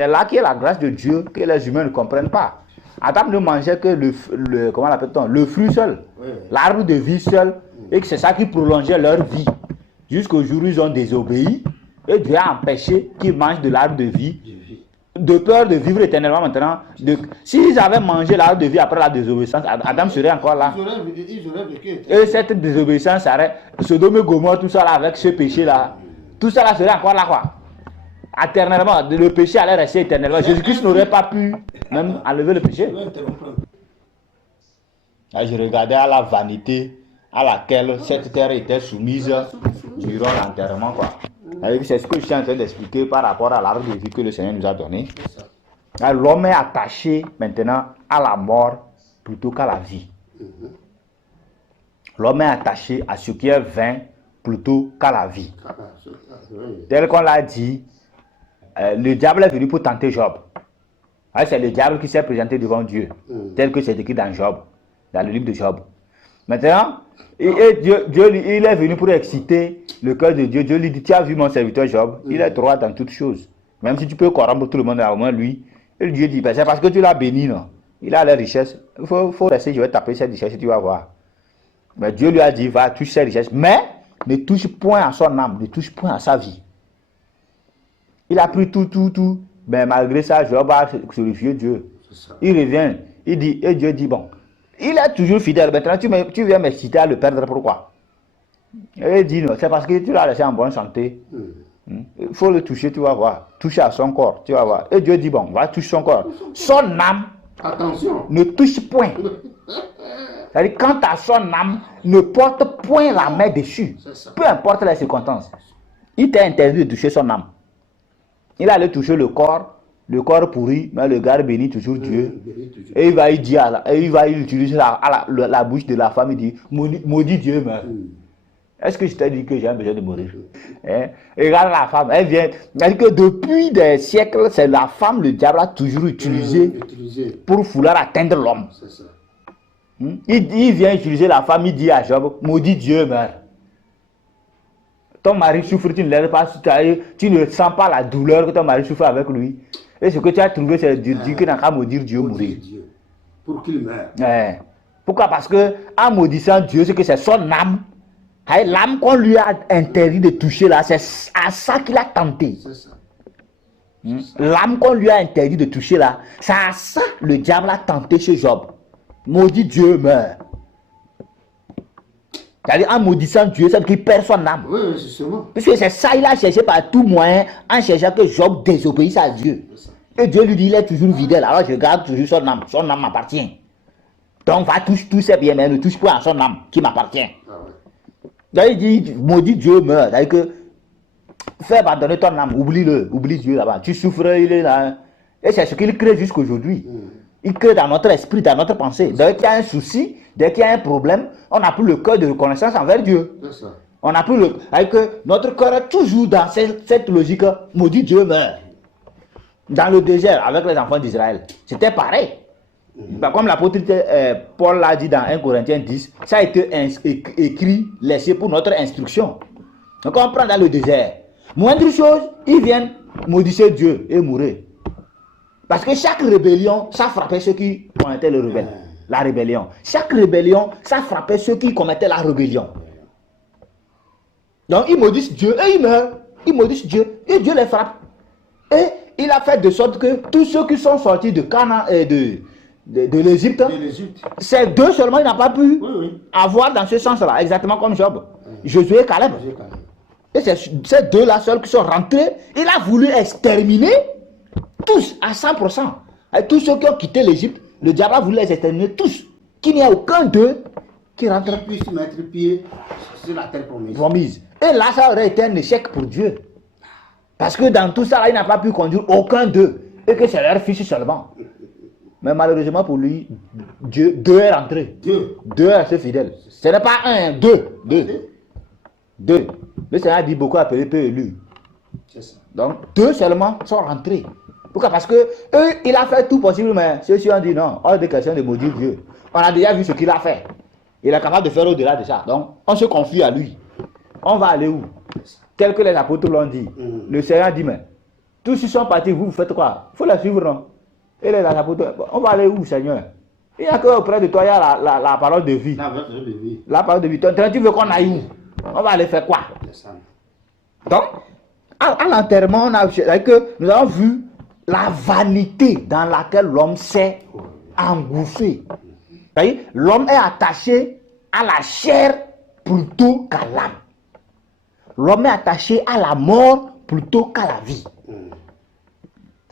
C'est là qu'il y a la grâce de Dieu que les humains ne comprennent pas. Adam ne mangeait que comment l'appelle-t-on, le fruit seul, l'arbre de vie seul, et que c'est ça qui prolongeait leur vie. Jusqu'au jour où ils ont désobéi, et Dieu a empêché qu'ils mangent de l'arbre de vie, de peur de vivre éternellement maintenant. S'ils avaient mangé l'arbre de vie après la désobéissance, Adam serait encore là. Et cette désobéissance serait, Sodome et Gomorrhe, tout ça là, avec ce péché-là, tout ça là serait encore là, quoi. Éternellement, le péché allait rester éternellement. Jésus-Christ n'aurait pas pu même enlever le péché. Là, je regardais à la vanité à laquelle cette terre était soumise durant l'enterrement, quoi. C'est ce que je suis en train d'expliquer par rapport à l'arbre de vie que le Seigneur nous a donné. L'homme est attaché maintenant à la mort plutôt qu'à la vie. L'homme est attaché à ce qui est vain plutôt qu'à la vie. Tel qu'on l'a dit, le diable est venu pour tenter Job. C'est le diable qui s'est présenté devant Dieu, tel que c'est écrit dans Job, dans le livre de Job. Maintenant, Dieu, il est venu pour exciter le cœur de Dieu. Dieu lui dit, tu as vu mon serviteur Job, il est droit dans toutes choses. Même si tu peux corrompre tout le monde, au moins lui. Et Dieu dit, ben, c'est parce que tu l'as béni, non? Il a les richesses. Il faut rester, je vais taper cette richesse et tu vas voir. Mais Dieu lui a dit, va, touche ses richesses. Mais ne touche point à son âme, ne touche point à sa vie. Il a pris tout. Mais malgré ça, Job a glorifié Dieu. Il revient, il dit, et Dieu dit, bon, il est toujours fidèle. Maintenant, tu viens m'exciter à le perdre, pourquoi? Et il dit, non, c'est parce que tu l'as laissé en bonne santé. Il faut le toucher, tu vas voir. Toucher à son corps, tu vas voir. Et Dieu dit, bon, va toucher son corps. Son âme, attention, ne touche point. C'est-à-dire, quant à son âme, ne porte point la main dessus. Peu importe les circonstances. Il t'est interdit de toucher son âme. Il allait toucher le corps pourri, mais le gars bénit toujours Dieu. Et il va y dire, et il va utiliser la bouche de la femme, il dit, maudit Dieu, mais est-ce que je t'ai dit que j'ai besoin de mourir? Et regarde la femme, elle vient, elle dit que depuis des siècles, c'est la femme, le diable a toujours utilisé pour vouloir atteindre l'homme. Il vient utiliser la femme, il dit à Job, maudit Dieu, mais ton mari souffre, tu ne l'aides pas, tu ne sens pas la douleur que ton mari souffre avec lui. Et ce que tu as trouvé, c'est de dire qu'il n'a qu'à maudire Dieu mourir. Pour qu'il meure. Pourquoi? Parce que en maudissant Dieu, c'est que c'est son âme. L'âme qu'on lui a interdit de toucher là, c'est à ça qu'il a tenté. L'âme qu'on lui a interdit de toucher là, c'est à ça le diable a tenté chez Job. Maudit Dieu meurt. C'est-à-dire en maudissant Dieu, c'est qu'il perd son âme. Oui, justement. Parce que c'est ça, il a cherché par tout moyen, en cherchant que Job désobéisse à Dieu. Et Dieu lui dit, il est toujours fidèle. Alors je garde toujours son âme m'appartient. Donc va toucher tous ses biens, mais ne touche pas à son âme qui m'appartient. Donc il dit, maudit Dieu meurt. C'est-à-dire que fais abandonner ton âme, oublie Dieu là-bas. Tu souffres, il est là. Et c'est ce qu'il crée jusqu'aujourd'hui. Il crée dans notre esprit, dans notre pensée. Dès qu'il y a un souci, dès qu'il y a un problème, on n'a plus le cœur de reconnaissance envers Dieu. On n'a plus le... Avec notre cœur est toujours dans cette logique, maudit Dieu meurt. Dans le désert, avec les enfants d'Israël, c'était pareil. Comme l'apôtre Paul l'a dit dans 1 Corinthiens 10, ça a été écrit, laissé pour notre instruction. Donc on prend dans le désert. Moindre chose, ils viennent maudire Dieu et mourir. Parce que chaque rébellion, ça frappait ceux qui commettaient la rébellion. Chaque rébellion, ça frappait ceux qui commettaient la rébellion. Donc ils maudissent Dieu et ils meurent. Ils maudissent Dieu et Dieu les frappe. Et il a fait de sorte que tous ceux qui sont sortis de Canaan et de l'Égypte, c'est deux seulement il n'a pas pu avoir dans ce sens-là, exactement comme Job. Josué et Caleb. Et c'est ces deux-là seuls qui sont rentrés. Il a voulu exterminer tous à 100%. Et tous ceux qui ont quitté l'Égypte, le diable a voulu les exterminer tous. Qu'il n'y a aucun d'eux qui rentre. Qui puisse mettre pied sur la terre promise. Et là, ça aurait été un échec pour Dieu. Parce que dans tout ça, il n'a pas pu conduire aucun d'eux. Et que c'est leur fils seulement. Mais malheureusement pour lui, deux est rentré. Deux est assez fidèle. Ce n'est pas un, deux. Le Seigneur a dit beaucoup appelé, peu élu. Donc, deux seulement sont rentrés. Pourquoi? Parce que eux, il a fait tout possible, mais ceux-ci ont dit non, hors de question de maudire Dieu. On a déjà vu ce qu'il a fait. Il est capable de faire au-delà de ça. Donc, on se confie à lui. On va aller où? Tel que les apôtres l'ont dit. Le Seigneur dit, mais Tous ils sont partis, vous faites quoi? Il faut la suivre, non? Elle est dans la photo. On va aller où, Seigneur? Il n'y a qu'auprès de toi, il y a la parole de vie. La parole de vie. La parole de vie. Tu veux qu'on aille où? On va aller faire quoi? Donc, à l'enterrement, nous avons vu la vanité dans laquelle l'homme s'est engouffré. L'homme est attaché à la chair plutôt qu'à l'âme. L'homme est attaché à la mort plutôt qu'à la vie.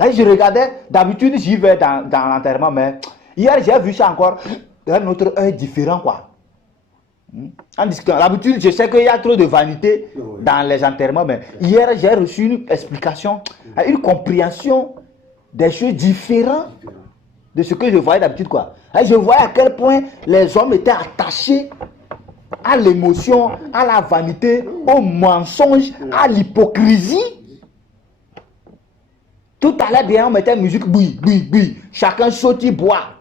Je regardais, d'habitude j'y vais dans l'enterrement, mais hier j'ai vu ça encore d'un autre œil différent, quoi. En discutant, d'habitude je sais qu'il y a trop de vanité dans les enterrements, mais hier j'ai reçu une explication, une compréhension des choses différentes de ce que je voyais d'habitude, quoi. Je voyais à quel point les hommes étaient attachés à l'émotion, à la vanité, au mensonge, à l'hypocrisie. Tout allait bien, on mettait musique, boui, boui, boui. Chacun saute, il boit.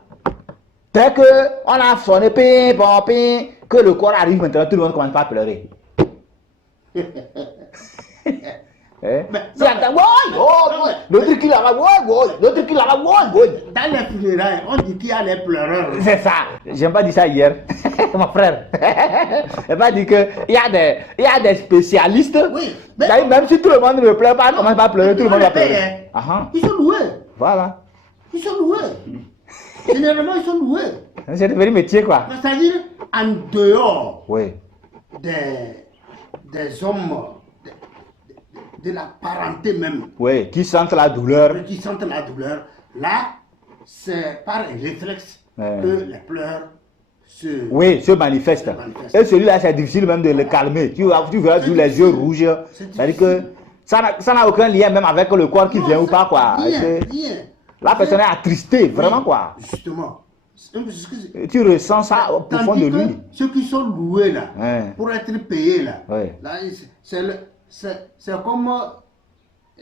Dès qu'on a sonné, ping, ping, ping, que le corps arrive maintenant, tout le monde commence à pleurer. L'autre qui là-bas, l'autre qui là-bas, dans les funérailles, on dit qu'il y a les pleureurs. C'est ça. J'ai pas dit ça hier. Mon frère. J'ai pas dit qu'il y a des spécialistes. Oui. Même si tout le monde ne pleure pas, commence pas à pleurer, tout le monde va pleurer. Ils sont loués. Voilà. Ils sont loués. Généralement, ils sont loués. C'est devenu métier, quoi. C'est-à-dire, en dehors des hommes, de la parenté même. Oui, qui sentent la douleur. Qui sentent la douleur. Là, c'est par un réflexe que les pleurs se manifestent. Et celui-là, c'est difficile même de le calmer. Tu verras les yeux rouges. C'est-à-dire que ça n'a aucun lien même avec le corps qui vient ou pas, quoi. Rien. La personne est attristée, vraiment, quoi. Justement. Tu ressens ça au fond de lui. Ceux qui sont loués là, pour être payés là, c'est comme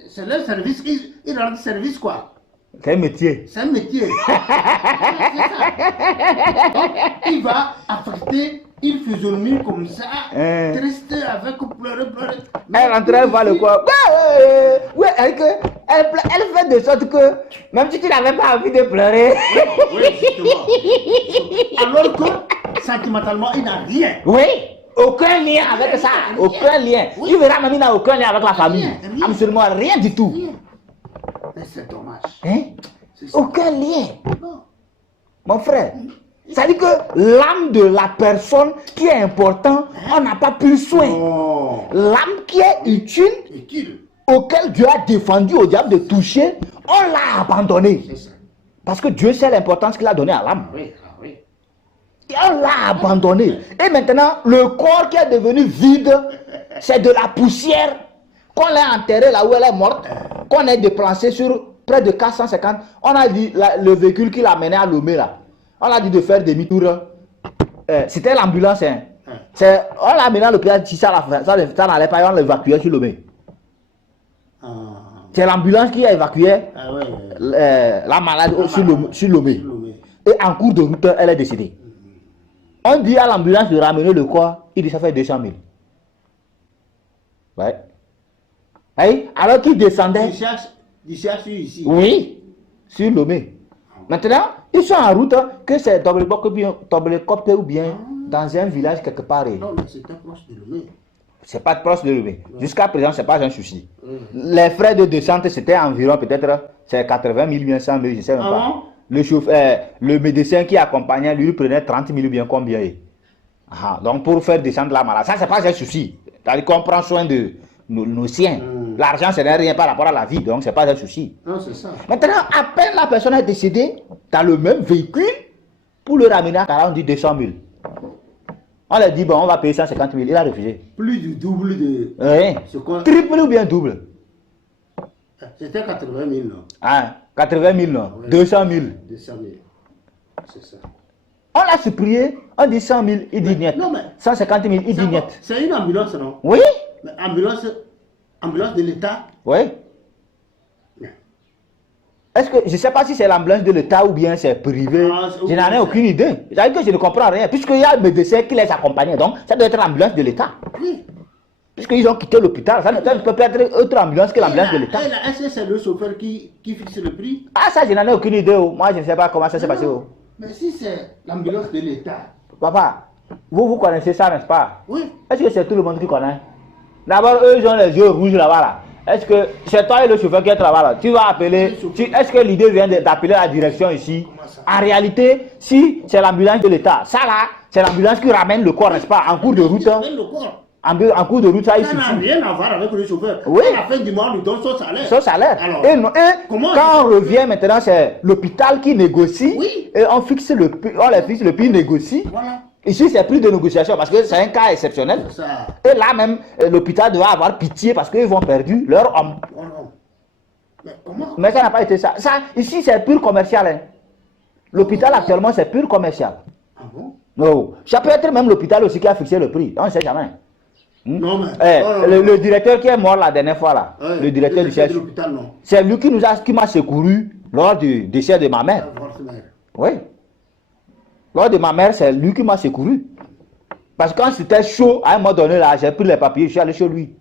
c'est leur service, ils rendent service, quoi. C'est un métier. C'est un métier. Il va affecter une physionomie comme ça, triste, avec pleurer. Elle rentre, elle voit le corps. Oui, elle fait de sorte que, même si tu n'avais pas envie de pleurer. Oui, justement. Alors que, sentimentalement, il n'a rien. Oui. Aucun lien avec ça. Aucun lien. Oui. Tu verras même il n'a aucun lien avec la famille. Rien. Absolument rien du tout. Rien. Mais c'est dommage. Aucun lien. Non. Mon frère. Ça dit que l'âme de la personne qui est importante, on n'a pas pris soin. Oh. L'âme qui est utile, auquel Dieu a défendu au diable de toucher, on l'a abandonné. Parce que Dieu sait l'importance qu'il a donnée à l'âme. Et on l'a abandonné. Et maintenant, le corps qui est devenu vide, c'est de la poussière. Qu'on l'a enterré là où elle est morte, qu'on ait déplacé sur près de 450, on a dit le véhicule qui l'a mené à Lomé là. On a dit de faire demi-tour. C'était l'ambulance. On l'a mené à l'hôpital, si ça n'allait pas, on l'évacuait sur Lomé. C'est l'ambulance qui a évacué la malade sur Lomé. Et en cours de route, elle est décédée. On dit à l'ambulance de ramener le corps, il dit ça fait 200 000. Ouais. Alors qu'il descendait. Il cherche ici. Oui, sur Lomé. Maintenant, ils sont en route, que c'est Toblecopte ou bien dans un village quelque part. Non, mais c'était proche de Lomé. C'est pas proche de Lomé. Jusqu'à présent, c'est pas un souci. Les frais de descente, c'était environ peut-être 80 000, bien 100 000, je ne sais même pas. Le chauffeur, le médecin qui accompagnait, lui prenait 30 000 bien combien. Donc pour faire descendre la malade, ça c'est pas un souci. C'est-à-dire qu'on prend soin de nos siens. L'argent, ce n'est rien par rapport à la vie, donc c'est pas un souci. Non, c'est ça. Maintenant, à peine la personne est décédée, dans le même véhicule, pour le ramener à Cara, on dit 200 000. On lui dit, bon, on va payer 150 000. Il a refusé. Plus du double de... Oui. Triple ou bien double? C'était 80 000, non? 80 000, non? Oui. 200 000. 200 000. C'est ça. On l'a supplié, on dit 100 000, il dit niet. Non, mais... 150 000, il dit niet. C'est une ambulance, non? Oui. Mais ambulance de l'État? Oui. Est-ce que, je ne sais pas si c'est l'ambulance de l'État ou bien c'est privé. Je n'en ai aucune idée. C'est-à-dire que je ne comprends rien. Puisqu'il y a un médecin qui les accompagnait. Donc, ça doit être l'ambulance de l'État. Oui. Puisqu'ils ont quitté l'hôpital, ça ne peut pas être autre ambulance que l'ambulance de l'État. Est-ce que c'est le chauffeur qui fixe le prix? Ah, ça, je n'en ai aucune idée. Moi, je ne sais pas comment ça s'est passé. Mais si c'est l'ambulance de l'État. Papa, vous connaissez ça, n'est-ce pas? Oui. Est-ce que c'est tout le monde qui connaît? D'abord, eux, ils ont les yeux rouges là-bas. Là. Est-ce que c'est toi et le chauffeur qui est là-bas là? Tu vas appeler. Est-ce que l'idée vient d'appeler la direction ici? En réalité, si c'est l'ambulance de l'État, ça là, c'est l'ambulance qui ramène le corps, n'est-ce pas? En cours de route. En cours de route, ça, il suffit. Ça n'a rien à voir avec le chauffeur. Oui. À la fin du mois, on lui donne son salaire. Son salaire. Alors, et quand on revient maintenant, c'est l'hôpital qui négocie. Oui. Et on fixe le prix, le prix négocie. Voilà. Ici, c'est plus de négociation parce que c'est un cas exceptionnel. Ça. Et là même, l'hôpital doit avoir pitié parce qu'ils vont perdu leur homme. Mais comment? Mais ça n'a pas été ça. Ici, c'est pur commercial. Hein. L'hôpital actuellement, c'est pur commercial. Ah bon? Non. Ça peut être même l'hôpital aussi qui a fixé le prix. On ne sait jamais. Non, mais. Le directeur qui est mort la dernière fois, là, le directeur du CHU, c'est lui qui m'a secouru lors du décès de ma mère. Oui. Lors de ma mère, c'est lui qui m'a secouru. Parce que quand c'était chaud, à un moment donné, là, j'ai pris les papiers, je suis allé chez lui.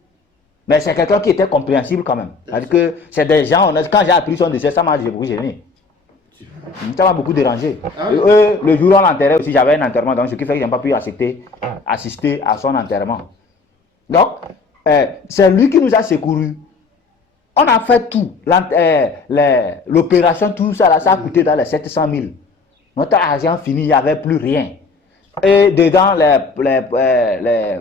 Mais c'est quelqu'un qui était compréhensible quand même. Parce que c'est des gens, quand j'ai appris son décès, ça m'a beaucoup gêné. Ça m'a beaucoup dérangé. Le jour où on l'enterrait aussi, j'avais un enterrement, donc ce qui fait que je n'ai pas pu assister à son enterrement. Donc, c'est lui qui nous a secourus. On a fait tout. L'opération, tout ça, là, ça a coûté dans les 700 000. Notre argent fini, il n'y avait plus rien. Et dedans,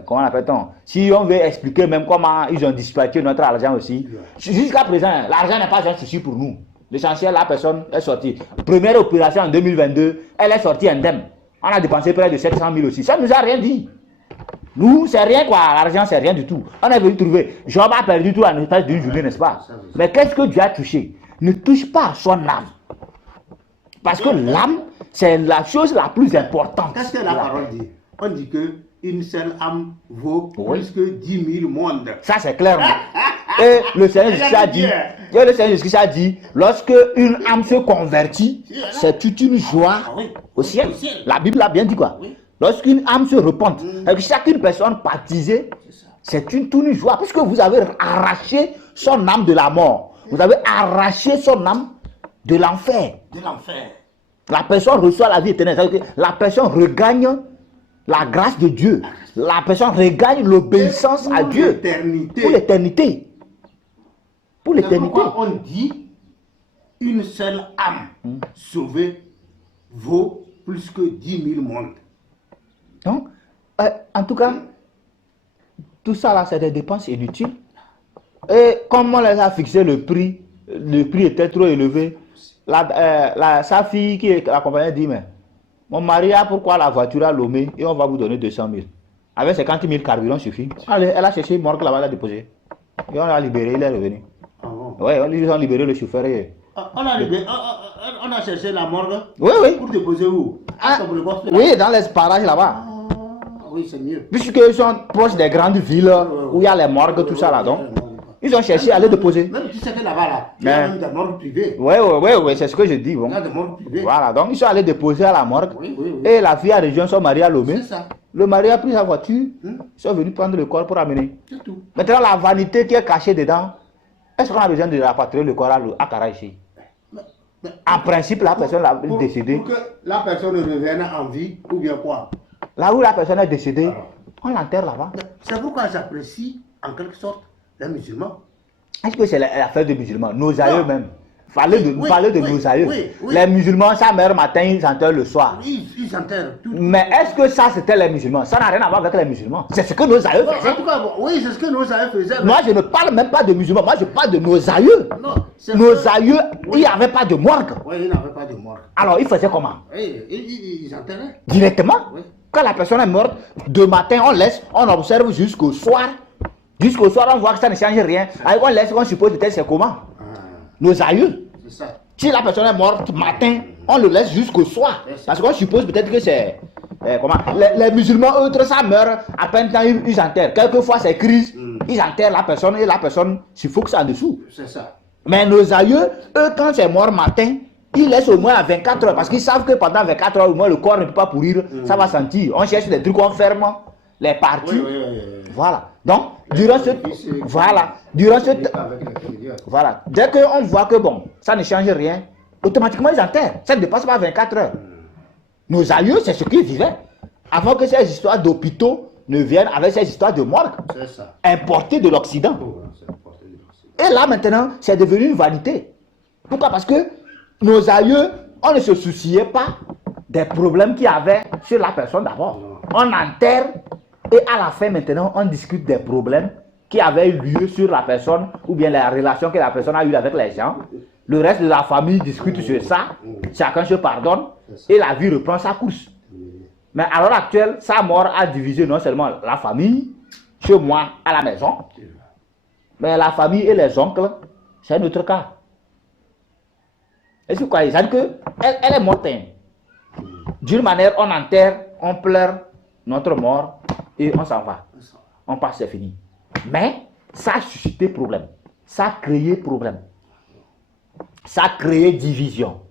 comment appelle-t-on? Si on veut expliquer même comment ils ont dispatché notre argent aussi, jusqu'à présent, l'argent n'est pas un souci pour nous. L'essentiel, la personne est sortie. Première opération en 2022, elle est sortie indemne. On a dépensé près de 700 000 aussi. Ça ne nous a rien dit. Nous, c'est rien quoi. L'argent, c'est rien du tout. On est venu trouver. Job a perdu tout en l'espace d'une journée, n'est-ce pas? Mais qu'est-ce que Dieu a touché? Ne touche pas à son âme. Parce que l'âme, c'est la chose la plus importante. Qu'est-ce que la parole dit? On dit qu'une seule âme vaut plus que 10 000 mondes. Ça, c'est clair. Et le Seigneur Jésus a dit, lorsque une âme se convertit, c'est toute une joie au ciel. La Bible a bien dit quoi? Lorsqu'une âme se repente, avec chacune personne baptisée, c'est toute une joie. Puisque vous avez arraché son âme de la mort. Vous avez arraché son âme de l'enfer. La personne reçoit la vie éternelle. La personne regagne la grâce de Dieu. La personne regagne l'obéissance à Dieu. Pour l'éternité. Pour l'éternité. Pourquoi on dit une seule âme sauvée vaut plus que 10 000 mondes. Donc, en tout cas, tout ça là, c'est des dépenses inutiles. Et comme on les a fixé le prix était trop élevé. Sa fille qui l'accompagnait dit, mais mon mari a pourquoi la voiture à Lomé et on va vous donner 200 000. Avec 50 000 carburant suffit. Allez, elle a cherché une morgue là-bas, elle a déposé. Et on l'a libéré, il est revenu. Ah bon? Oui, ils ont libéré le chauffeur. On a cherché la morgue. Oui, oui. Pour déposer où? Oui, dans les parages là-bas. Oui, c'est mieux. Puisqu'ils sont proches des grandes villes où il y a les morgues, tout ça là. Donc, ils ont cherché à les déposer. Même tu sais que là-bas, là, il y a même des morgues privées. Oui, c'est ce que je dis. Bon. Il y a des morgues privées. Voilà, donc ils sont allés déposer à la morgue. Oui. Et la fille a rejoint son mari à Lomé. C'est ça. Le mari a pris sa voiture. Ils sont venus prendre le corps pour amener. C'est tout. Maintenant, la vanité qui est cachée dedans, est-ce qu'on a besoin de rapatrier le corps à Kara ici? En principe, la personne a décédée. Pour que la personne revienne en vie, ou bien quoi? Là où la personne est décédée, on l'enterre là-bas. C'est pourquoi j'apprécie, en quelque sorte, les musulmans. Est-ce que c'est l'affaire des musulmans? Nos aïeux même. Parler de nos aïeux. Oui. Les musulmans, ça meurt matin, ils enterrent le soir. Ils enterrent tout. Mais est-ce que ça c'était les musulmans? Ça n'a rien à voir avec les musulmans. C'est ce que nos aïeux faisaient. En tout cas, oui, c'est ce que nos aïeux faisaient. Moi, je ne parle même pas de musulmans. Moi, je parle de nos aïeux. Non, nos aïeux, il n'y avait pas de morgue. Oui, il n'y avait pas de morgue. Alors, ils faisaient comment? Oui, ils enterraient. Directement? Oui. Quand la personne est morte, de matin, on observe jusqu'au soir. Jusqu'au soir, on voit que ça ne change rien. Alors, on laisse, on suppose peut-être c'est comment? Nos aïeux. C'est ça. Si la personne est morte matin, on le laisse jusqu'au soir. Parce qu'on suppose peut-être que c'est... comment? Les musulmans, eux, ça meurt, à peine temps, ils enterrent. Quelquefois, c'est crise, ils enterrent la personne et la personne suffoque ça en dessous. C'est ça. Mais nos aïeux, eux, quand c'est mort matin, ils laissent au moins à 24 heures. Parce qu'ils savent que pendant 24 heures, au moins, le corps ne peut pas pourrir. Ça va sentir. On cherche des trucs, on ferme les parties. Oui. Voilà. Donc, durant ce... Voilà. Durant ce... Voilà. Dès qu'on voit que, bon, ça ne change rien, automatiquement, ils enterrent. Ça ne dépasse pas 24 heures. Nos aïeux, c'est ce qu'ils vivaient. Avant que ces histoires d'hôpitaux ne viennent avec ces histoires de morgue importées de l'Occident. Et là, maintenant, c'est devenu une vanité. Pourquoi? Parce que nos aïeux, on ne se souciait pas des problèmes qu'il y avait sur la personne d'abord. On enterre et à la fin, maintenant, on discute des problèmes qui avaient eu lieu sur la personne ou bien la relation que la personne a eue avec les gens. Le reste de la famille discute sur ça. Chacun se pardonne et la vie reprend sa course. Mais à l'heure actuelle, sa mort a divisé non seulement la famille, chez moi, à la maison, mais la famille et les oncles, c'est un autre cas. Est-ce que vous croyez? C'est-à-dire qu'elle est morte. D'une manière, on enterre, on pleure notre mort et on s'en va. On passe, c'est fini. Mais ça a suscité problème. Ça a créé problème. Ça a créé division.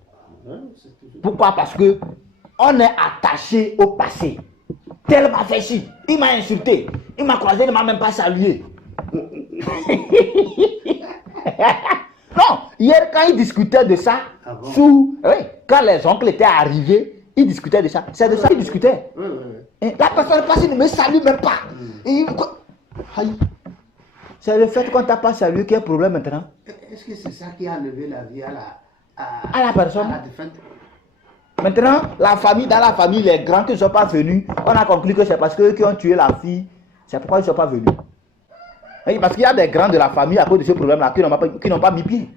Pourquoi? Parce que on est attaché au passé. Tel m'a fait ci, il m'a insulté, il m'a croisé, il ne m'a même pas salué. Non, hier quand ils discutaient de ça, quand les oncles étaient arrivés, ils discutaient de ça. C'est de ça qu'ils discutaient. La personne passée ne me salue même pas. C'est le fait qu'on ne t'a pas salué qui est le problème maintenant. Est-ce que c'est ça qui a levé la vie à la personne? À la défunte? Maintenant, la famille, dans la famille, les grands qui ne sont pas venus, on a conclu que c'est parce qu'eux qui ont tué la fille, c'est pourquoi ils ne sont pas venus. Et parce qu'il y a des grands de la famille à cause de ce problème-là qui n'ont pas mis pied.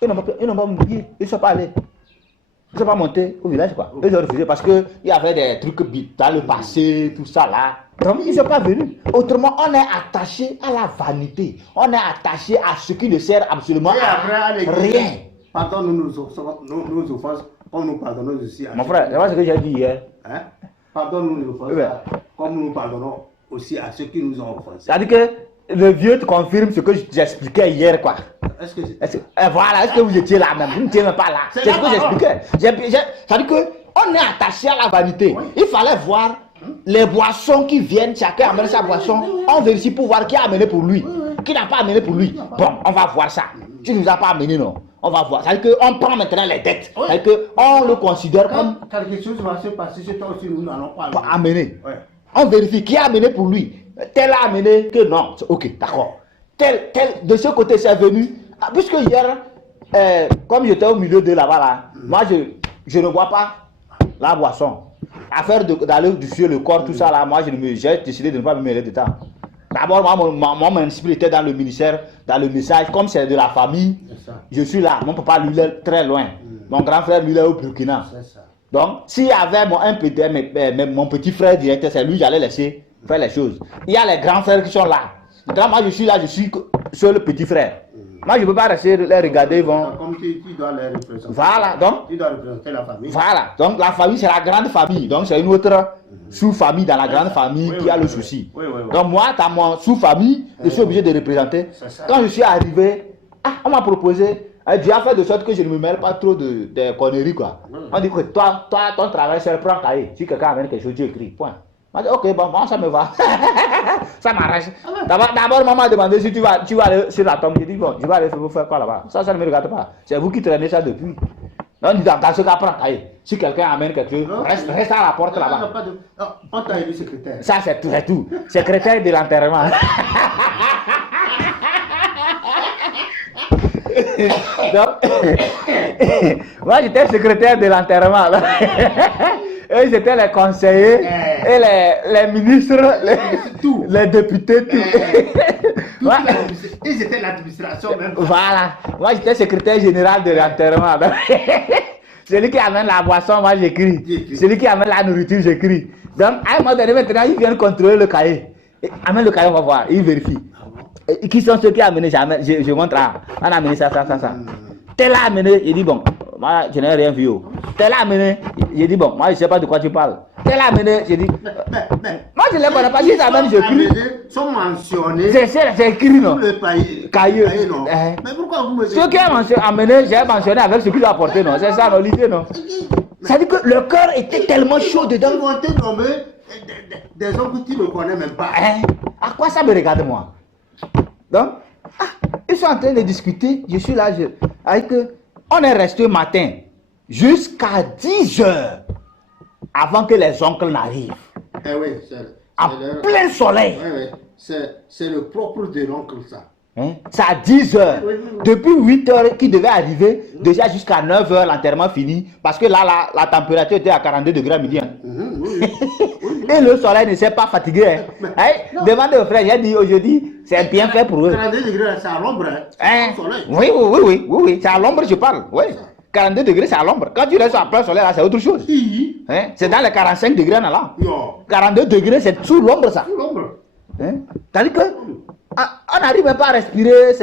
Ils n'ont pas mis pied, ils ne sont pas allés. Ils ne sont pas montés au village, quoi. Ils ont refusé parce qu'il y avait des trucs dans le passé, tout ça là. Donc, ils ne sont pas venus. Autrement, on est attaché à la vanité. On est attaché à ce qui ne sert absolument à rien. Pardonne-nous nos offenses, comme nous pardonnons aussi à... Mon frère, c'est pas ce que j'ai dit hier. Hein? Pardonne-nous nos offenses, comme nous pardonnons aussi à ceux qui nous ont offensés. C'est-à-dire que le vieux te confirme ce que j'expliquais hier, quoi. Voilà, est-ce que vous étiez là même? Vous n'étiez même pas là. C'est ce que j'expliquais. C'est-à-dire qu'on est attaché à la vanité. Oui. Il fallait voir les boissons qui viennent, chacun amène sa boisson. On vérifie pour voir qui a amené pour lui, qui n'a pas amené pour lui. Bon, on va voir ça. Tu ne nous as pas amené, non? On va voir. C'est-à-dire qu'on prend maintenant les dettes. C'est-à-dire qu'on le considère comme... Quelque chose va se passer chez toi aussi, nous n'allons pas amener. Ouais. On vérifie qui a amené pour lui. Tel a amené que non. Ok, d'accord. Tel, de ce côté, c'est venu. Puisque hier, comme j'étais au milieu de là-bas, là, moi, je ne vois pas la boisson. Affaire d'aller sur le corps, tout ça, là, moi, j'ai décidé de ne pas me mêler dedans. D'abord, moi, mon esprit était dans le ministère, dans le message. Comme c'est de la famille, je suis là. Mon papa, lui, est très loin. Mon grand frère, lui, est au Burkina. Donc, s'il y avait mon petit frère directeur, c'est lui que j'allais laisser faire les choses. Il y a les grands frères qui sont là. Maintenant, moi, je suis là, je suis seul le petit frère. Moi, je ne peux pas rester les regarder. Comme tu dois les représenter. Voilà, donc. Tu dois représenter la famille. Voilà, donc la famille, c'est la grande famille. Donc, c'est une autre sous-famille dans la grande famille qui a le souci. Donc, moi, dans mon sous-famille, je suis obligé de représenter. Quand je suis arrivé, on m'a proposé. Dieu a fait de sorte que je ne me mêle pas trop de conneries, quoi. On dit que toi, ton travail, c'est prendre cahier. Si quelqu'un amène quelque chose, tu écris. Point. On dit, ok, bon, ça me va. Ça m'arrange. D'abord, maman m'a demandé si tu vas aller sur la tombe. J'ai dit, bon, je vais aller faire quoi là-bas. Ça ne me regarde pas. C'est vous qui traînez ça depuis. On dit, dans ce cas, prends cahier. Si quelqu'un amène quelque chose, reste à la porte là-bas. On t'a élu secrétaire. Ça, c'est tout. Secrétaire de l'enterrement. Donc, moi j'étais secrétaire de l'enterrement. Eux j'étais les conseillers et les ministres, les députés, tout. Ils étaient l'administration même. Voilà, moi j'étais secrétaire général de l'enterrement. Celui qui amène la boisson, moi j'écris. Celui qui amène la nourriture, j'écris. Donc à un moment donné, maintenant ils viennent contrôler le cahier. Amène le cahier, on va voir, ils vérifient. Qui sont ceux qui ont amené? Je montre là. On a amené ça. Tel a amené, il dit bon, moi je n'ai rien vu. Tel a amené, il dit bon, moi je ne sais pas de quoi tu parles. Tel a amené, j'ai dit. Moi je ne les connais pas, si ça amène, j'écris. Sont mentionnés. C'est écrit, non? Le cahier, non. Mais pourquoi vous me dites? Ceux qui ont amené, j'ai mentionné avec ce qu'ils ont apporté, non? C'est ça, non, l'idée, non? Ça dit que le cœur était tellement chaud dedans. Ils vont te nommer des hommes que tu ne connais même pas. Hein? À quoi ça me regarde, moi? Donc, ils sont en train de discuter. Je suis là, avec eux. On est resté matin jusqu'à 10 heures avant que les oncles n'arrivent. Eh oui, en plein soleil. Oui, oui. C'est le propre de l'oncle, ça. Hein? C'est à 10 heures. Oui, oui, oui. Depuis 8 heures qui devait arriver, déjà jusqu'à 9 heures, l'enterrement fini. Parce que là, la température était à 42 degrés à midi. Hein. Oui, oui. Et le soleil ne s'est pas fatigué. Hein? Hein? Demandez aux frères, j'ai dit aujourd'hui, c'est bien fait pour eux. 42 degrés, c'est à l'ombre. Hein? Soleil. Oui, c'est à l'ombre, je parle. Oui. 42 degrés, c'est à l'ombre. Quand tu restes à plein soleil, là, c'est autre chose. Hein? C'est dans les 45 degrés en allant. 42 degrés, c'est sous l'ombre, ça. Sous l'ombre. Hein? C'est-à-dire que on n'arrive même pas à respirer.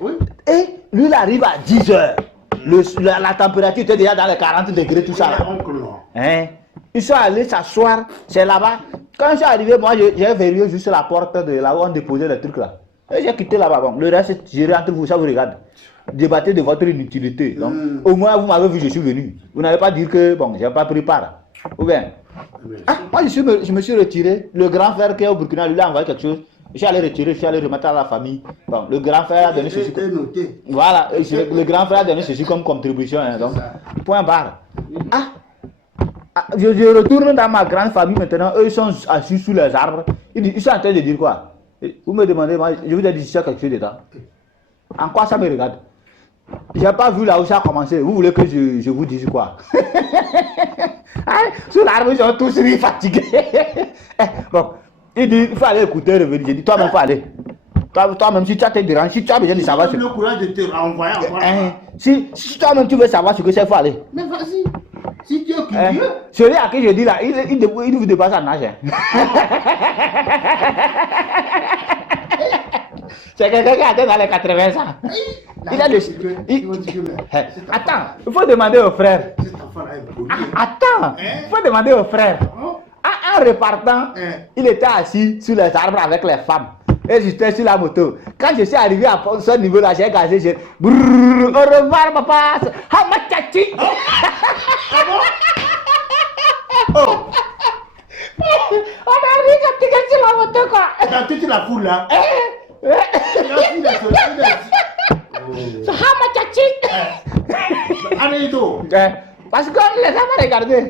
Oui. Et lui, il arrive à 10 heures. La température était déjà dans les 40 degrés, tout ça. Là. Hein? Ils sont allés s'asseoir, c'est là-bas. Quand je suis arrivé, moi, j'ai verrouillé juste la porte de là où on déposait les trucs là. Et j'ai quitté là-bas. Bon, le reste, c'est géré entre vous, ça vous regarde. Débattez de votre inutilité. Donc, au moins, vous m'avez vu, je suis venu. Vous n'allez pas dire que, bon, je n'ai pas pris part. Ou bien, moi, je me suis retiré. Le grand frère qui est au Burkina, lui, il a envoyé quelque chose. Je suis allé retirer, je suis allé remettre à la famille. Bon, le grand frère a donné ceci. Voilà, le grand frère a donné ceci comme contribution. Hein, donc, point barre. Je retourne dans ma grande famille maintenant. Eux, ils sont assis sous les arbres. Ils sont en train de dire quoi? Vous me demandez, moi, je vous ai dit quelque chose dedans. En quoi ça me regarde? Je n'ai pas vu là où ça a commencé. Vous voulez que je vous dise quoi? Sous l'arbre, ils sont tous fatigués. Bon, il dit, il faut aller écouter, revenir. J'ai dit, toi-même, il faut aller. Toi-même, si tu as tes déranges, si tu as besoin de savoir... Tu as le courage de te renvoyer encore. Si toi-même, tu veux savoir ce que c'est, il faut aller. Mais vas-y. Si tu es curieux... Celui à qui je dis là, il vous dépasse en âge. C'est quelqu'un qui a atteint dans les 80 ans. Il a le... Attends, il faut demander aux frères. Attends, il faut demander aux frères. En repartant, il était assis sur les arbres avec les femmes. Et j'étais sur la moto. Quand je suis arrivé à ce niveau-là, j'ai gazé, j'ai... Au revoir, papa. Hamachachi. On arrive quand tu es sur la moto, quoi. Dans toute la foule, là. Hamachachi. Arrête-toi. Parce qu'on ne les a pas regardés.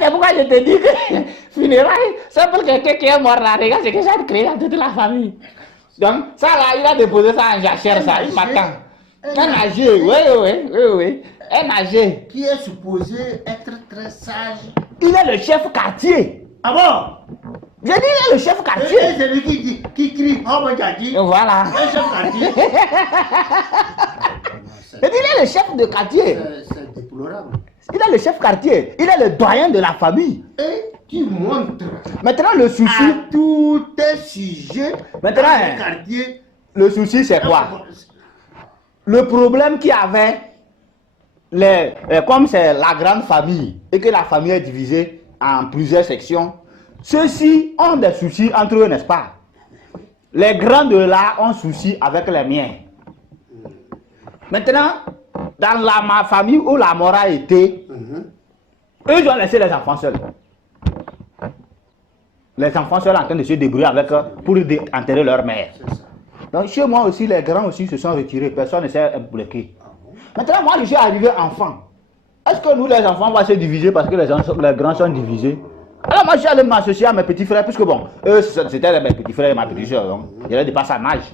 C'est pourquoi je te dis que funérailles, c'est pour quelqu'un qui est mort là. Regarde ce que j'ai créé dans toute la famille. Donc, ça là, il a déposé ça en jachère, ça, il m'attend. Un âgé, oui. Un âgé. Qui est supposé être très sage. Il est le chef quartier. Ah bon? Je dis, il est le chef quartier. Et c'est lui qui crie, oh mon Dieu. Voilà. Un chef quartier. Je dis, il est le chef de quartier. C'est déplorable. Il est le chef quartier. Il est le doyen de la famille. Et tu montres. Maintenant, le souci. À tous tes sujets. Maintenant, dans le quartier. Le souci, c'est quoi? Le problème qu'il y avait, comme c'est la grande famille et que la famille est divisée en plusieurs sections, ceux-ci ont des soucis entre eux, n'est-ce pas? Les grands de là ont souci avec les miens. Maintenant, dans ma famille où la mort a été, eux, ils ont laissé les enfants seuls. Les enfants seuls en train de se débrouiller avec eux pour enterrer leur mère. Donc chez moi aussi, les grands aussi se sont retirés. Personne ne s'est impliqué. Maintenant, moi, je suis arrivé enfant. Est-ce que nous, les enfants, on va se diviser parce que les grands sont divisés? Alors moi, je suis allé m'associer à mes petits frères, puisque bon, eux, c'était mes petits frères et ma petite soeur. Donc, je les dépasse en âge.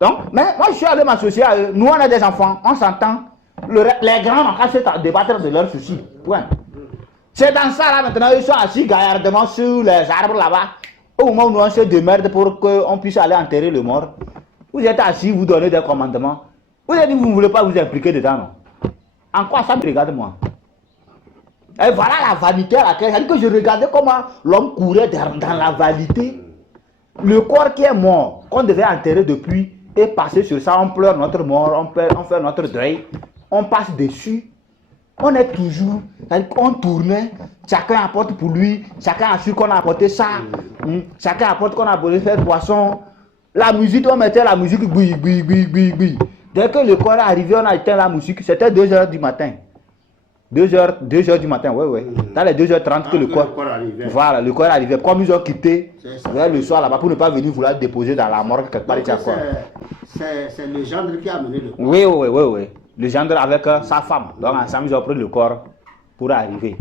Donc, mais moi, je suis allé m'associer à eux. Nous, on a des enfants, on s'entend. Les grands n'ont qu'à se débattre de leurs soucis. Point. C'est dans ça, là, maintenant, ils sont assis gaillardement sur les arbres là-bas. Au moment où nous, on se démerde pour qu'on puisse aller enterrer le mort. Vous êtes assis, vous donnez des commandements. Vous avez dit que vous ne voulez pas vous impliquer dedans, non? En quoi ça me regarde, moi? Et voilà la vanité à laquelle, c'est-à-dire que je regardais comment l'homme courait dans la vanité. Le corps qui est mort, qu'on devait enterrer depuis, est passé sur ça. On pleure notre mort, on fait notre deuil, on passe dessus. On est toujours, on tournait, chacun apporte pour lui, chacun assure qu'on a apporté ça, chacun apporte qu'on a apporté faire poisson. La musique, on mettait la musique, bouille. Dès que le corps est arrivé, on a éteint la musique, c'était 2 heures du matin. 2 heures du matin, ouais. Dans les 2h30 que le corps arrivait. Voilà, le corps arrivait. Comme ils ont quitté le soir là-bas pour ne pas venir vouloir déposer dans la morgue quelque part. C'est le gendre qui a amené le corps. Oui. Le gendre avec sa femme. Donc ensemble, ils ont pris le corps pour arriver.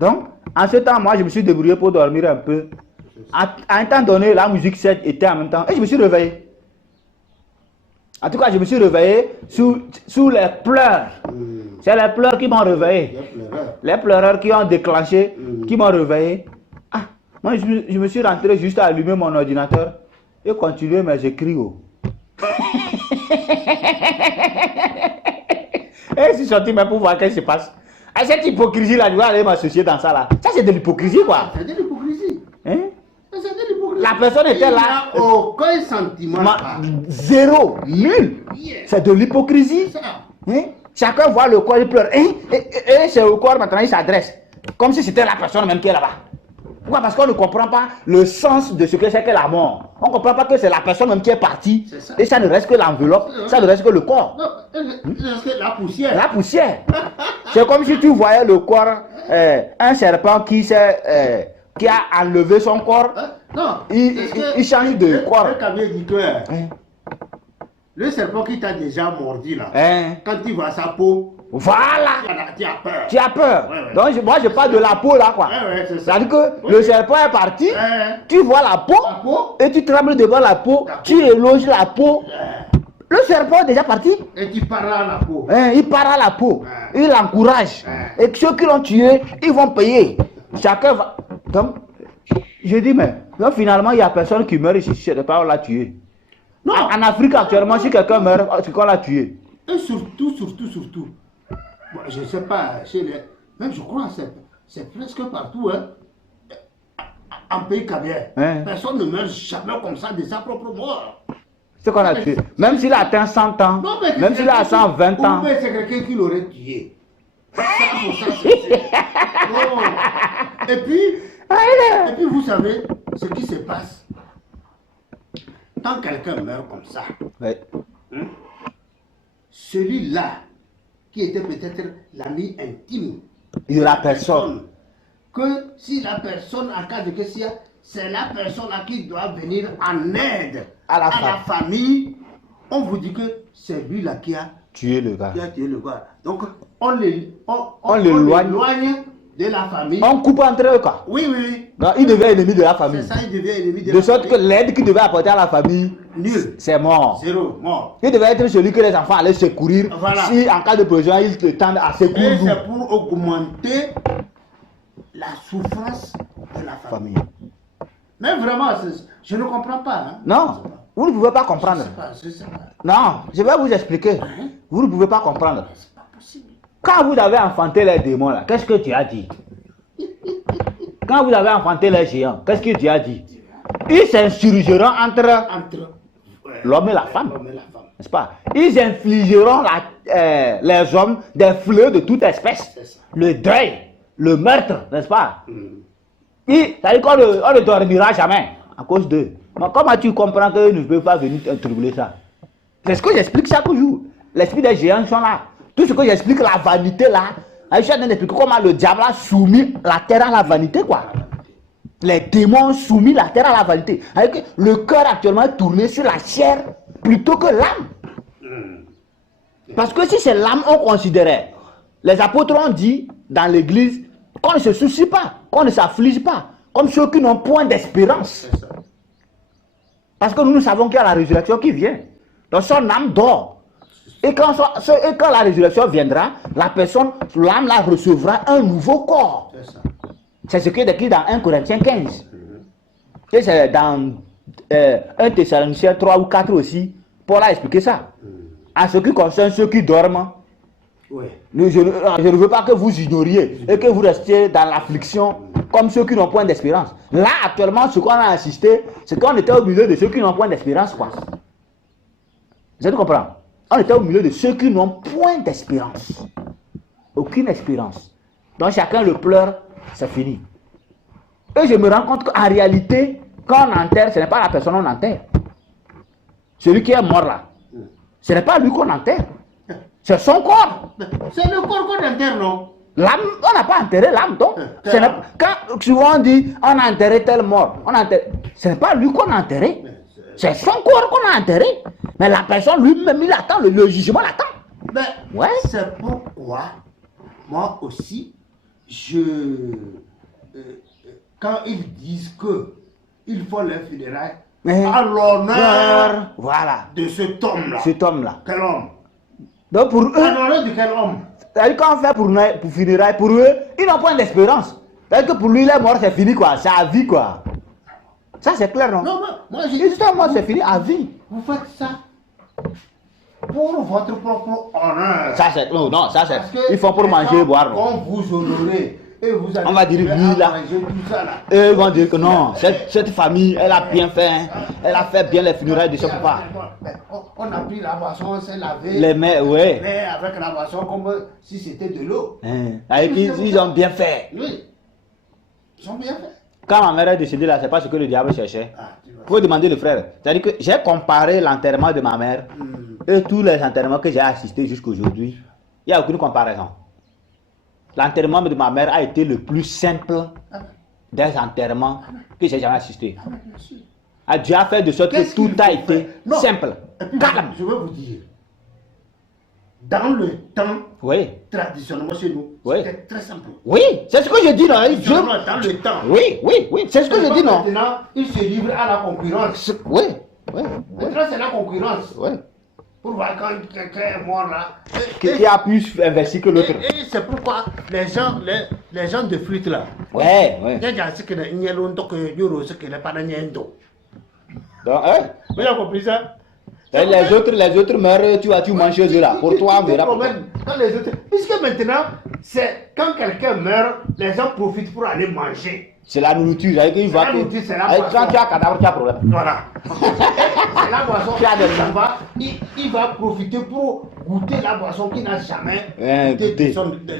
Donc, en ce temps, moi, je me suis débrouillé pour dormir un peu. À un temps donné, la musique était en même temps. Et je me suis réveillé. En tout cas, je me suis réveillé sous les pleurs. C'est les pleurs qui m'ont réveillé. Les pleureurs qui ont déclenché, qui m'ont réveillé. Ah, moi, je me suis rentré juste à allumer mon ordinateur et continuer mes écrits. Et je suis sorti même pour voir qu'est-ce qui se passe. Ah, cette hypocrisie-là, je vais aller m'associer dans ça là. Ça, c'est de l'hypocrisie, quoi. C'est de l'hypocrisie. Hein? C'est de l'hypocrisie. La personne était là. Il n'y a aucun sentiment. Zéro, nul. C'est de l'hypocrisie. Hein? Chacun voit le corps, il pleure. Et c'est au corps, maintenant, il s'adresse. Comme si c'était la personne même qui est là-bas. Pourquoi? Parce qu'on ne comprend pas le sens de ce que c'est que la mort. On ne comprend pas que c'est la personne même qui est partie. Et ça ne reste que l'enveloppe, ça ne reste que le corps. Non, c'est la poussière. La poussière. C'est comme si tu voyais le corps, un serpent qui a enlevé son corps. Non, il change de corps. Le serpent qui t'a déjà mordi là, quand tu vois sa peau, voilà, tu as peur. Tu as peur. Ouais. Donc moi je parle de la peau là quoi. C'est ça. C'est-à-dire que le serpent est parti, tu vois la peau, et tu trembles devant la peau, tu éloges la peau. Le serpent est déjà parti. Et tu parles à la peau. Il part à la peau, il encourage. Et ceux qui l'ont tué, ils vont payer. Chacun va. Donc, je dis mais donc, finalement il n'y a personne qui meurt ici, je ne sais pas, on l'a tué. Non. En Afrique actuellement, si quelqu'un meurt, c'est qu'on l'a tué. Et surtout, bon, je ne sais pas, même je crois que c'est presque partout, hein, en pays caviar. Personne ne meurt jamais comme ça de sa propre mort. C'est qu'on a tué. Même s'il a atteint 100 ans, non, même s'il a 120 ans. Ou c'est quelqu'un qui l'aurait tué. Et puis, vous savez ce qui se passe. Quand quelqu'un meurt comme ça, celui-là, qui était peut-être l'ami intime de la personne, que si la personne, en cas de question, c'est la personne à qui doit venir en aide à la famille, on vous dit que c'est lui-là qui a tué le gars. Donc, on l'éloigne de la famille. On coupe entre eux quoi. Oui. Donc, il devient ennemi de la famille. C'est ça, il devient ennemi de la famille. De sorte que l'aide qu'il devait apporter à la famille, c'est mort. Zéro, mort. Il devait être celui que les enfants allaient secourir. Voilà. Si en cas de besoin, ils te tendent à secourir. Et c'est pour augmenter la souffrance de la famille. Mais vraiment, je ne comprends pas. Hein. Non, vous ne pouvez pas comprendre. Je sais pas. Non, je vais vous expliquer. Vous ne pouvez pas comprendre. C'est pas possible. Quand vous avez enfanté les démons là, qu'est-ce que tu as dit? Quand vous avez enfanté les géants, qu'est-ce que tu as dit? Ils s'insurgeront entre l'homme et la femme. N'est-ce pas? Ils infligeront les hommes des fléaux de toute espèce. Le deuil, le meurtre, n'est-ce pas? C'est-à-dire qu'on ne dormira jamais à cause d'eux. Mais comment tu comprends qu'ils ne peuvent pas venir troubler ça? C'est ce que j'explique chaque jour. L'esprit des géants sont là. Tout ce que j'explique, la vanité là, je suis en train d'expliquer comment le diable a soumis la terre à la vanité, quoi. Les démons ont soumis la terre à la vanité. Le cœur actuellement est tourné sur la chair plutôt que l'âme. Parce que si c'est l'âme, on considérait. Les apôtres ont dit dans l'église qu'on ne se soucie pas, qu'on ne s'afflige pas, comme ceux qui n'ont point d'espérance. Parce que nous savons qu'il y a la résurrection qui vient. Donc son âme dort. Et quand la résurrection viendra, la personne, l'âme la recevra un nouveau corps. C'est ce qui est décrit dans 1 Corinthiens 15. Et c'est dans 1 Thessaloniciens 3 ou 4 aussi. Paul a expliqué ça. En ce qui concerne ceux qui dorment, je ne veux pas que vous ignoriez et que vous restiez dans l'affliction comme ceux qui n'ont point d'espérance. Là, actuellement, ce qu'on a assisté, c'est qu'on était au milieu de ceux qui n'ont point d'espérance, quoi. Vous comprenez? On était au milieu de ceux qui n'ont point d'espérance. Aucune espérance. Donc chacun le pleure, c'est fini. Et je me rends compte qu'en réalité, quand on enterre, ce n'est pas la personne qu'on enterre. Celui qui est mort là, ce n'est pas lui qu'on enterre. C'est son corps. C'est le corps qu'on enterre, non? L'âme, on n'a pas enterré l'âme, donc. Quand souvent on dit, on a enterré tel mort, ce n'est pas lui qu'on a enterré. C'est son corps qu'on a enterré. Mais la personne lui-même, il attend, le jugement l'attend. Ouais. C'est pourquoi, moi aussi, quand ils disent qu'il faut les funérailles, à l'honneur de cet homme-là. Cet homme-là. Quel homme? Donc pour eux, à l'honneur de quel homme? C'est-à-dire quand on fait pour funérailles, pour eux, ils n'ont pas d'espérance. C'est-à-dire que pour lui, il est mort, c'est fini quoi, c'est à vie quoi. Ça c'est clair, non? Non, moi j'ai dit. Moi c'est fini à vie. Vous faites ça pour votre propre honneur. Ça c'est, non, ça c'est, ils font pour manger et boire. Quand vous honorez, et vous allez on va dire oui là. Tout ça, là. Et ils vont dire que non, cette famille, elle a bien fait, elle a fait bien les funérailles de son papa. On a pris la boisson, on s'est lavé. Les mains, ouais. Mais avec la boisson comme si c'était de l'eau. Ils ont bien fait. Oui. Ils ont bien fait. Quand ma mère est décédée là, c'est pas ce que le diable cherchait. Il faut demander le frère. C'est-à-dire que j'ai comparé l'enterrement de ma mère et tous les enterrements que j'ai assistés jusqu'aujourd'hui. Il n'y a aucune comparaison. L'enterrement de ma mère a été le plus simple des enterrements que j'ai jamais assisté. Dieu a fait de sorte que tout a été simple, calme. Je veux vous dire, dans le temps, traditionnellement chez nous, c'était très simple. Oui, c'est ce que je dis, non? Dans le temps. Oui, c'est ce que je dis, non? Maintenant, il se livre à la concurrence. Oui. Maintenant, c'est la concurrence. Oui. Pour voir quand quelqu'un est mort là. Qui a plus investi que l'autre. Et c'est pourquoi les gens de flûte là. Ouais. Donc, vous avez compris ça? Et les autres meurent, tu manges chez eux là. Pour toi, on verra. Quand les autres, puisque maintenant, c'est quand quelqu'un meurt, les gens profitent pour aller manger. C'est la nourriture. C'est la boisson. Quand tu as cadavre, tu as problème. Voilà. C'est la boisson. Il va profiter pour goûter la boisson qu'il n'a jamais goûté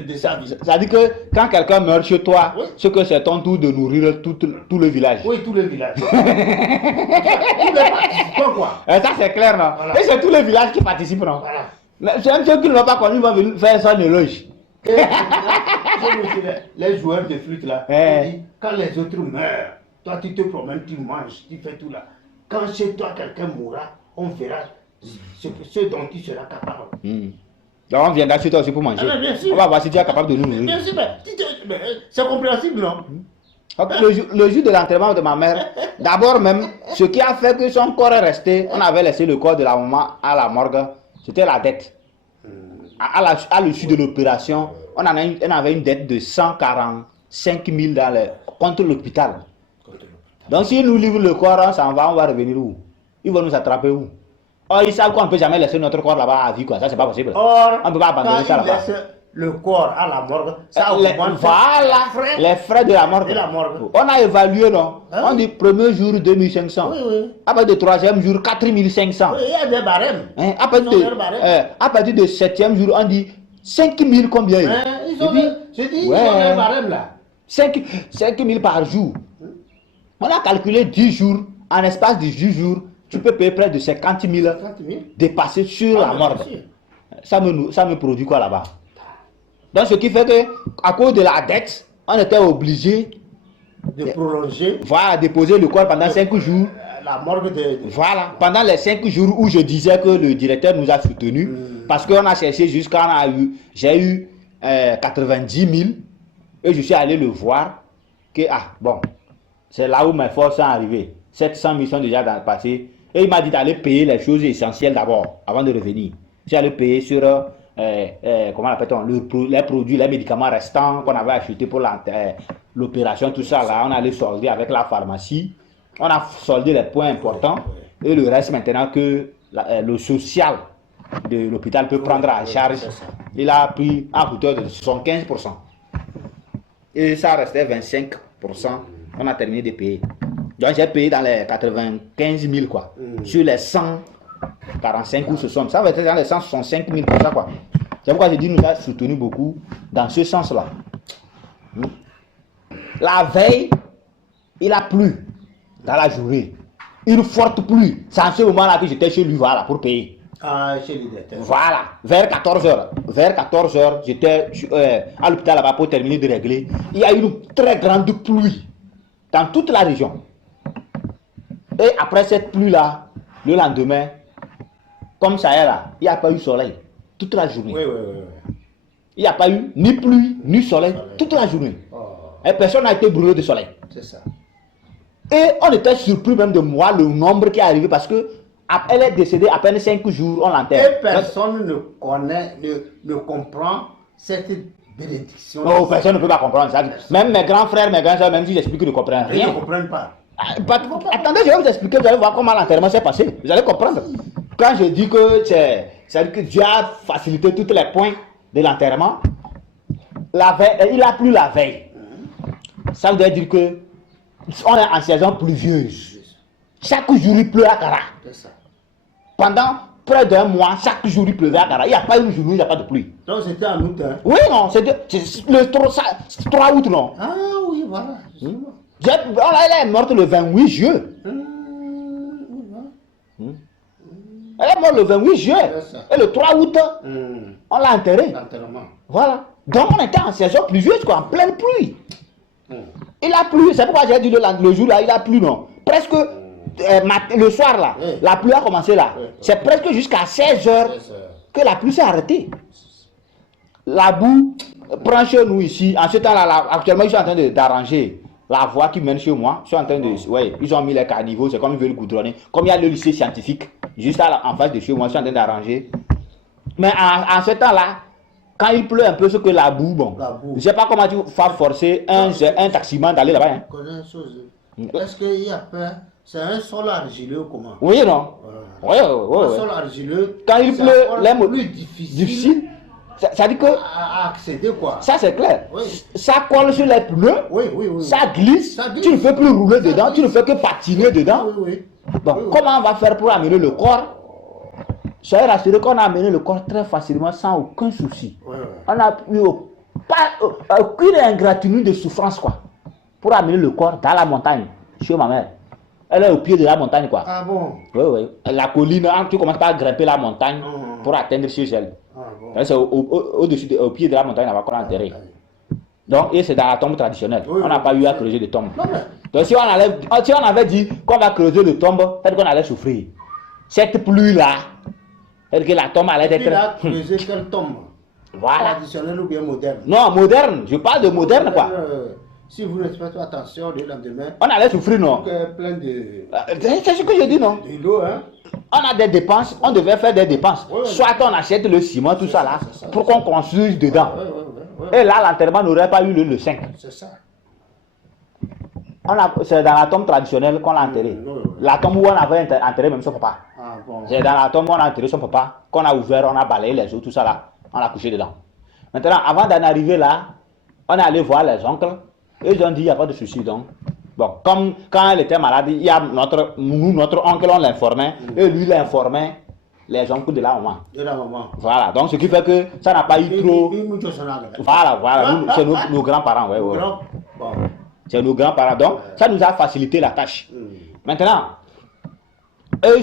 de sa vie. Ça dit que quand quelqu'un meurt chez toi, c'est que c'est ton tour de nourrir tout le village. Oui, tout le village. Tous les participants, quoi. Ça, c'est clair, non? Voilà. Et c'est tous les villages qui participent, non? Voilà. C'est un ceux qui ne l'ont pas connu, ils vont venir faire son éloge. Les joueurs de flûte là, quand les autres meurent, toi tu te promènes, tu manges, tu fais tout là. Quand chez toi quelqu'un mourra, on verra ce dont tu seras capable. Donc on viendra chez toi aussi pour manger. On va voir si tu es capable de nous nourrir. Bien sûr, mais c'est compréhensible, non? Le jour de l'enterrement de ma mère, d'abord même, ce qui a fait que son corps est resté, on avait laissé le corps de la maman à la morgue, c'était la dette. À l'issue de l'opération, on avait une dette de 145 000 contre l'hôpital. Donc si nous livrons le corps, on s'en va, on va revenir où? Ils vont nous attraper où? Or, ils savent qu'on ne peut jamais laisser notre corps là-bas à vie, quoi. Ça, c'est pas possible. Or, on ne peut pas abandonner ça là-bas. Le corps à la morgue, ça augmente les frais de la morgue. On a évalué, non? On dit premier jour 2500. Après le troisième jour 4500. Il y a des barèmes. À partir du septième jour, on dit 5000 combien? Ils ont des barèmes là. 5000 par jour. On a calculé 10 jours. En espace de 10 jours, tu peux payer près de 50 000 dépassés sur la morgue. Ça me produit quoi là-bas? Donc ce qui fait que à cause de la dette, on était obligé de prolonger. Voilà, déposer le corps pendant 5 jours. La morgue Voilà, pendant les 5 jours où je disais que le directeur nous a soutenus, parce qu'on a cherché jusqu'à j'ai eu 90 000 et je suis allé le voir que c'est là où mes forces sont arrivées. 700 000 sont déjà dans le passé. Et il m'a dit d'aller payer les choses essentielles d'abord, avant de revenir. Je suis allé payer sur comment appelle-t-on, les produits, les médicaments restants qu'on avait achetés pour l'opération, tout ça là. On allait solder avec la pharmacie. On a soldé les points importants. Et le reste maintenant que le social de l'hôpital peut prendre en charge, il a pris à hauteur de 75%. Et ça restait 25%. On a terminé de payer. Donc j'ai payé dans les 95 000 quoi. Sur les 145 ou ce sont. Ça va être dans les 165 000 comme ça quoi. C'est pourquoi j'ai dit nous a soutenu beaucoup dans ce sens-là. La veille, il a plu dans la journée. Une forte pluie. C'est en ce moment-là que j'étais chez lui voilà, pour payer. Ah, chez les directeurs. Voilà, vers 14h. Vers 14h, j'étais à l'hôpital là-bas pour terminer de régler. Il y a eu une très grande pluie dans toute la région. Et après cette pluie-là, le lendemain, comme ça est là, il n'y a pas eu soleil toute la journée. Oui, oui, oui. Il n'y a pas eu ni pluie, ni soleil toute la journée. Oh. Et personne n'a été brûlé de soleil. C'est ça. Et on était surpris même de moi, le nombre qui est arrivé, parce que elle est décédée à peine 5 jours, on l'enterre. Et personne ne connaît, ne comprend cette bénédiction. Oh, personne ne peut pas comprendre ça. Même mes grands frères, mes grands soeurs, même si j'explique, ils ne comprennent Ils rien. ne comprennent pas. Attendez, je vais vous expliquer, vous allez voir comment l'enterrement s'est passé. Vous allez comprendre. Quand je dis que c'est-à-dire que Dieu a facilité tous les points de l'enterrement, il a plu la veille. Ça veut dire que on est en saison pluvieuse. Chaque jour il pleut à Kara. C'est ça. Pendant près d'un mois, chaque jour il pleuvait à Kara. Il n'y a pas une journée où il n'y a pas de pluie. Donc c'était en août. Hein? Oui, non, c'est le 3 août, non. Ah oui, voilà. Elle est morte le 28 juillet. Elle est morte le 28 juillet. Et le 3 août, on l'a enterrée. Voilà. Donc on était en saison pluvieuse, quoi, en pleine pluie. Il a plu, c'est pourquoi j'ai dit le jour là, il a plu, non. Presque le soir là, la pluie a commencé là. C'est presque jusqu'à 16h que la pluie s'est arrêtée. La boue prend chez nous ici. En ce temps-là, actuellement, ils sont en train d'arranger la voie qui mène chez moi. Ils sont en train de. Ouais, ils ont mis les caniveaux, c'est comme ils veulent goudronner. Comme il y a le lycée scientifique, juste en face de chez moi, ils sont en train d'arranger. Mais en ce temps-là, quand il pleut un peu, ce que la boue, bon. Je ne sais pas comment tu vas forcer un taximan d'aller là-bas. Hein. Je connais une chose. Est-ce qu'il y a peur? C'est un sol argileux ou comment? Oui, non? Oui, oui. Un sol argileux. Quand il pleut, c'est plus difficile. Ça dit que. À accéder, quoi. Ça, c'est clair. Oui. Ça colle sur les pneus. Oui. Ça glisse. Tu ne peux plus rouler dedans. Tu ne fais que patiner dedans. Oui. Bon, comment on va faire pour amener le corps? Soyez rassurés qu'on a amené le corps très facilement sans aucun souci. On n'a eu aucune ingratitude de souffrance, quoi. Pour amener le corps dans la montagne, chez ma mère. Elle est au pied de la montagne, quoi. Ah bon? Oui. La colline, tu commences pas à grimper la montagne pour atteindre chez elle. Ah bon? C'est au pied de la montagne là-bas qu'on a enterré. Donc, et c'est dans la tombe traditionnelle. On n'a pas eu à creuser de tombe. Donc, si on avait dit qu'on va creuser de tombe, c'est qu'on allait souffrir. Cette pluie-là, c'est que la tombe allait être. Il a creusé quelle tombe? Voilà. Traditionnelle ou bien moderne? Non, moderne. Je parle de moderne, quoi. Si vous ne faites pas attention le lendemain, on allait souffrir, non? Plein de. C'est ce que je dis, non? De l'eau, hein? On a des dépenses, on devait faire des dépenses. Soit on achète le ciment, tout ça là, pour qu'on construise dedans. Et là, l'enterrement n'aurait pas eu le 5. C'est ça. C'est dans la tombe traditionnelle qu'on l'a enterré. La tombe où on avait enterré même son papa. C'est dans la tombe où on a enterré son papa, qu'on a ouvert, on a balayé les eaux, tout ça là, on a couché dedans. Maintenant, avant d'en arriver là, on est allé voir les oncles. Et ils ont dit, il n'y a pas de souci. Donc, bon, comme quand elle était malade, il y a notre oncle, on l'informait, et lui, il informait les oncles de la maman. De la maman. Voilà, donc ce qui fait que ça n'a pas eu trop. Voilà, c'est nos grands-parents, ouais. Bon. C'est nos grands-parents, donc ça nous a facilité la tâche. Maintenant, eux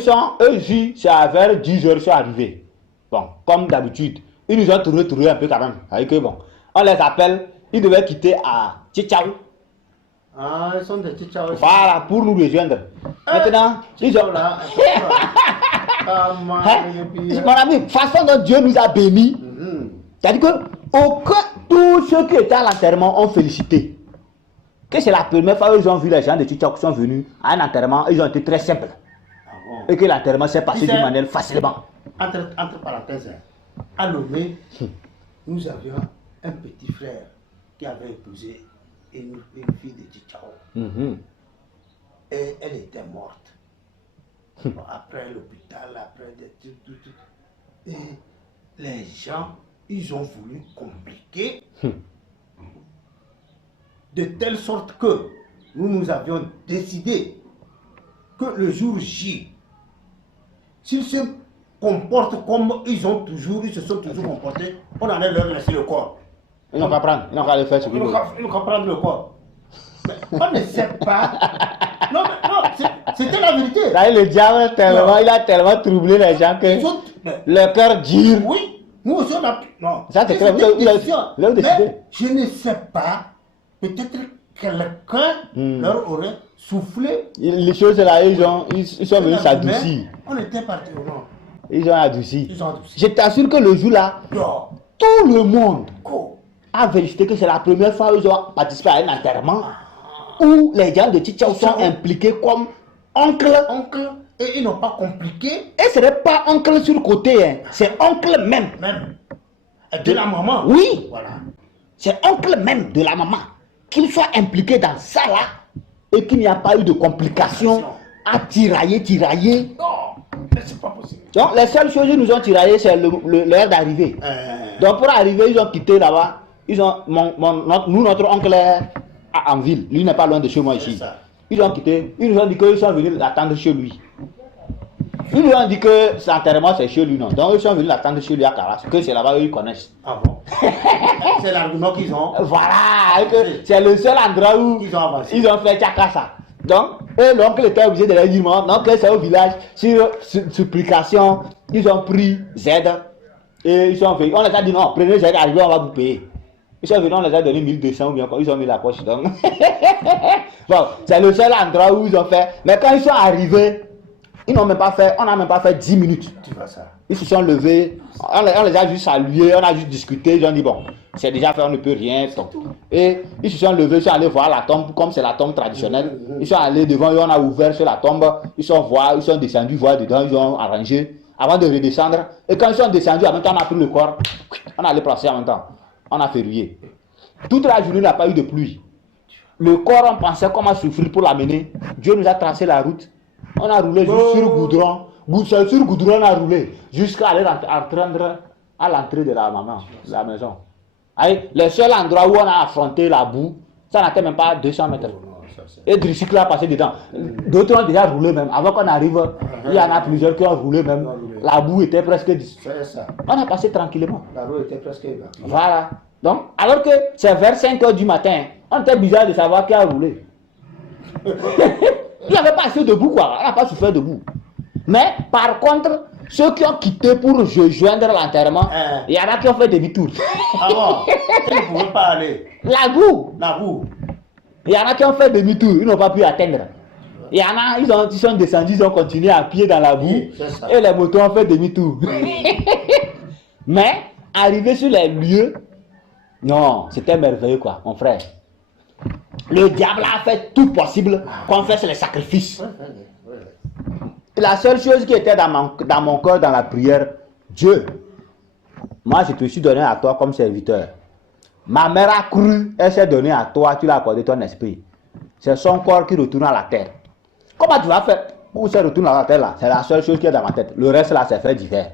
ici, c'est à vers 10h, ils sont arrivés. Bon, comme d'habitude, ils nous ont tourné un peu quand même. Avec que bon, on les appelle, ils devaient quitter à Tchitchaou. Ah, ils sont des Tchitchaou. Voilà, pour nous rejoindre. Maintenant, ils ont là. Mon ami, façon dont Dieu nous a bénis, c'est-à-dire que tous ceux qui étaient à l'enterrement ont félicité. Que c'est la première fois qu'ils ont vu les gens de Tchitchaou qui sont venus à un enterrement, ils ont été très simples. Et que l'enterrement s'est passé d'une manière facilement. Entre parenthèses, à Lomé, nous avions un petit frère qui avait épousé une fille de Tchitchaou. Et elle était morte. Bon, après l'hôpital, après tout. Et les gens, ils ont voulu compliquer de telle sorte que nous avions décidé que le jour J, s'ils se comportent comme ils se sont toujours comportés, on allait leur laisser le corps. Ils n'ont qu'à prendre, ils n'ont qu'à le faire ce qu'ils veulent. Ils n'ont qu'à prendre le corps. Mais on ne sait pas. Non, c'était la vérité. Là, le diable il a tellement troublé les gens que. le cœur dur. Oui, nous aussi on a... Non, ça c'est clair, je ne sais pas, peut-être quelqu'un leur aurait soufflé. Les choses là, ils sont venus s'adoucir. On était partis au nord. Ils ont adouci. Je t'assure que le jour là, tout le monde a vérifié que c'est la première fois où ils ont participé à un enterrement où les gens de Tchitchaou sont impliqués comme oncle. Et ils n'ont pas compliqué. Et ce n'est pas oncle sur le côté, hein. C'est oncle même. De la maman. Oui. Voilà. C'est oncle même de la maman. Qu'il soit impliqué dans ça là et qu'il n'y a pas eu de complications à tirailler. Non, mais c'est pas possible. Donc les seules choses qu'ils nous ont tiraillé, c'est l'heure d'arriver. Donc pour arriver, ils ont quitté là-bas. Ils ont notre oncle est en ville. Lui n'est pas loin de chez moi ici. Ils ont quitté. Ils nous ont dit qu'ils sont venus l'attendre chez lui. Ils lui ont dit que son enterrement c'est chez lui, non. Donc ils sont venus l'attendre chez lui à Karas. Que c'est là-bas ils connaissent. Ah bon? C'est l'argument qu'ils ont. Voilà. C'est le seul endroit où ils ont fait Tchakasa. Donc, l'oncle était obligé de leur dire non. Donc c'est au village. Sur supplication, ils ont pris Z. Et ils sont venus. On les a dit non, prenez Z, arrivez, on va vous payer. Ils sont venus, on les a donné 1200 ou bien quoi. Ils ont mis la poche. Donc. Bon, c'est le seul endroit où ils ont fait. Mais quand ils sont arrivés, ils n'ont même pas fait, on n'a même pas fait 10 minutes. Tu vois ça. Ils se sont levés, on les a juste salués, on a juste discuté, ils ont dit bon, c'est déjà fait, on ne peut rien. Et ils se sont levés, ils sont allés voir la tombe, comme c'est la tombe traditionnelle. Ils sont allés devant, et on a ouvert sur la tombe, ils sont descendus voir dedans, ils ont arrangé avant de redescendre. Et quand ils sont descendus, en même temps on a pris le corps, on a allé placer en même temps, on a ferrouillé. Toute la journée, il n'y a pas eu de pluie. Le corps, on pensait qu'on a souffert pour l'amener. Dieu nous a tracé la route. On a roulé juste sur le goudron. Sur le goudron, on a roulé jusqu'à aller attendre à l'entrée de la maman, de la maison. Allez, le seul endroit où on a affronté la boue, ça n'était même pas 200 mètres. Et Dricycle a passé dedans. D'autres ont déjà roulé même. Avant qu'on arrive, il y en a plusieurs qui ont roulé même. La boue était presque... On a passé tranquillement. La roue était presque... Voilà. Donc, alors que c'est vers 5 h du matin, on était bizarre de savoir qui a roulé. Il n'y avait pas assez de boue, quoi. On n'a pas souffert de boue. Mais, par contre, ceux qui ont quitté pour rejoindre l'enterrement, il y en a qui ont fait demi-tour. Ah bon? Ils ne pouvaient pas aller. La boue. Il y en a qui ont fait demi-tour, ils n'ont pas pu atteindre. Il y en a, ils sont descendus, ils ont continué à pied dans la boue. Oui, et les motos ont fait demi-tour. Mais, arrivé sur les lieux, non, c'était merveilleux, quoi, mon frère. Le diable a fait tout possible qu'on fasse les sacrifices. La seule chose qui était dans mon cœur, dans la prière, Dieu, moi je te suis donné à toi comme serviteur. Ma mère a cru, elle s'est donnée à toi, tu l'as accordé ton esprit. C'est son corps qui retourne à la terre. Comment tu vas faire pour se retourner à la terre là? C'est la seule chose qui est dans ma tête. Le reste là, c'est fait divers.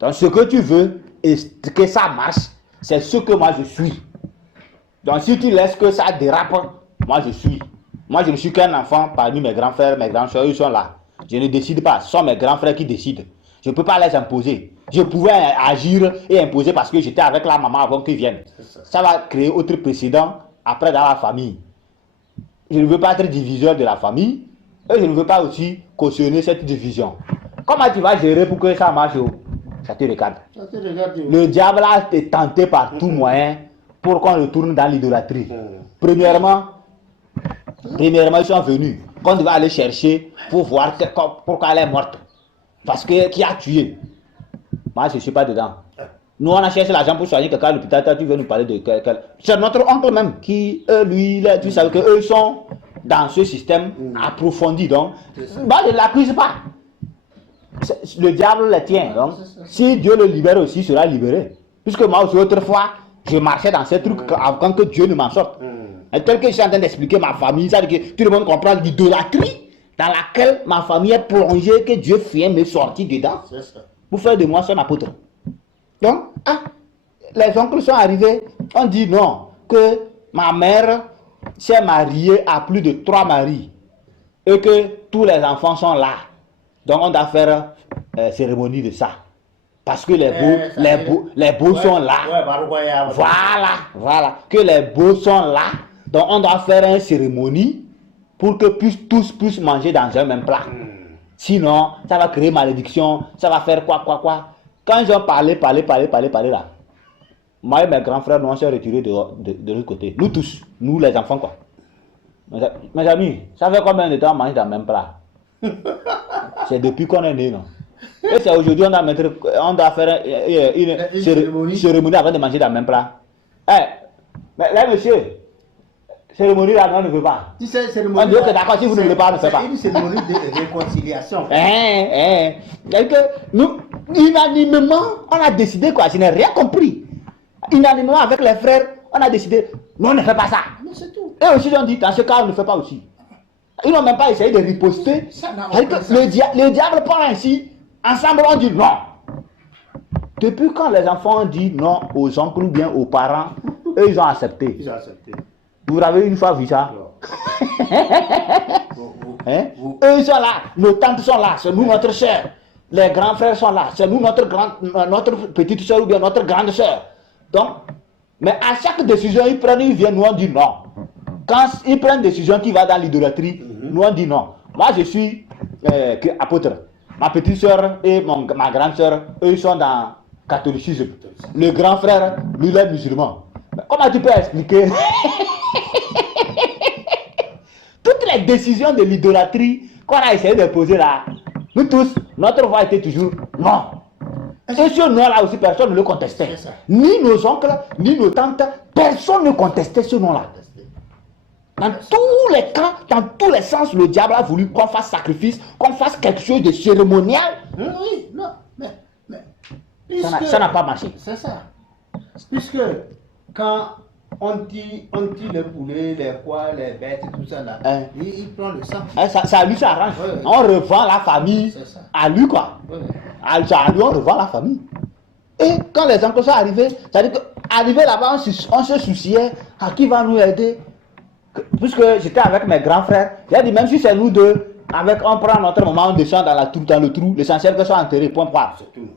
Donc ce que tu veux et que ça marche, c'est ce que moi je suis. Donc si tu laisses que ça dérape, moi je suis. Moi je ne suis qu'un enfant parmi mes grands frères, mes grands soeurs, ils sont là. Je ne décide pas, ce sont mes grands frères qui décident. Je ne peux pas les imposer. Je pouvais agir et imposer parce que j'étais avec la maman avant qu'ils viennent. Ça va créer autre précédent après dans la famille. Je ne veux pas être diviseur de la famille et je ne veux pas aussi cautionner cette division. Comment tu vas gérer pour que ça marche? Ça te regarde. Le diable a été tenté par tout moyen pour qu'on retourne dans l'idolâtrie. Premièrement, ils sont venus. Qu'on devait aller chercher pour voir pourquoi elle est morte. Parce que qui a tué? Moi, je ne suis pas dedans. Nous, on a cherché l'argent pour soigner quelqu'un à l'hôpital. Toi, tu veux nous parler de quelqu'un. C'est notre oncle même qui, lui, tu savais qu'eux sont dans ce système approfondi. Donc, moi, je ne l'accuse pas. Le diable le tient. Donc, si Dieu le libère aussi, il sera libéré. Puisque moi aussi, autrefois, je marchais dans ces trucs avant que Dieu ne m'en sorte. Et tel que je suis en train d'expliquer ma famille, ça veut dire que tout le monde comprend l'idolâtrie dans laquelle ma famille est plongée, que Dieu vient me sortir dedans pour faire de moi son apôtre. Donc, les oncles sont arrivés, on dit non, que ma mère s'est mariée à plus de 3 maris et que tous les enfants sont là. Donc on doit faire cérémonie de ça. Parce que les beaux sont là. Voilà. Que les beaux sont là. Donc on doit faire une cérémonie pour que tous puissent manger dans un même plat. Sinon, ça va créer malédiction, ça va faire quoi. Quand ils ont parlé là, moi et mes grands frères, nous on s'est retirés de l'autre côté. Nous tous, nous les enfants quoi. Mes amis, ça fait combien de temps on mange dans le même plat? C'est depuis qu'on est né, non? Et c'est aujourd'hui on doit faire une cérémonie avant de manger dans le même plat. Mais là, monsieur, cérémonie là, on ne veut pas. Tu sais, cérémonie. On dit que d'accord, si vous ne voulez pas, on ne fait pas. C'est une cérémonie de réconciliation. Nous, unanimement, on a décidé quoi? Je n'ai rien compris. Unanimement avec les frères, on a décidé, non, on ne fait pas ça. Mais c'est tout. Et aussi, on dit, dans ce cas, on ne fait pas aussi. Ils n'ont même pas essayé de riposter. Le diable parle ainsi. Ensemble, on dit non. Depuis quand les enfants ont dit non aux oncles ou bien aux parents, eux, ils ont accepté. Ils ont accepté. Vous avez une fois vu ça? Eux, ils sont là. Nos tantes sont là. C'est nous, notre soeur. Les grands frères sont là. C'est nous, notre petite soeur ou bien notre grande soeur. Donc, mais à chaque décision, ils viennent, nous on dit non. Quand ils prennent une décision qui va dans l'idolâtrie, nous on dit non. Moi, je suis apôtre. Ma petite soeur et ma grande soeur, eux, ils sont dans le catholicisme. Le grand frère, lui, il est musulman. Mais comment tu peux expliquer toutes les décisions de l'idolâtrie qu'on a essayé de poser là? Nous tous, notre voix était toujours non. Et ce nom-là aussi, personne ne le contestait. Ni nos oncles, ni nos tantes, personne ne contestait ce nom-là. Dans tous les cas, dans tous les sens, le diable a voulu qu'on fasse sacrifice, qu'on fasse quelque chose de cérémonial. Oui, non, mais ça n'a pas marché. C'est ça. Puisque quand on tue les poulets, les pois, les bêtes, tout ça là, il prend le sang. Ça lui s'arrange. On revend la famille à lui quoi. À lui, on revend la famille. Et quand les oncles sont arrivés, ça veut dire qu'arrivé là-bas, on se souciait à qui va nous aider. Puisque j'étais avec mes grands frères, j'ai dit même si c'est nous deux, on prend notre moment, on descend dans le trou, l'essentiel que soit enterré, point.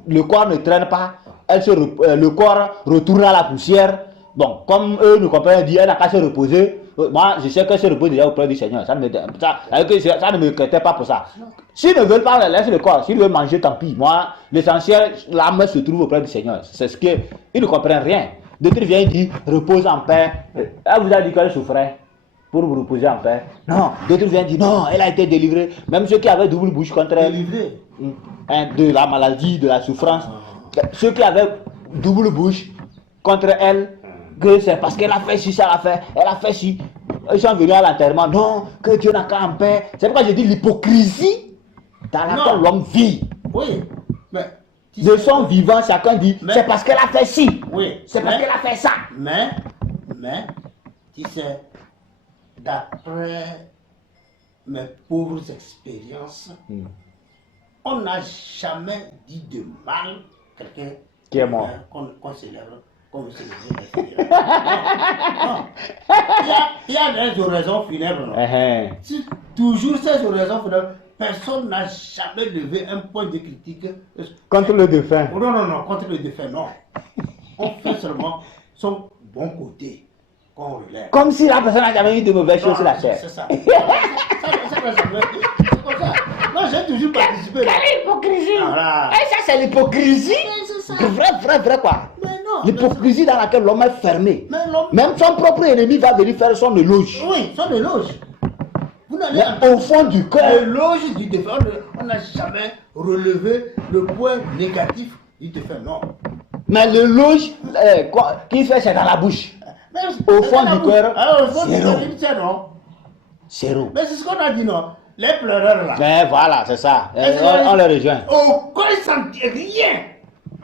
Le corps ne traîne pas, le corps retourne à la poussière. Bon, comme eux nous comprennent, dit elle n'a qu'à se reposer. Moi, je sais que se repose déjà auprès du Seigneur. Ça ne me inquiétait pas pour ça. S'ils ne veulent pas, laisse le corps. S'ils veulent manger, tant pis. Moi, l'essentiel, l'âme se trouve auprès du Seigneur. C'est ce qu'ils ne comprennent rien. D'autres viennent dire repose en paix. Elle vous a dit qu'elle souffrait pour vous reposer en paix. Non, d'autres viennent dire non, elle a été délivrée. Même ceux qui avaient double bouche contre elle. Délivrée de la maladie, de la souffrance. Ceux qui avaient double bouche contre elle. Que c'est parce qu'elle a fait ci, ça l'a fait, elle a fait ci. Ils sont venus à l'enterrement. Non, que Dieu n'a qu'à en paix. C'est pourquoi je dis l'hypocrisie dans laquelle l'homme vit. Oui, mais de son vivant, chacun dit c'est parce qu'elle a fait ci. Oui, c'est parce qu'elle a fait ça. Mais, tu sais, d'après mes pauvres expériences, on n'a jamais dit de mal quelqu'un qui est mort. Qu'on célèbre. Comme il y a des oraisons funèbres. Si toujours ces oraisons funèbres, personne n'a jamais levé un point de critique contre le défunt. Non, contre le défunt, non. On fait seulement son bon côté qu'on relève. Comme si la personne n'a jamais eu de mauvaises choses sur la terre. C'est ça. C'est comme ça. Non, j'ai toujours participé. Quelle hypocrisie! Voilà. Et ça, c'est l'hypocrisie. Vrai quoi. L'hypocrisie dans laquelle l'homme est fermé. Même son propre ennemi va venir faire son éloge. Oui, son éloge. Mais au fond du cœur. L'éloge du défunt, on n'a jamais relevé le point négatif du défunt, non. Mais l'éloge qu'il fait, c'est dans la bouche. Au fond du cœur, zéro. Mais c'est ce qu'on a dit, non. Les pleureurs là. Mais voilà, c'est ça. On les rejoint. Aucun sentiment, rien.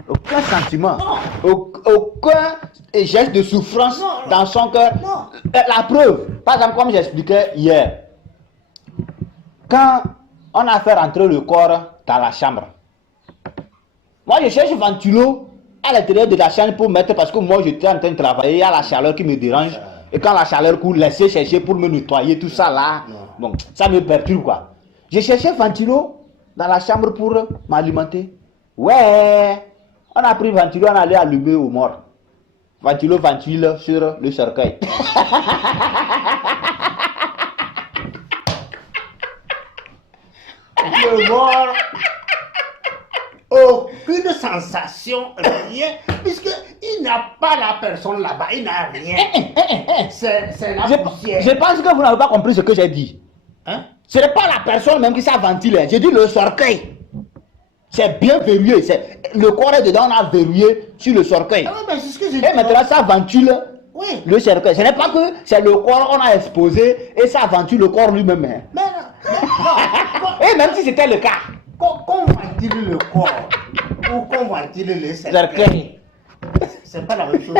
Aucun sentiment. Aucun geste de souffrance dans son cœur. La preuve, par exemple, comme j'expliquais hier, quand on a fait rentrer le corps dans la chambre, moi je cherche ventilo à l'intérieur de la chambre pour mettre, parce que moi j'étais en train de travailler, il y a la chaleur qui me dérange. Et quand la chaleur coule, laisser chercher pour me nettoyer, tout ça là, bon, ça me perturbe quoi. J'ai cherché ventilo dans la chambre pour m'alimenter. Ouais, on a pris ventilo, on allait allumer aux morts. Ventilo ventile sur le cercueil. le mort, aucune sensation, rien, puisqu'il n'a pas la personne là-bas, il n'a rien. C'est la poussière. Je pense que vous n'avez pas compris ce que j'ai dit. Hein? Ce n'est pas la personne même qui s'est ventilée. J'ai dit le cercueil. C'est bien verrouillé. Le corps est dedans, on a verrouillé sur le cercueil. Ah oui, mais c'est ce que j'ai dit. Et maintenant, ça ventile le cercueil. Ce n'est pas que c'est le corps qu'on a exposé et ça ventile le corps lui-même. Hein. Mais non. Et même si c'était le cas. Qu'on ventile le corps ou qu'on ventile le cercueil, c'est pas la même chose.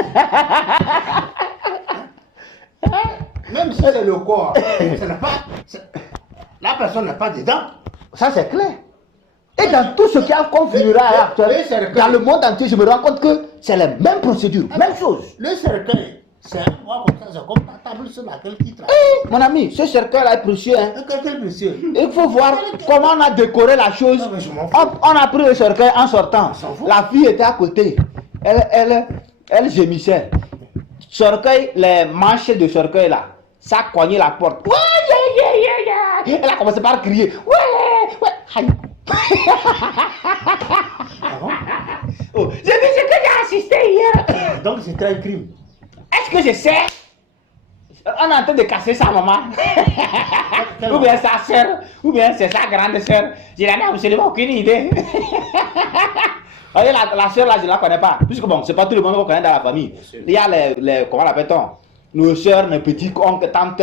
Même si c'est le corps, la personne n'est pas dedans. Ça c'est clair. Et dans tout ce qui a configuré actuellement, dans le monde entier, je me rends compte que c'est la même procédure, même chose. Le cercueil, c'est un endroit comme ça, c'est comme ta table sur laquelle tu travailles. Mon ami, ce cercueil-là est précieux. Hein? Quel précieux? Il faut voir comment on a décoré la chose. Non, on a pris le cercueil en sortant. La fille était à côté. Elle gémissait. Cercueil, les manches de cercueil là, ça cognait la porte. Ouais, yeah. Elle a commencé par crier. Ouais. Oh, j'ai vu ce que j'ai assisté hier. Donc c'était un crime. Est-ce que je sais? On est en train de casser sa maman. Ou bien sa soeur, ou bien c'est sa grande soeur. Je n'en ai absolument aucune idée. Voyez, la soeur là, je ne la connais pas. Puisque bon, c'est pas tout le monde qu'on connaît dans la famille. Il y a les comment l'appelle-t-on? Nos soeurs, nos petits oncles, tantes,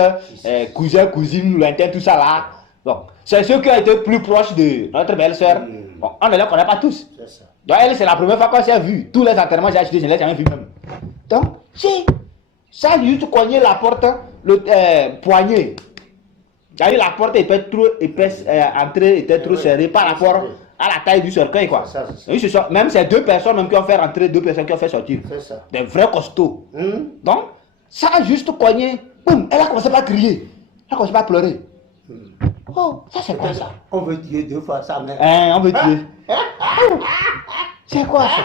cousins, cousines, lointains, tout ça là. Donc, c'est ceux qui ont été plus proches de notre belle-sœur. Bon, on ne les connaît pas tous. C'est ça. Donc, elle, c'est la première fois qu'on s'est vu. Tous les enterrements que j'ai achetés, je ne les ai jamais vus même. Donc, ça a juste cogné la porte, le poignet. La porte était trop épaisse, entrée était trop serrée par rapport à la taille du cercueil, quoi. Ça. Oui, même ces deux personnes même qui ont fait rentrer, deux personnes qui ont fait sortir. C'est ça. Des vrais costauds. Donc, ça a juste cogné. Boum, elle a commencé à crier. Elle a commencé à pleurer. Oh, ça c'est quoi ça? On veut tuer deux fois sa mère. On veut tuer. C'est quoi ça?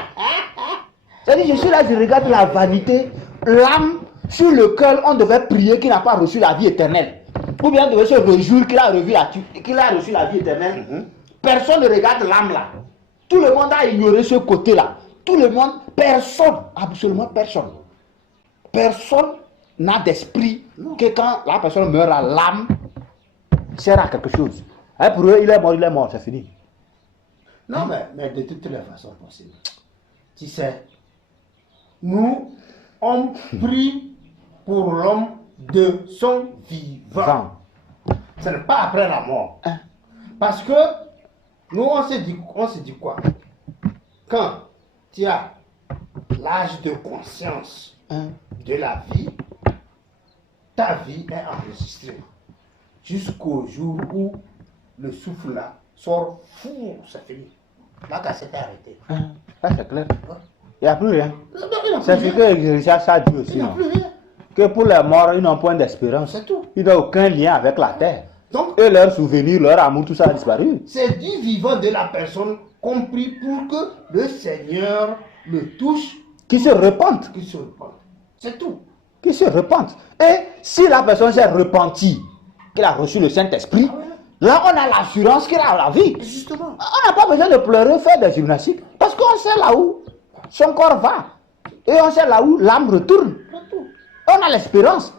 C'est-à-dire, je suis là, je regarde la vanité, l'âme sur lequel on devait prier qu'il n'a pas reçu la vie éternelle. Ou bien on devait se réjouir qu'il a reçu la vie éternelle. Personne ne regarde l'âme là. Tout le monde a ignoré ce côté-là. Tout le monde, personne, absolument personne. Personne n'a d'esprit que quand la personne meurt, l'âme sert à quelque chose. Et pour eux, il est mort, c'est fini. Non, mais de toutes les façons possibles. Tu sais, nous, on prie pour l'homme de son vivant. Ce n'est pas après la mort. Parce que nous, on se dit quoi? Quand tu as l'âge de conscience de la vie, ta vie est enregistrée. Jusqu'au jour où le souffle là sort fou, c'est fini. La cassette est arrêtée. Ça c'est clair. Il n'y a plus rien. C'est ce que Richard a dit aussi. Il n'y a plus rien. Que pour les morts, ils n'ont point d'espérance. C'est tout. Ils n'ont aucun lien avec la terre. Donc, et leur souvenir, leur amour, tout ça a disparu. C'est du vivant de la personne compris pour que le Seigneur le touche. Qui se repente. C'est tout. Qui se repente. Et si la personne s'est repentie, qu'il a reçu le Saint-Esprit, là on a l'assurance qu'il a la vie. Justement. On n'a pas besoin de pleurer, faire des gymnastiques, parce qu'on sait là où son corps va. Et on sait là où l'âme retourne. On a l'espérance.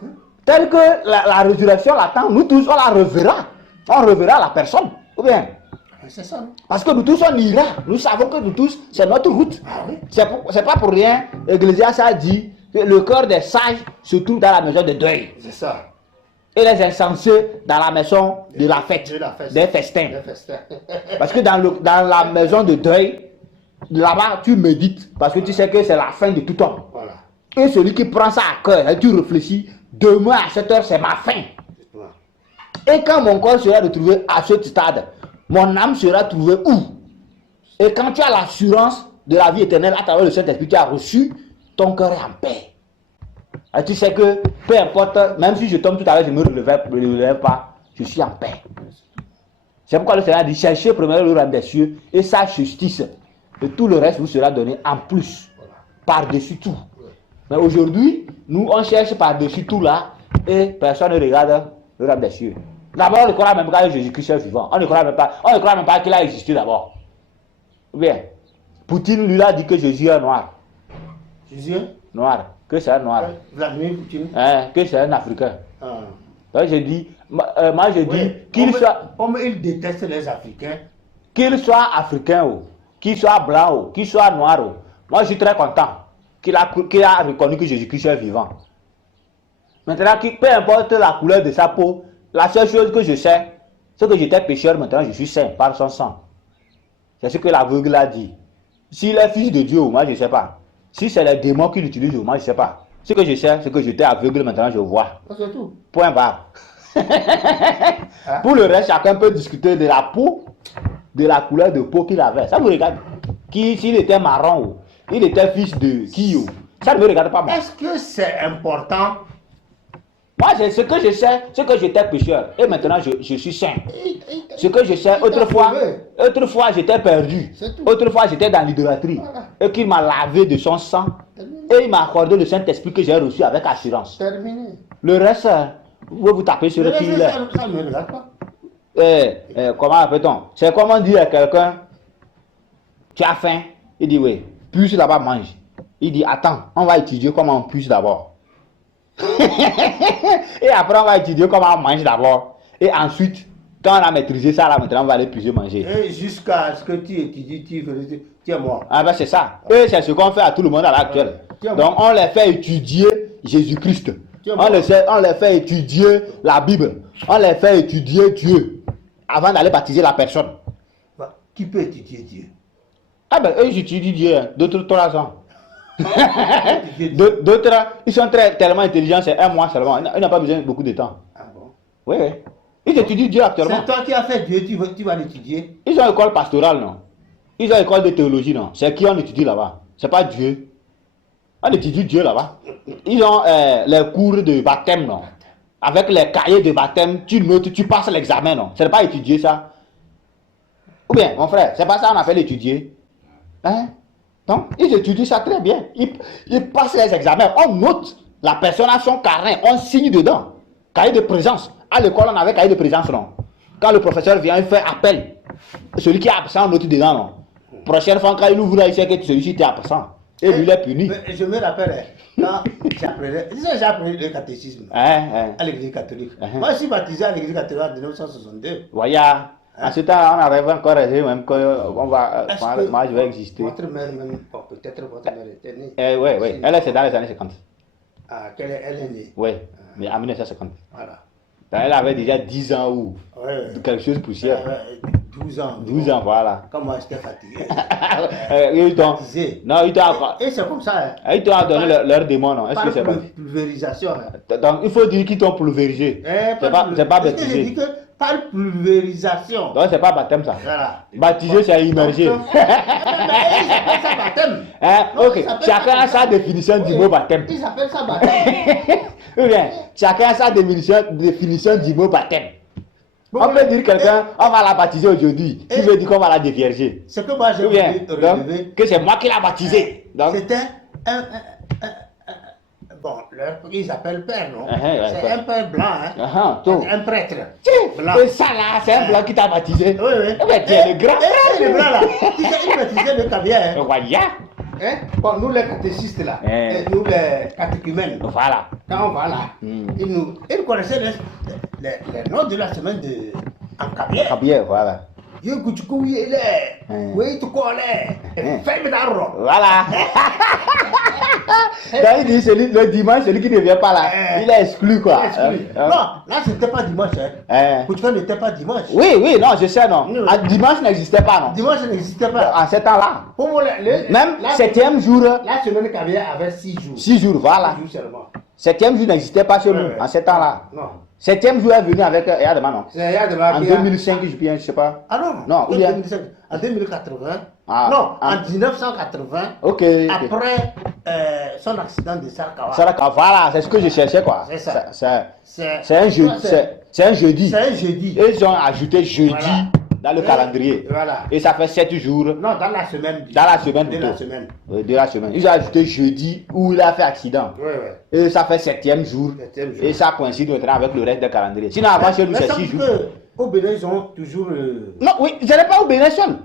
Telle que la résurrection l'attend, nous tous on la reverra. On reverra la personne. Ou bien. C'est ça. Parce que nous tous on ira. Nous savons que nous tous, c'est notre route. C'est pas pour rien. Ecclésiaste a dit que le cœur des sages se trouve dans la maison de deuil. C'est ça. Et les insensés dans la maison de la fête, des festins. Parce que dans la maison de deuil, là-bas tu médites, parce que tu sais que c'est la fin de tout homme. Voilà. Et celui qui prend ça à cœur, et tu réfléchis, demain à 7 heures c'est ma fin. Et quand mon corps sera retrouvé à ce stade, mon âme sera trouvée où? Et quand tu as l'assurance de la vie éternelle à travers le Saint-Esprit, tu as reçu, ton cœur est en paix. Et tu sais que, peu importe, même si je tombe tout à l'heure, je ne me relève pas, je suis en paix. C'est pourquoi le Seigneur a dit, cherchez premièrement le royaume des cieux et sa justice. Et tout le reste vous sera donné en plus, par-dessus tout. Mais aujourd'hui, nous, on cherche par-dessus tout là, et personne ne regarde le royaume des cieux. D'abord, on ne croit même pas que Jésus-Christ est vivant. On ne croit même pas qu'il a existé d'abord. Bien. Poutine lui a dit que Jésus est noir. Jésus est noir. Que c'est un noir. Vladimir Poutine. Que c'est un Africain. Donc je dis, moi je dis qu'il soit. Comme il déteste les Africains. Qu'il soit africain, qu'il soit blanc, qu'il soit noir. Moi je suis très content qu'il a reconnu que Jésus-Christ est vivant. Maintenant, peu importe la couleur de sa peau, la seule chose que je sais, c'est que j'étais pécheur, maintenant je suis saint par son sang. C'est ce que l'aveugle a dit. S'il est fils de Dieu, moi je ne sais pas. Si c'est les démons qui l'utilisent, moi je ne sais pas. Ce que je sais, c'est que j'étais aveugle, maintenant je vois. C'est tout. Point barre. Pour le reste, chacun peut discuter de la peau, de la couleur de peau qu'il avait. Ça vous regarde. S'il était marron, il était fils de qui, ça ne me regarde pas moi. Est-ce que c'est important? Moi, ce que je sais, c'est que j'étais pécheur. Et maintenant, je suis saint. Ce que je sais, autrefois j'étais perdu. Autrefois, j'étais dans l'idolâtrie. Voilà. Et qu'il m'a lavé de son sang. Et il m'a accordé le Saint-Esprit que j'ai reçu avec assurance. Terminé. Le reste, vous tapez sur le qui il est. Ça ne me regarde pas. Comment appelle-t-on? C'est comment dire à quelqu'un, tu as faim? Il dit oui, puce là-bas, mange. Il dit attends, on va étudier comment on puce d'abord. Et après on va étudier comment on mange d'abord. Et ensuite, quand on a maîtrisé ça, là maintenant on va aller puiser manger. Et jusqu'à ce que tu étudies, tu es mort. Ah ben c'est ça. Et c'est ce qu'on fait à tout le monde à l'heure actuelle. Donc on les fait étudier Jésus-Christ. On les fait étudier la Bible. On les fait étudier Dieu avant d'aller baptiser la personne. Qui peut étudier Dieu? Ah ben eux ils étudient Dieu, d'autres 3 ans. D'autres, ils sont tellement intelligents, c'est 1 mois seulement. Ils n'ont pas besoin de beaucoup de temps. Ah bon? Oui. Ils étudient Dieu actuellement. C'est toi qui as fait Dieu, tu vas l'étudier. Ils ont école pastorale, non? Ils ont école de théologie, non? C'est qui on étudie là-bas? C'est pas Dieu. On étudie Dieu là-bas. Ils ont les cours de baptême, non? Avec les cahiers de baptême, tu notes, tu passes l'examen, non? C'est pas étudier ça. Ou bien, mon frère, c'est pas ça qu'on appelle étudier. Hein? Donc, ils étudient ça très bien. Ils passent les examens. On note. La personne a son carnet. On signe dedans. Cahier de présence. À l'école, on avait cahier de présence, non? Quand le professeur vient, il fait appel. Celui qui est absent, on note dedans, non? Prochaine fois, quand il ouvre, il sait que celui-ci était absent. Et lui, il est puni. Je me rappelle, quand j'apprenais le catéchisme à l'église catholique. Moi, je suis baptisé à l'église catholique en 1962. Voilà. À ce temps-là, on arrive encore à dire même qu'on va, moi je vais exister. Votre mère même, peut-être votre mère était née. Oui. Elle est dans les années 50. Ah, elle est née. Oui, mais en 1950. Voilà. Donc, elle avait déjà 10 ans ou quelque chose de poussière. 12 ans. 12 ans, voilà. Comme moi, j'étais fatigué. Non, ils t'ont encore. Et c'est comme ça. Ils t'ont donné leur démon, non? Est-ce que c'est pas pulvérisation. Donc, il faut dire qu'ils t'ont pulvérisé. C'est pas baptisé. Par pulvérisation. Donc c'est pas baptême ça. Voilà. Baptisé c'est immergé. Mais ils appellent ça baptême. Ok, chacun a sa définition du mot baptême. Ils appellent ça baptême. Ou bien, chacun a sa définition du mot baptême. On peut dire quelqu'un, on va la baptiser aujourd'hui. Qui veut dire qu'on va la dévierger. C'est que moi j'ai relevé. Que c'est moi qui l'ai baptisé. C'était bon, ils appellent père, non? C'est un père blanc, hein? Un prêtre. Blanc. Et ça là, c'est un blanc qui t'a baptisé. Oui. Mais tu es le grand frère. Le blanc là, il baptisait le caviar. Voilà. Bon, nous les catéchistes là, nous les catéchumènes. Voilà. Quand on va là, ils connaissaient les noms de la semaine en caviar. Caviar, voilà. Yo kuchuku yele, oui tu connais, fais-moi d'arro. Voilà. Donc il dit le dimanche, celui qui ne vient pas là, il est exclu quoi. Non, là c'était pas dimanche. Kuchuka n'était pas dimanche. Oui, non, je sais non. Dimanche n'existait pas non. Dimanche n'existait pas. En ce temps-là. Pour moi, même 7e jour. La semaine caviar avait 6 jours. 6 jours, voilà. 6 jours seulement. 7e jour n'existait pas chez nous en ce temps-là. Non. 7e jour est venu avec Yadema, non? C'est Yadema. En 2005, je sais pas. Ah non, non, en 2005. En 2080. Non, en 1980. Ok. Après son accident de Sarkawa. Sarkawa, voilà, c'est ce que je cherchais quoi. C'est ça. C'est un jeudi. C'est un jeudi. C'est un jeudi. Et ils ont ajouté jeudi dans le calendrier. Voilà. Et ça fait 7 jours. Non, dans la semaine. Dans la semaine. De la semaine. Oui, de la semaine. Ils ont ajouté jeudi où il a fait accident. Oui, oui. Et ça fait 7e jour. Et ça coïncide maintenant avec le reste du calendrier. Sinon, avant, chez nous, c'est 6 jours. Au Bénin, ils ont toujours. Non, oui, ce n'est pas au Bénin seul.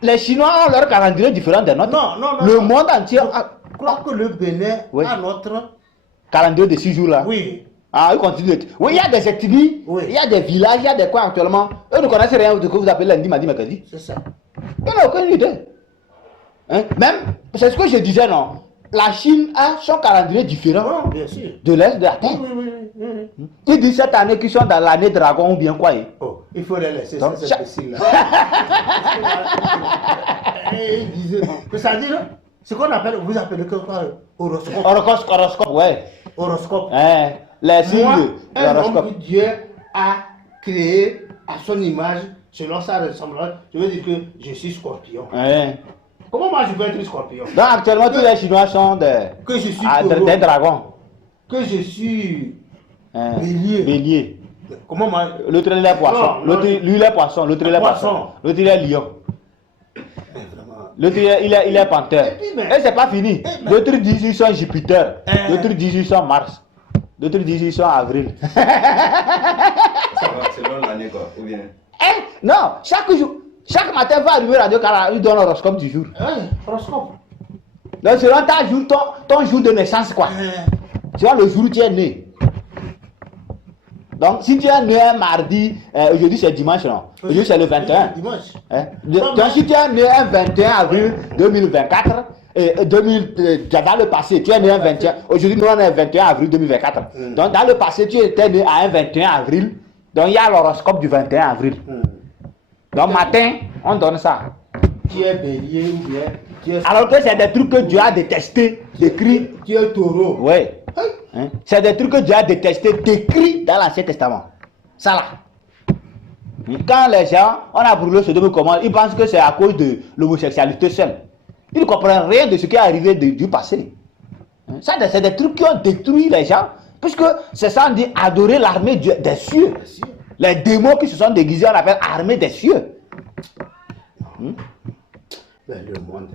Les Chinois ont leur calendrier différent des nôtres. Non. Le monde entier. Je crois que le Bénin a notre calendrier de 6 jours là. Oui. Ah, ils continuent. Oui, il y a des ethnies, il y a des villages, il y a des coins actuellement. Eux ne connaissent rien de ce que vous appelez lundi, mardi, mercredi. C'est ça. Ils n'ont aucune idée. Hein? Même, c'est ce que je disais, non. La Chine a son calendrier différent bien sûr. de l'Est de la Terre. Oui. Ils disent cette année qu'ils sont dans l'année dragon ou bien quoi. Oh, il faut les laisser, ça c'est facile là. Ils disaient, c'est-à-dire, ce qu'on appelle, vous appelez quoi? Horoscope. Horoscope, ouais. Horoscope. Les signes de l'horoscope. Que Dieu a créé à son image, selon sa ressemblance, je veux dire que je suis scorpion. Comment moi je peux être scorpion? Donc actuellement tous les Chinois sont des dragons. Que je suis bélier. Comment moi? L'autre il est poisson. L'autre lui il est poisson. L'autre il est poisson. L'autre il est lion. L'autre il est panthère. Et c'est pas fini. L'autre dit ils sont Jupiter. L'autre dit ils sont Mars. L'autre dit ils sont Avril. Ça va selon l'année quoi, ou bien? Non, chaque matin va arriver Radio Canada, il donne l'horoscope du jour. Horoscope. Donc selon ton jour de naissance quoi. Tu vois le jour où tu es né. Donc si tu es né un mardi, aujourd'hui c'est dimanche non. Aujourd'hui c'est le 21. Dimanche. Donc si tu es né un 21 avril 2024, dans le passé, tu es né un 21. Aujourd'hui nous on est 21 avril 2024. Donc dans le passé tu étais né à un 21 avril. Donc il y a l'horoscope du 21 avril. Donc matin, on donne ça. Tu es bélier ou bien alors que c'est des trucs que Dieu a détesté, décrit. Tu es taureau. Oui. C'est des trucs que Dieu a détesté, décrit dans l'Ancien Testament. Ça là. Quand les gens, on a brûlé Sodome et Gomorrhe, ils pensent que c'est à cause de l'homosexualité seule. Ils ne comprennent rien de ce qui est arrivé du passé. Ça, c'est des trucs qui ont détruit les gens, puisque c'est ça on dit adorer l'armée des cieux. Les démons qui se sont déguisés, on appelle armée des cieux.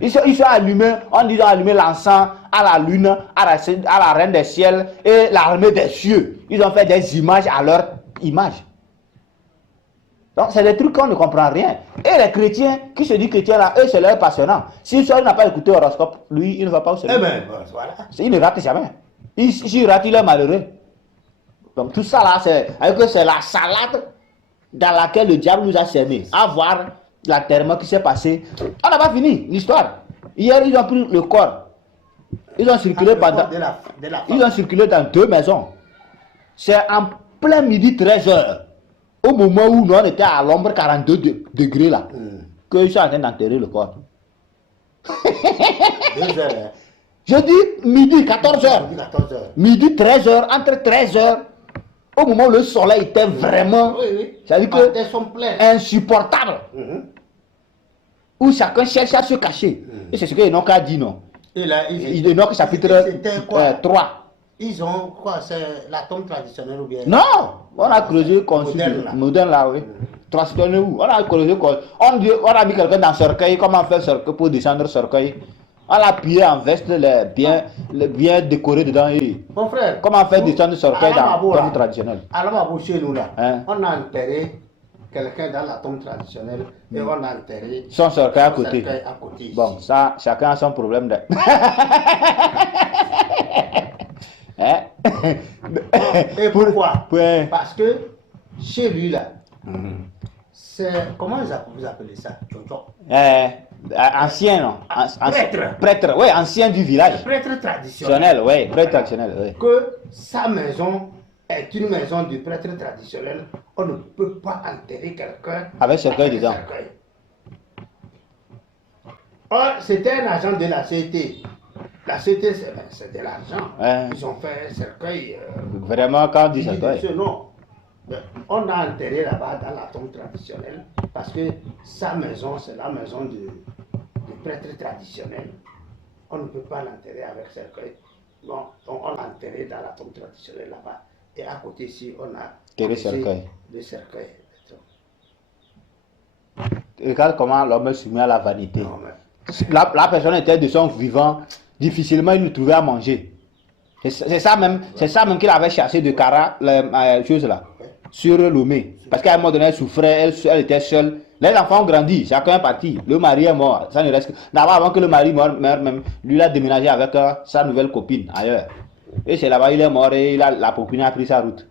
Ils sont allumés, on dit ils ont allumé l'encens à la lune, à la reine des ciels et l'armée des cieux. Ils ont fait des images à leur image. Donc c'est des trucs qu'on ne comprend rien. Et les chrétiens qui se disent chrétiens là, eux c'est leur passionnant. Si il n'a pas écouté l'horoscope, lui il ne va pas au ciel. Voilà. Il ne rate jamais. S'il rate, il est malheureux. Donc tout ça là, c'est la salade dans laquelle le diable nous a semé. À voir l'enterrement qui s'est passé. On n'a pas fini l'histoire. Hier, ils ont pris le corps. Ils ont circulé ils ont circulé dans 2 maisons. C'est en plein midi 13h. Au moment où nous on était à l'ombre 42 degrés là. Qu'ils sont en train d'enterrer le corps. 2 heures. Je dis midi 14h. Midi 13h, entre 13h. Au moment où le soleil était vraiment, c'est-à-dire que insupportable, où chacun cherche à se cacher. Et c'est ce que Enoch a dit, non? Enoch chapitre 3. Ils ont quoi? C'est la tombe traditionnelle ou bien? Non! On a creusé moderne là, oui. Traditionnel où? On a creusé, on a mis quelqu'un dans le cercueil, comment faire cercueil pour descendre le cercueil. On l'a plié en veste, bien décoré dedans. Mon frère, comment faire descendre le cercueil dans la tombe traditionnelle? À la chez nous là, on a enterré quelqu'un dans la tombe traditionnelle et on a enterré son cercueil à côté. Bon, ça, chacun a son problème. Et pourquoi? Parce que chez lui là, c'est, comment vous appelez ça? Ancien, non? Prêtre. Oui, ancien du village. Prêtre traditionnel. Oui, prêtre traditionnel, oui. Que sa maison est une maison du prêtre traditionnel. On ne peut pas enterrer quelqu'un avec cercueil dedans. Or, c'était un agent de la CT. La CT, c'est de l'argent. Ils ont fait un cercueil. Vraiment, quand on dit cercueil. Non. On a enterré là-bas dans la tombe traditionnelle parce que sa maison, c'est la maison du prêtre traditionnel. On ne peut pas l'enterrer avec cercueil. Bon, donc on l'a enterré dans la tombe traditionnelle là-bas. Et à côté ici, on a le cercueil. Le cercueil. regarde comment l'homme est soumis à la vanité. La personne était de son vivant, difficilement il nous trouvait à manger. C'est ça même qu'il avait chassé de Kara, la chose là, sur Lomé. Parce qu'à un moment donné, elle souffrait, elle était seule. Les enfants ont grandi, chacun est parti. Le mari est mort, ça ne reste que... D'abord, avant que le mari meure même, lui il a déménagé avec sa nouvelle copine ailleurs. Et c'est là-bas, il est mort et la copine a pris sa route.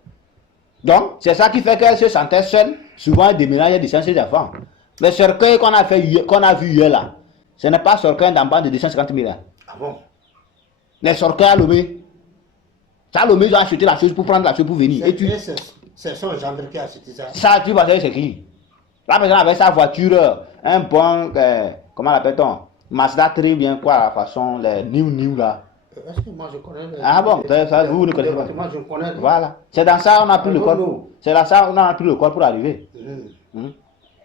Donc, c'est ça qui fait qu'elle se sentait seule. Souvent, elle déménage et descend ses enfants. Mais ce recueil qu'on a vu hier là, ce n'est pas ce recueil d'en bas de 250 000. Ah bon? Les sorqueurs à Lomé. Ça, Lomé, ils ont acheté la chose pour prendre la chose pour venir. C'est son gendre qui a acheté ça. Ça, tu vas savoir c'est qui? La personne avait sa voiture, un bon, comment l'appelle-t-on? Mazda très bien quoi, la façon, les new là. Est-ce que moi je connais Ah bon, ça, vous ne connaissez pas. Moi je connais. Voilà. C'est dans ça on a pris le corps. C'est dans ça on a pris le corps pour arriver.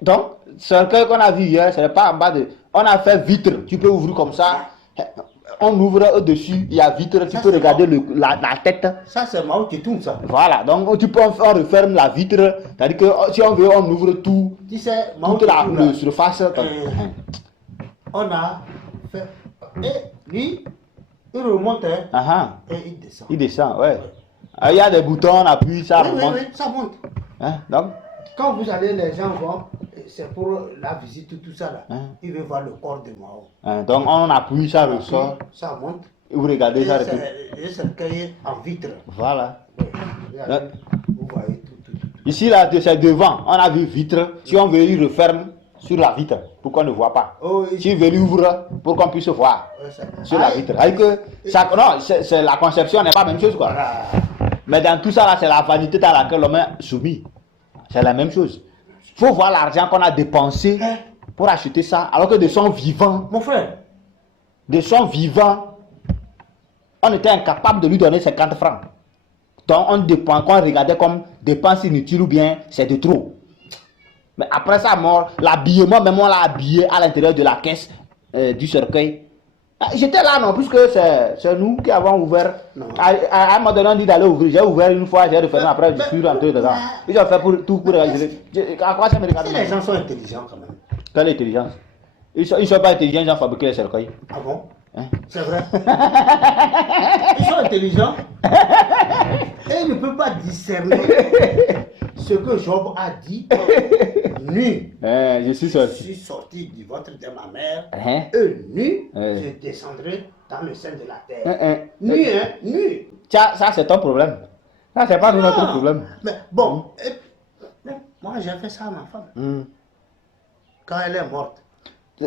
Donc, ce recueil qu'on a vu hier, ce n'est pas en bas de... On a fait vitre, tu peux ouvrir comme ça. On ouvre au-dessus, il y a vitre, tu peux regarder la tête. Ça c'est Mao Tse-tung ça. Voilà, donc on referme la vitre. C'est-à-dire que si on veut, on ouvre tout. Tu sais, Mao toute la Tse-tung, surface. On a fait... Et lui, il remonte et il descend. Il descend, ouais. Il y a des boutons, on appuie, ça remonte. Oui, ça monte. Donc, quand vous allez, les gens vont, c'est pour la visite, tout ça là. Ils veulent voir le corps de Mao. Donc on appuie, ça ressort. Ça monte. Et vous regardez, ça ressort. Et c'est recueilli en vitre. Voilà. Vous voyez tout. Ici, là, c'est devant. On a vu vitre. Si on veut, il referme sur la vitre pour qu'on ne voit pas. Si on veut, il ouvre pour qu'on puisse voir sur la vitre. Non, c'est la conception n'est pas la même chose, quoi. Mais dans tout ça, là, c'est la vanité dans laquelle l'homme est soumis. C'est la même chose. Il faut voir l'argent qu'on a dépensé pour acheter ça, alors que de son vivant, mon frère, de son vivant, on était incapable de lui donner 50 francs. Donc on regardait comme dépense inutile ou bien c'est de trop. Mais après sa mort, l'habillement, même on l'a habillé à l'intérieur de la caisse du cercueil. J'étais là, non, puisque c'est nous qui avons ouvert. À un moment donné, on dit d'aller ouvrir. J'ai ouvert une fois, j'ai refermé, après je suis rentré dedans. Ils ont fait tout pour regarder. À quoi ça me regarde? Les gens sont intelligents quand même. Quelle intelligence? Ils ne sont pas intelligents, ils ont fabriqué les cercueils. Ah bon? C'est vrai. Ils sont intelligents. Et ils ne peuvent pas discerner ce que Job a dit. Nu. Je suis sorti du ventre de ma mère. Et nu, je descendrai dans le sein de la terre. Nu, nu. Ça, c'est ton problème. Ça, c'est pas notre problème. Mais bon, moi j'ai fait ça à ma femme. Quand elle est morte.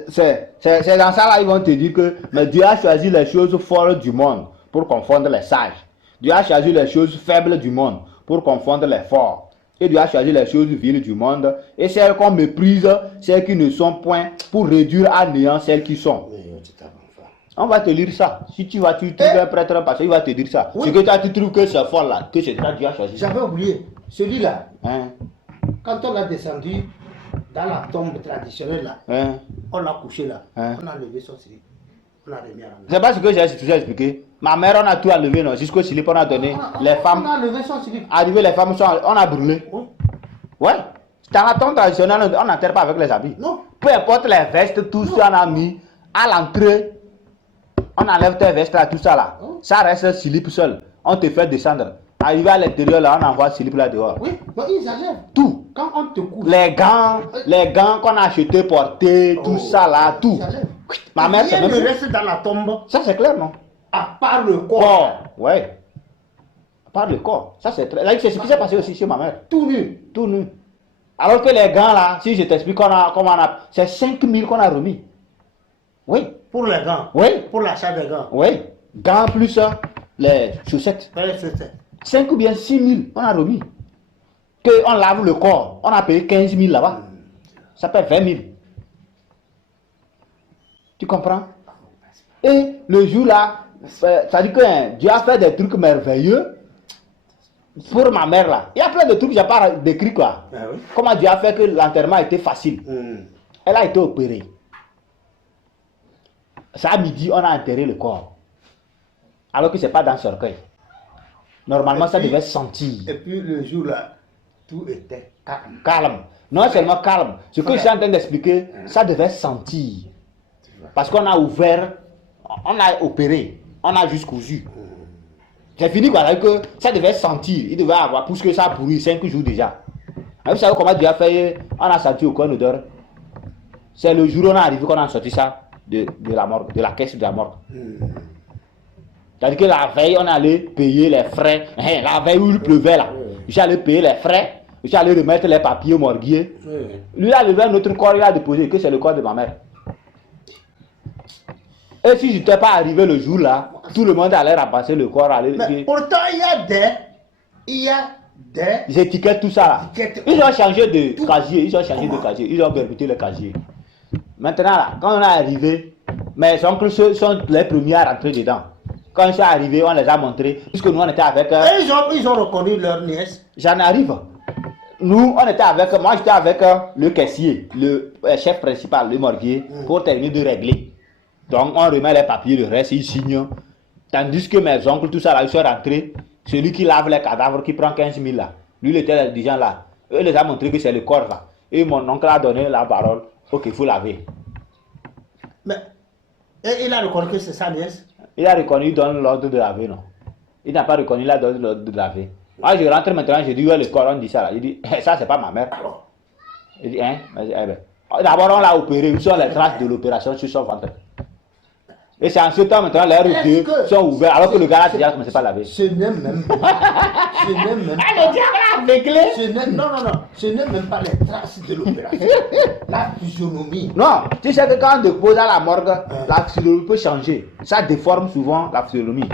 C'est dans ça là ils vont te dire que mais Dieu a choisi les choses folles du monde pour confondre les sages. Dieu a choisi les choses faibles du monde pour confondre les forts. Et Dieu a choisi les choses viles du monde et celles qu'on méprise, celles qui ne sont point, pour réduire à néant celles qui sont. On va te lire ça. Si tu trouves un prêtre parce qu'il va te dire ça. Ce que tu trouves que c'est fort là, que c'est ça Dieu a choisi. J'avais oublié. Celui-là, quand on l'a descendu dans la tombe traditionnelle là, on l'a couché là, on a levé son slip, on a remis à la main. C'est pas ce que j'ai expliqué. Ma mère, on a tout enlevé, non, jusqu'au slip, on a donné. Les femmes. On a levé son slip. Arrivé, les femmes, on a brûlé. Ouais. Dans la tombe traditionnelle, on n'enterre pas avec les habits. Non. Peu importe les vestes, tout ça, on a mis à l'entrée. On enlève tes vestes là, tout ça là. Ça reste slip seul. On te fait descendre. Arrivé à l'intérieur là, on envoie slip là dehors. Oui, mais ils enlèvent. Tout. Quand on te couche. Les gants qu'on a achetés, portés, tout ça là, tout. Ma mère, c'est même chose. Reste dans la tombe. Ça c'est clair, non? À part le corps. Ouais. À part le corps. Ça c'est très... Là, c'est ce qui s'est passé aussi chez ma mère. Tout nu. Tout nu. Alors que les gants là, si je t'explique comment on a... C'est 5 000 qu'on a remis. Oui. Pour les gants. Oui. Pour l'achat des gants. Oui. Gants plus les chaussettes. Les chaussettes. 5 ou bien 6 000 on a remis. Que on lave le corps. On a payé 15 000 là-bas. Ça fait 20 000. Tu comprends? Et le jour là, ça dit que Dieu a fait des trucs merveilleux pour ma mère là. Il y a plein de trucs que je n'ai pas décrit quoi. Oui. Comment Dieu a fait que l'enterrement était facile. Elle a été opérée. Ça à midi, on a enterré le corps. Alors que ce n'est pas dans le cercueil. Normalement, ça devait sentir. Et puis le jour là, tout était calme. Non seulement calme. Ce que je suis en train d'expliquer, ça devait sentir. Parce qu'on a ouvert, on a opéré, on a juste cousu. J'ai fini quoi, que ça devait sentir. Il devait avoir, puisque ça a pourri 5 jours déjà. Et vous savez comment Dieu a fait? On a senti aucun odeur. C'est le jour où on est arrivé qu'on a sorti ça de la morgue, de la caisse de la morgue. C'est-à-dire que la veille, on allait payer les frais. La veille où il pleuvait là, j'allais payer les frais. J'allais remettre les papiers au morguier. Lui, il a levé notre corps, il a déposé que c'est le corps de ma mère. Et si je n'étais pas arrivé le jour là, tout le monde allait ramasser le corps. Mais pourtant, il y a des étiquettes, tout ça là. Ils ont changé de casier, ils ont permuté le casier. Maintenant là, quand on est arrivé, mes oncles sont les premiers à rentrer dedans. Quand ils sont arrivés, on les a montrés, puisque nous on était avec... Ils ont reconnu leur nièce. J'en arrive. Nous, on était avec, moi j'étais avec le caissier, le chef principal, le morguier, pour terminer de régler. Donc on remet les papiers, le reste, ils signent. Tandis que mes oncles, tout ça là, ils sont rentrés. Celui qui lave les cadavres, qui prend 15 000 là, lui il était déjà là. Eux les a montré que c'est le corps là. Et mon oncle a donné la parole, ok, il faut laver. Mais il a reconnu que c'est sa nièce. Il a reconnu, il donne l'ordre de laver, non. Il n'a pas reconnu, il a donné l'ordre de laver. Moi je rentre maintenant, je dis, ouais, le corps, on dit ça là. Il dit, ça c'est pas ma mère. Il dit, hein? D'abord on l'a opéré, où sont les traces de l'opération sur son ventre. Et c'est en ce temps maintenant, les yeux sont ouverts, alors que le gars là déjà commencé pas à laver. Ce n'est même pas. Le diable a réglé. Non. Ce n'est même pas les traces de l'opération. La physionomie. Non, tu sais que quand on dépose à la morgue, la physionomie peut changer. Ça déforme souvent la physionomie.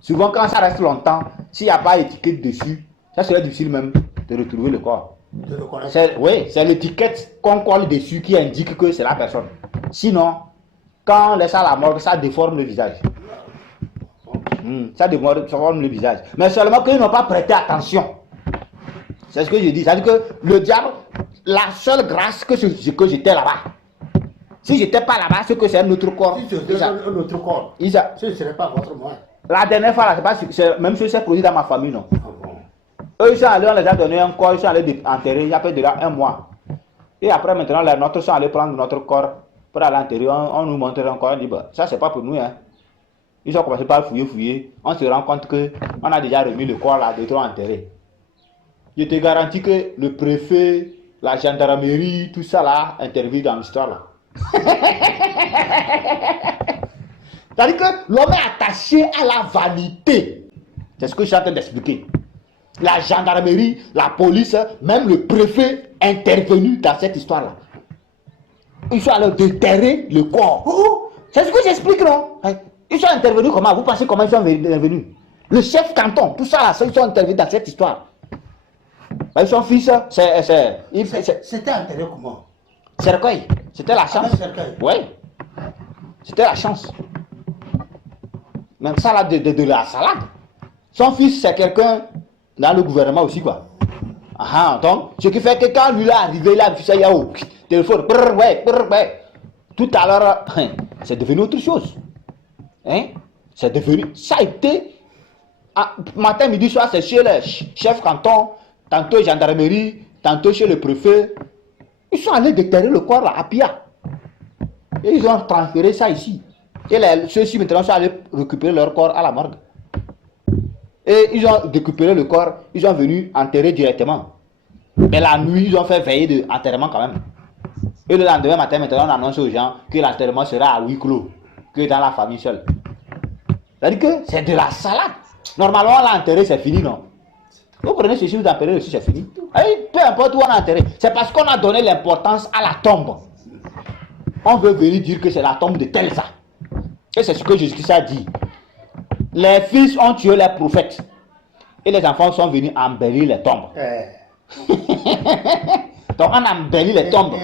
Souvent quand ça reste longtemps, s'il n'y a pas d'étiquette dessus, ça serait difficile même de retrouver le corps. De le connaître. Oui, c'est l'étiquette qu'on colle dessus qui indique que c'est la personne. Sinon, quand on laisse à la morgue, ça déforme le visage. Ça déforme le visage. Mais seulement qu'ils n'ont pas prêté attention. C'est ce que je dis. C'est-à-dire que le diable, la seule grâce que j'étais là-bas. Si j'étais pas là-bas, c'est que c'est un autre corps. Si c'était un autre corps, ce ne serait pas votre moyen. La dernière fois, là, même si c'est produit dans ma famille, non. Eux, ils sont allés, on les a donné un corps, ils sont allés enterrer, il y a peut-être déjà 1 mois. Et après, maintenant, les nôtres sont allés prendre notre corps pour aller enterrer, on nous montre encore, on dit, bah, ça c'est pas pour nous. Hein. Ils ont commencé par fouiller. On se rend compte qu'on a déjà remis le corps là, de trop enterré. Je te garantis que le préfet, la gendarmerie, tout ça là, intervient dans l'histoire là. C'est-à-dire que l'homme est attaché à la vanité. C'est ce que je suis en train d'expliquer. La gendarmerie, la police, même le préfet intervenu dans cette histoire là. Ils sont allés déterrer le corps. C'est ce que j'explique, non? Ils sont intervenus comment? Vous pensez comment ils sont intervenus? Le chef canton, tout ça là, ils sont intervenus dans cette histoire. Son fils, c'était enterré comment? Cercueil. C'était la chance. Oui. C'était la chance. Même salade de la salade. Son fils, c'est quelqu'un dans le gouvernement aussi, quoi. Donc, ce qui fait que quand lui est arrivé, il a vu ça, il y a au téléphone, tout à l'heure, c'est devenu autre chose. Hein? C'est devenu, ça a été, matin, midi, soir, c'est chez le chef canton, tantôt gendarmerie, tantôt chez le préfet. Ils sont allés déterrer le corps là, à Pia. Et ils ont transféré ça ici. Et ceux-ci maintenant sont allés récupérer leur corps à la morgue. Et ils ont récupéré le corps, ils sont venus enterrer directement. Mais la nuit, ils ont fait veiller d'enterrement quand même. Et le lendemain matin, maintenant, on annonce aux gens que l'enterrement sera à huis clos, que dans la famille seule. C'est-à-dire que c'est de la salade. Normalement, on l'a enterré, c'est fini, non? Vous prenez ceci, vous enterrez aussi, c'est fini. Et peu importe où on a enterré. C'est parce qu'on a donné l'importance à la tombe. On veut venir dire que c'est la tombe de tel ça. Et c'est ce que Jésus-Christ a dit. Les fils ont tué les prophètes. Et les enfants sont venus embellir les tombes. Donc on a embelli les tombes.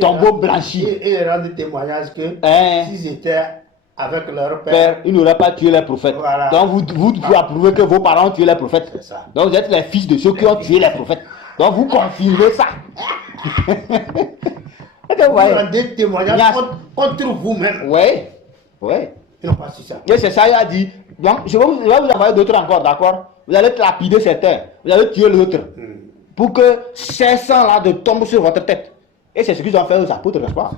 Tombeaux blanchis. Et ils rendent témoignage que s'ils étaient avec leur père, ils n'auraient pas tué les prophètes. Voilà. Donc vous pouvez approuver que vos parents ont tué les prophètes. Donc vous êtes les fils de ceux qui ont tué les prophètes. Donc vous confirmez ça. Vous rendez témoignage contre vous-même. Oui. Ils n'ont pas su ça. Et c'est ça, il a dit. Donc je vais vous envoyer d'autres encore, d'accord? Vous allez lapider certains. Vous allez tuer l'autre. pour que ces sangs-là tombent sur votre tête. Et c'est ce qu'ils ont fait aux apôtres, n'est-ce pas?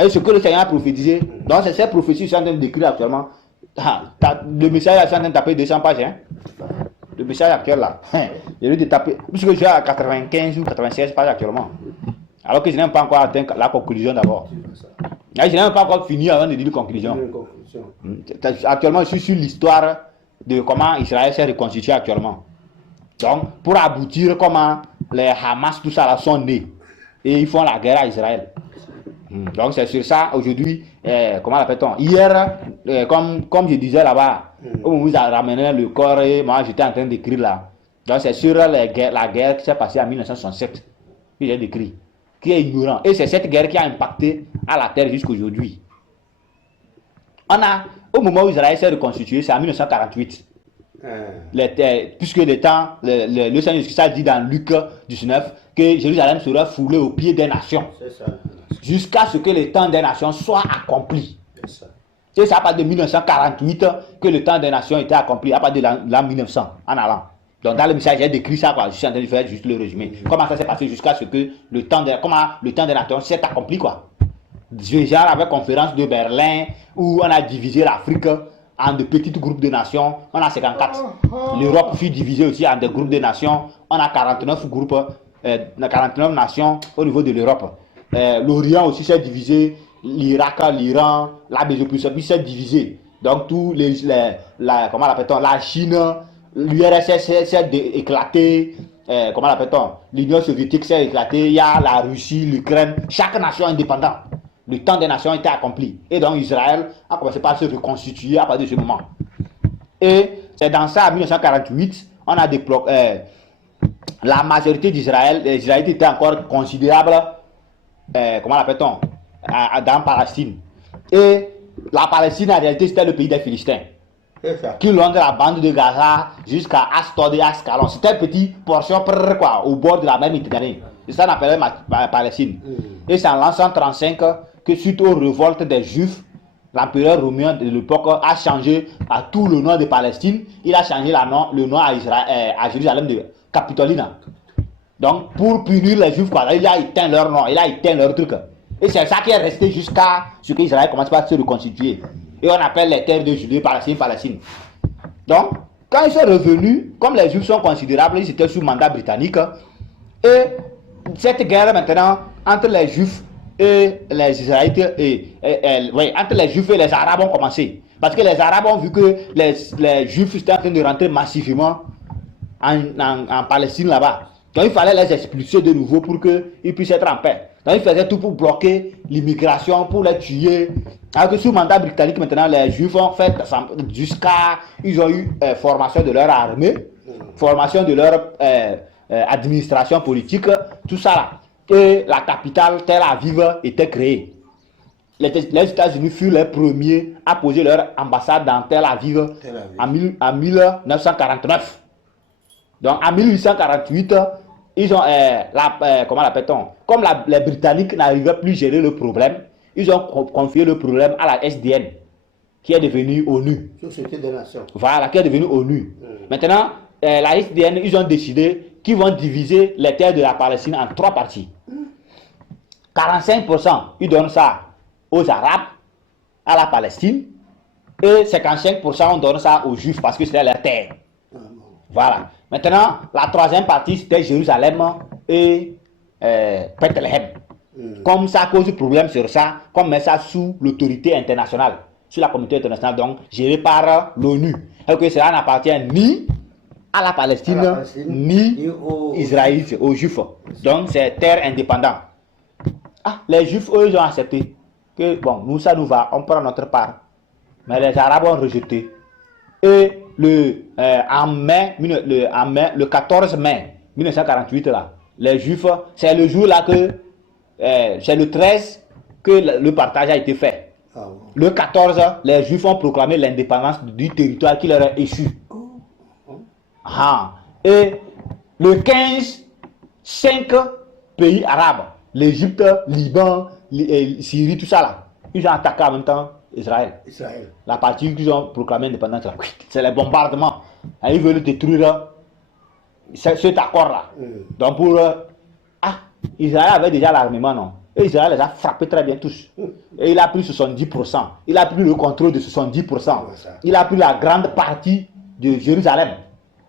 Et ce que le Seigneur a prophétisé. Donc c'est ces prophéties qui sont en train de décrire actuellement. Le message est en train de taper 200 pages. Hein? Le message actuel là. Il est de taper. Puisque je suis à 95 ou 96 pages actuellement. Alors que je n'ai même pas encore atteint la conclusion d'abord. Je n'ai même pas encore fini avant de dire la conclusion. Actuellement, je suis sur l'histoire de comment Israël s'est reconstitué actuellement. Donc, pour aboutir, comment les Hamas, tout ça là, sont nés. Et ils font la guerre à Israël. Donc, c'est sur ça, aujourd'hui, comment l'appelle-t-on? Hier, comme je disais là-bas, on vous a ramené le corps et moi, j'étais en train d'écrire là. Donc, c'est sur la guerre qui s'est passée en 1967 que j'ai décrit, qui est ignorant. Et c'est cette guerre qui a impacté à la terre jusqu'à aujourd'hui. Au moment où Israël s'est reconstitué, c'est en 1948. Puisque le Seigneur Jésus a dit dans Luc 19 que Jérusalem sera foulée aux pieds des nations. Jusqu'à ce que le temps des nations soit accompli. Et ça part de 1948 que le temps des nations était accompli, à partir de l'an 1900 en allant. Donc dans le message, j'ai décrit ça, quoi. Je suis en train de faire juste le résumé. Comment ça s'est passé jusqu'à ce que le temps des nations s'est accompli, quoi. Genre avec conférence de Berlin, où on a divisé l'Afrique en de petits groupes de nations. On a 54. L'Europe fut divisée aussi en des groupes de nations. On a 49 groupes, 49 nations au niveau de l'Europe. L'Orient aussi s'est divisé. L'Irak, l'Iran, la Mésopotamie s'est divisé. Donc tous comment l'appelle-t-on, la Chine, l'URSS s'est éclaté. Comment l'appelle-t-on, l'Union soviétique s'est éclatée. Il y a la Russie, l'Ukraine. Chaque nation indépendante. Le temps des nations était accompli. Et donc Israël a commencé par se reconstituer à partir de ce moment. Et c'est dans ça, en 1948, on a déployé la majorité d'Israël. Les Israélites étaient encore considérables, comment l'appelle-t-on, dans Palestine. Et la Palestine, en réalité, c'était le pays des Philistins. Qui l'ont de la bande de Gaza jusqu'à Ashdod et Ascalon. C'était une petite portion quoi, au bord de la mer Méditerranée. C'est ça qu'on appelait la Palestine. Et c'est en l'an 135 que suite aux révoltes des Juifs, l'empereur romain de l'époque a changé à tout le nom de Palestine. Il a changé le nom à Jérusalem de Capitolina. Donc pour punir les Juifs, quoi, il a éteint leur nom, il a éteint leur truc. Et c'est ça qui est resté jusqu'à ce qu'Israël commence à se reconstituer. Et on appelle les terres de Judée, Palestine. Donc, quand ils sont revenus, comme les Juifs sont considérables, ils étaient sous mandat britannique. Et cette guerre maintenant entre les Juifs et les Israélites, entre les Juifs et les Arabes ont commencé. Parce que les Arabes ont vu que les Juifs étaient en train de rentrer massivement en Palestine là-bas. Donc il fallait les expulser de nouveau pour qu'ils puissent être en paix. Donc ils faisaient tout pour bloquer l'immigration, pour les tuer. Alors que sous mandat britannique maintenant, les Juifs ont fait ils ont eu formation de leur armée, formation de leur administration politique, tout ça là. Et la capitale Tel Aviv était créée. Les États-Unis furent les premiers à poser leur ambassade dans Tel Aviv. En 1949. Donc en 1848, ils ont comment l'appelle-t-on? Comme les Britanniques n'arrivaient plus à gérer le problème, ils ont confié le problème à la SDN, qui est devenue ONU. Société des Nations. Voilà, qui est devenue ONU. Maintenant, la SDN, ils ont décidé qu'ils vont diviser les terres de la Palestine en 3 parties. 45%, ils donnent ça aux Arabes, à la Palestine, et 55%, on donne ça aux Juifs parce que c'est leur terre. Voilà. Maintenant, la 3e partie, c'était Jérusalem et Bethléem. Comme ça cause problème sur ça, comme met ça sous l'autorité internationale, sur la communauté internationale, donc gérée par l'ONU. Et que cela n'appartient ni à la Palestine, ni aux Israélites, aux Juifs. Donc c'est terre indépendante. Les Juifs, eux, ils ont accepté que, bon, nous, ça nous va, on prend notre part. Mais les Arabes ont rejeté. Et le 14 mai 1948, là, les Juifs, c'est le jour là que, c'est le 13 que le partage a été fait. Le 14, les Juifs ont proclamé l'indépendance du territoire qui leur est échu. Et le 15, 5 pays arabes, l'Égypte, Liban, Syrie, tout ça là, ils ont attaqué en même temps Israël. La partie qu'ils ont proclamé l'indépendance, c'est les bombardements. Ils veulent détruire cet accord-là. Donc pour... Israël avait déjà l'armement, non? Et Israël les a frappés très bien tous. Et il a pris 70%. Il a pris le contrôle de 70%. Il a pris la grande partie de Jérusalem.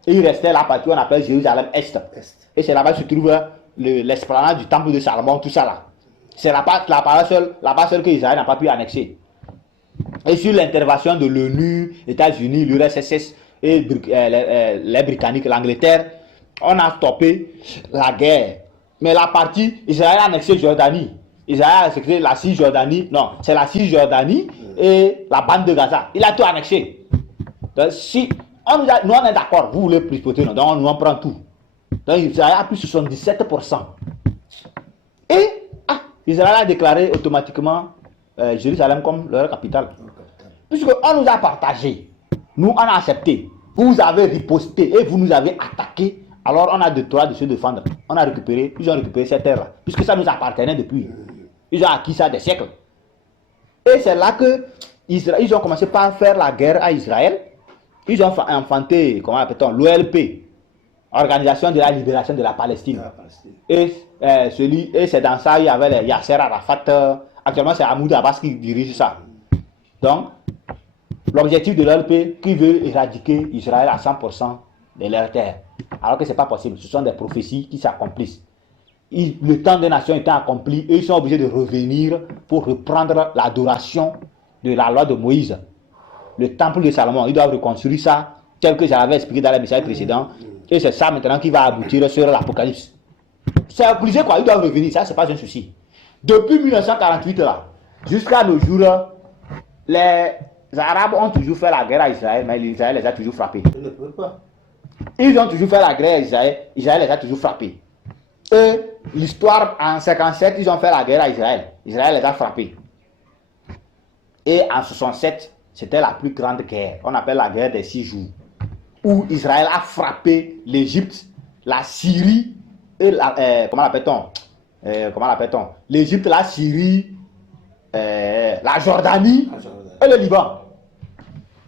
Et il restait la partie qu'on appelle Jérusalem Est. Et c'est là-bas que se trouve l'esplanade du temple de Salomon, tout ça là. C'est là-bas seule que Israël n'a pas pu annexer. Et sur l'intervention de l'ONU, les États-Unis, l'URSS et les Britanniques, l'Angleterre, on a stoppé la guerre. Mais la partie, Israël a annexé Jordanie. Israël a annexé la Cisjordanie. Non, c'est la Cisjordanie et la bande de Gaza. Il a tout annexé. Donc, si nous on est d'accord, vous voulez plus non, donc nous on prend tout. Donc Israël a pris 77%. Et Israël a déclaré automatiquement Jérusalem comme leur capitale. Puisqu'on nous a partagé, nous on a accepté, vous avez riposté et vous nous avez attaqué. Alors on a le droit de se défendre. Ils ont récupéré cette terre-là. Puisque ça nous appartenait depuis. Ils ont acquis ça des siècles. Et c'est là que ils ont commencé par faire la guerre à Israël. Ils ont inventé, comment appelle-t-on, l'OLP, Organisation de la Libération de la Palestine. Et c'est dans ça il y avait les Yasser Arafat. Actuellement c'est Mahmoud Abbas qui dirige ça. Donc, l'objectif de l'OLP qui veut éradiquer Israël à 100% de leur terre. Alors que ce n'est pas possible, ce sont des prophéties qui s'accomplissent. Le temps des nations étant accompli, et ils sont obligés de revenir pour reprendre l'adoration de la loi de Moïse. Le temple de Salomon, ils doivent reconstruire ça, tel que j'avais expliqué dans les messages précédents, et c'est ça maintenant qui va aboutir sur l'Apocalypse. C'est obligé quoi, ils doivent revenir, ça c'est pas un souci. Depuis 1948 là, jusqu'à nos jours, les Arabes ont toujours fait la guerre à Israël, mais Israël les a toujours frappés. Ils ne peuvent pas. Ils ont toujours fait la guerre à Israël, Israël les a toujours frappés. Et l'histoire, en 57, ils ont fait la guerre à Israël, Israël les a frappés. Et en 67, c'était la plus grande guerre, on appelle la guerre des 6 jours, où Israël a frappé l'Égypte, la Syrie, et comment l'appelle-t-on, l'Égypte, la Syrie, la Jordanie et le Liban.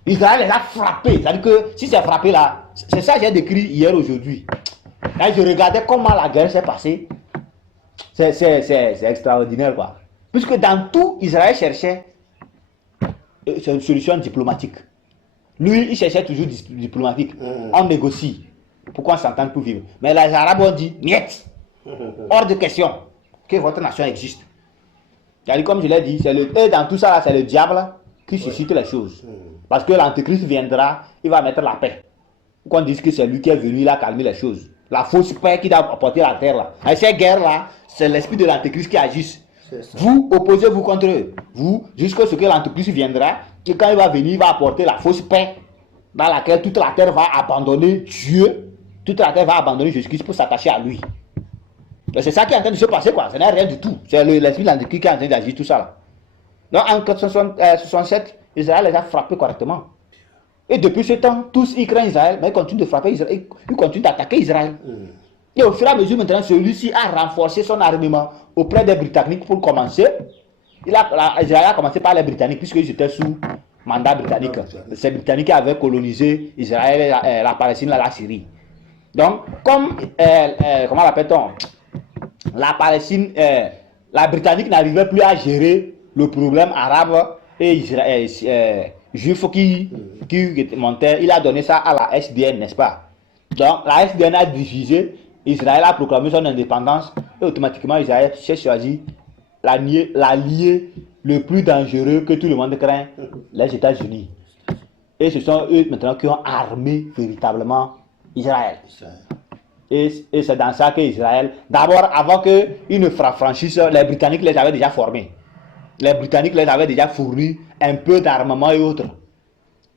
Israël les a frappés. C'est-à-dire que si c'est frappé là, c'est ça que j'ai décrit hier aujourd'hui. Là, je regardais comment la guerre s'est passée. C'est extraordinaire quoi. Puisque dans tout, Israël cherchait une solution diplomatique. Lui, il cherchait toujours diplomatique. On négocie pour qu'on s'entende pour vivre. Mais les Arabes ont dit, niet, hors de question que votre nation existe. C'est-à-dire, comme je l'ai dit, et dans tout ça là, c'est le diable qui suscite les choses. Parce que l'antéchrist viendra, il va mettre la paix. Qu'on dise que c'est lui qui est venu, il a calmé les choses. La fausse paix qui doit apporter la terre là. Et cette guerre là, c'est l'esprit de l'antéchrist qui agit. Vous opposez-vous contre eux. Vous, jusqu'à ce que l'antéchrist viendra, et quand il va venir, il va apporter la fausse paix dans laquelle toute la terre va abandonner Dieu. Toute la terre va abandonner Jésus-Christ pour s'attacher à lui. Et c'est ça qui est en train de se passer quoi. Ce n'est rien du tout. C'est l'esprit de l'antéchrist qui est en train d'agir tout ça là. Donc en 1967, Israël les a frappés correctement. Et depuis ce temps, tous ils craignent Israël, mais ils continuent de frapper Israël, ils continuent d'attaquer Israël. Et au fur et à mesure maintenant, celui-ci a renforcé son armement auprès des Britanniques pour commencer. Israël a commencé par les Britanniques, puisqu'ils étaient sous mandat britannique. C'est les Britanniques qui avaient colonisé Israël, la Palestine, la Syrie. Donc, comme, comment l'appelle-t-on, la Palestine, la Britannique n'arrivait plus à gérer le problème arabe et juif qui montait, il a donné ça à la SDN, n'est-ce pas? Donc, la SDN a diffusé, Israël a proclamé son indépendance et automatiquement Israël s'est choisi l'allié le plus dangereux que tout le monde craint, les États-Unis. Et ce sont eux maintenant qui ont armé véritablement Israël. Et c'est dans ça qu'Israël, d'abord avant qu'ils ne franchissent, les Britanniques les avaient déjà formés. Les Britanniques les avaient déjà fourni un peu d'armement et autres.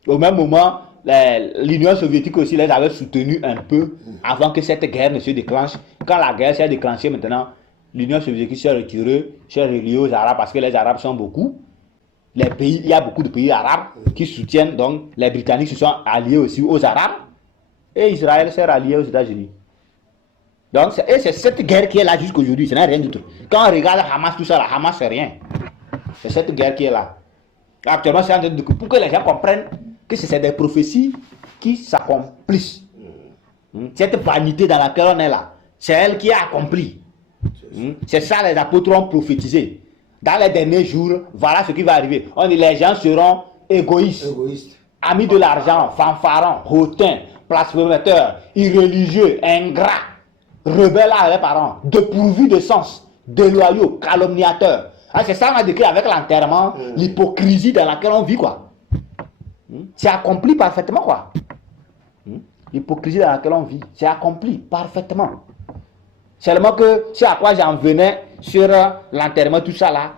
Au même moment, l'Union soviétique aussi les avait soutenus un peu avant que cette guerre ne se déclenche. Quand la guerre s'est déclenchée maintenant, l'Union soviétique s'est retirée, s'est reliée aux Arabes parce que les Arabes sont beaucoup. Il y a beaucoup de pays arabes qui soutiennent, donc les Britanniques se sont alliés aussi aux Arabes et Israël s'est rallié aux États-Unis. Donc c'est cette guerre qui est là jusqu'aujourd'hui, ce n'est rien du tout. Quand on regarde Hamas, tout ça, là, Hamas c'est rien. C'est cette guerre qui est là. Actuellement, c'est en train de... Pour que les gens comprennent que c'est des prophéties qui s'accomplissent. Cette vanité dans laquelle on est là, c'est elle qui a accompli. C'est ça les apôtres ont prophétisé. Dans les derniers jours, voilà ce qui va arriver. On dit les gens seront égoïstes. Amis de l'argent, fanfarons, hautains, blasphémateurs, irréligieux, ingrats, rebelles à leurs parents, dépourvus de sens, déloyaux, calomniateurs. C'est ça qu'on a décrit avec l'enterrement, l'hypocrisie dans laquelle on vit, quoi. C'est accompli parfaitement, quoi. L'hypocrisie dans laquelle on vit, c'est accompli parfaitement. Seulement que c'est à quoi j'en venais sur l'enterrement, tout ça là.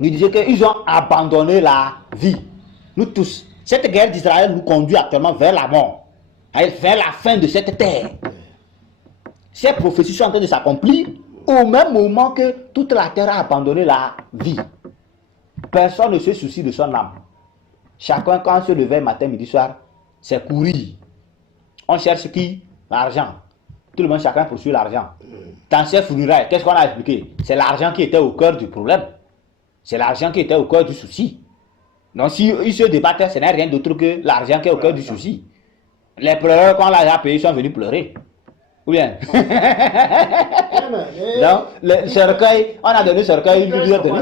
Ils disaient qu'ils ont abandonné la vie. Nous tous. Cette guerre d'Israël nous conduit actuellement vers la mort, vers la fin de cette terre. Ces prophéties sont en train de s'accomplir au même moment que toute la terre a abandonné la vie. Personne ne se soucie de son âme. Chacun, quand on se levait matin, midi, soir, c'est courir. On cherche qui? L'argent. Tout le monde, chacun poursuit l'argent. Dans ces funérailles, qu'est-ce qu'on a expliqué? C'est l'argent qui était au cœur du problème. C'est l'argent qui était au cœur du souci. Donc, si ils se débattent, ce n'est rien d'autre que l'argent qui est au cœur du souci. Les pleureurs, quand on les a payés, sont venus pleurer. Ou bien? Donc, le cercueil, on a donné le cercueil.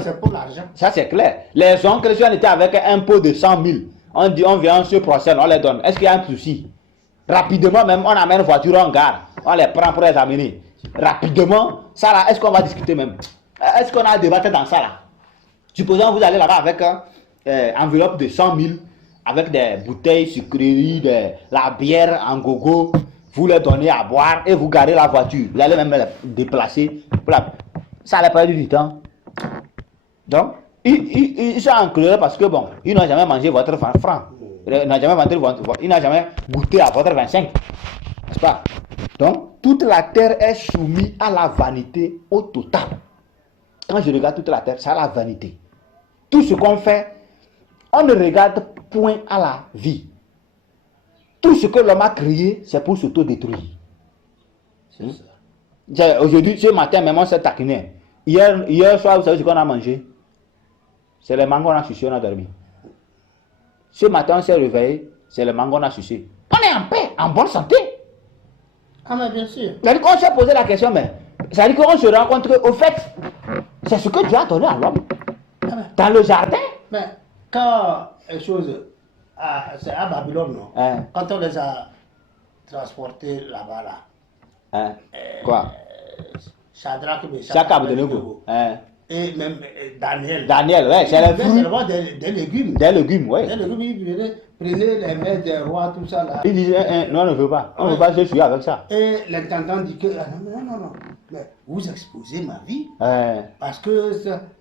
C'est pour l'argent. Ça, c'est clair. Les oncles, si on était avec un pot de 100 000, on dit, on vient, on se procède, on les donne. Est-ce qu'il y a un souci? Rapidement, même, on amène une voiture en gare. On les prend pour les amener. Rapidement, ça là, est-ce qu'on va discuter même? Est-ce qu'on a débattu dans ça là? Supposons que vous allez là-bas avec enveloppe de 100 000, avec des bouteilles, sucreries, la bière en gogo, vous les donnez à boire et vous garez la voiture. Vous allez même la déplacer. Ça allait pas du temps. Donc, ils sont en colère parce que bon, ils n'ont jamais mangé votre franc. Ils n'ont jamais goûté à votre 25. N'est-ce pas? Donc, toute la terre est soumise à la vanité au total. Quand je regarde toute la terre, c'est à la vanité. Tout ce qu'on fait, on ne regarde point à la vie. Tout ce que l'homme a créé, c'est pour s'auto-détruire. Aujourd'hui, ce matin, même on s'est taquiné. Hier soir, vous savez ce qu'on a mangé? C'est les mangots qu'on a sucé, on a dormi. Ce matin, on s'est réveillé, c'est les mangots qu'on a sucé. On est en paix, en bonne santé. Ah, mais bien sûr. C'est-à-dire qu'on s'est posé la question, mais c'est-à-dire qu'on se rend compte qu'au fait, c'est ce que Dieu a donné à l'homme. Dans le jardin. Mais quand les choses, c'est à Babylone, non? Quand on les a transportés là-bas, là. Quoi? Shadrach, Meshach, Abednego. Et même Daniel. Daniel, ouais, c'est les fruits. Des légumes. Des légumes, oui. Des légumes, ils prenaient les mets des rois, tout ça là. Ils disaient, non, on ne veut pas. On ne veut pas se suivre avec ça. Et l'intendant dit que, non. Mais vous exposez ma vie. Parce que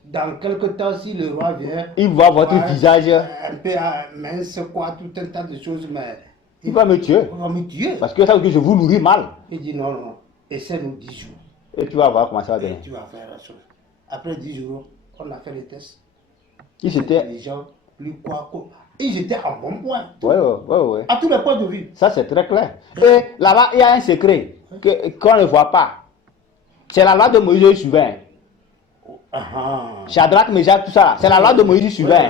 dans quelque temps, si le roi vient. Il voit votre visage. Un peu mince, quoi, tout un tas de choses, mais. Il va me tuer. Il va me tuer. Parce que ça veut dire que je vous nourris mal. Il dit non. Essaie-nous 10 jours. Et tu vas voir comment ça va donner. Tu vas faire la chose. Après 10 jours, on a fait les tests. Les gens, plus quoi. Ils étaient en bon point. Oui. À tous les points de vue. Ça, c'est très clair. Et là-bas, il y a un secret qu'on ne voit pas. C'est la loi de Moïse suivant. Shadrach, Meshach, tout ça. C'est la loi de Moïse suivant.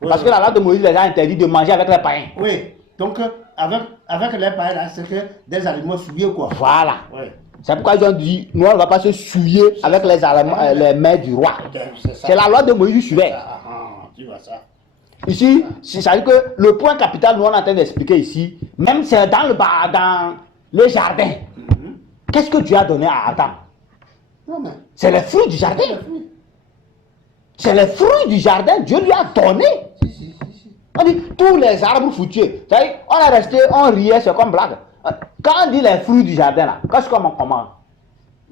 Parce que la loi de Moïse les a interdit de manger avec les païens. Oui. Donc, avec les païens, là, c'est que des aliments souillés, quoi. Voilà. C'est pourquoi ils ont dit, nous, on ne va pas se souiller avec les mains du roi. C'est la loi de Moïse suivant. Tu vois ça. Ici, c'est-à-dire que le point capital, nous, on est en train d'expliquer ici, même c'est dans le jardin. Qu'est-ce que Dieu a donné à Adam? C'est les fruits du jardin. C'est les fruits du jardin, Dieu lui a donné. On dit tous les arbres foutus. C'est-à-dire, on est resté, on riait, c'est comme blague. Quand on dit les fruits du jardin, là, qu'est-ce qu'on commande?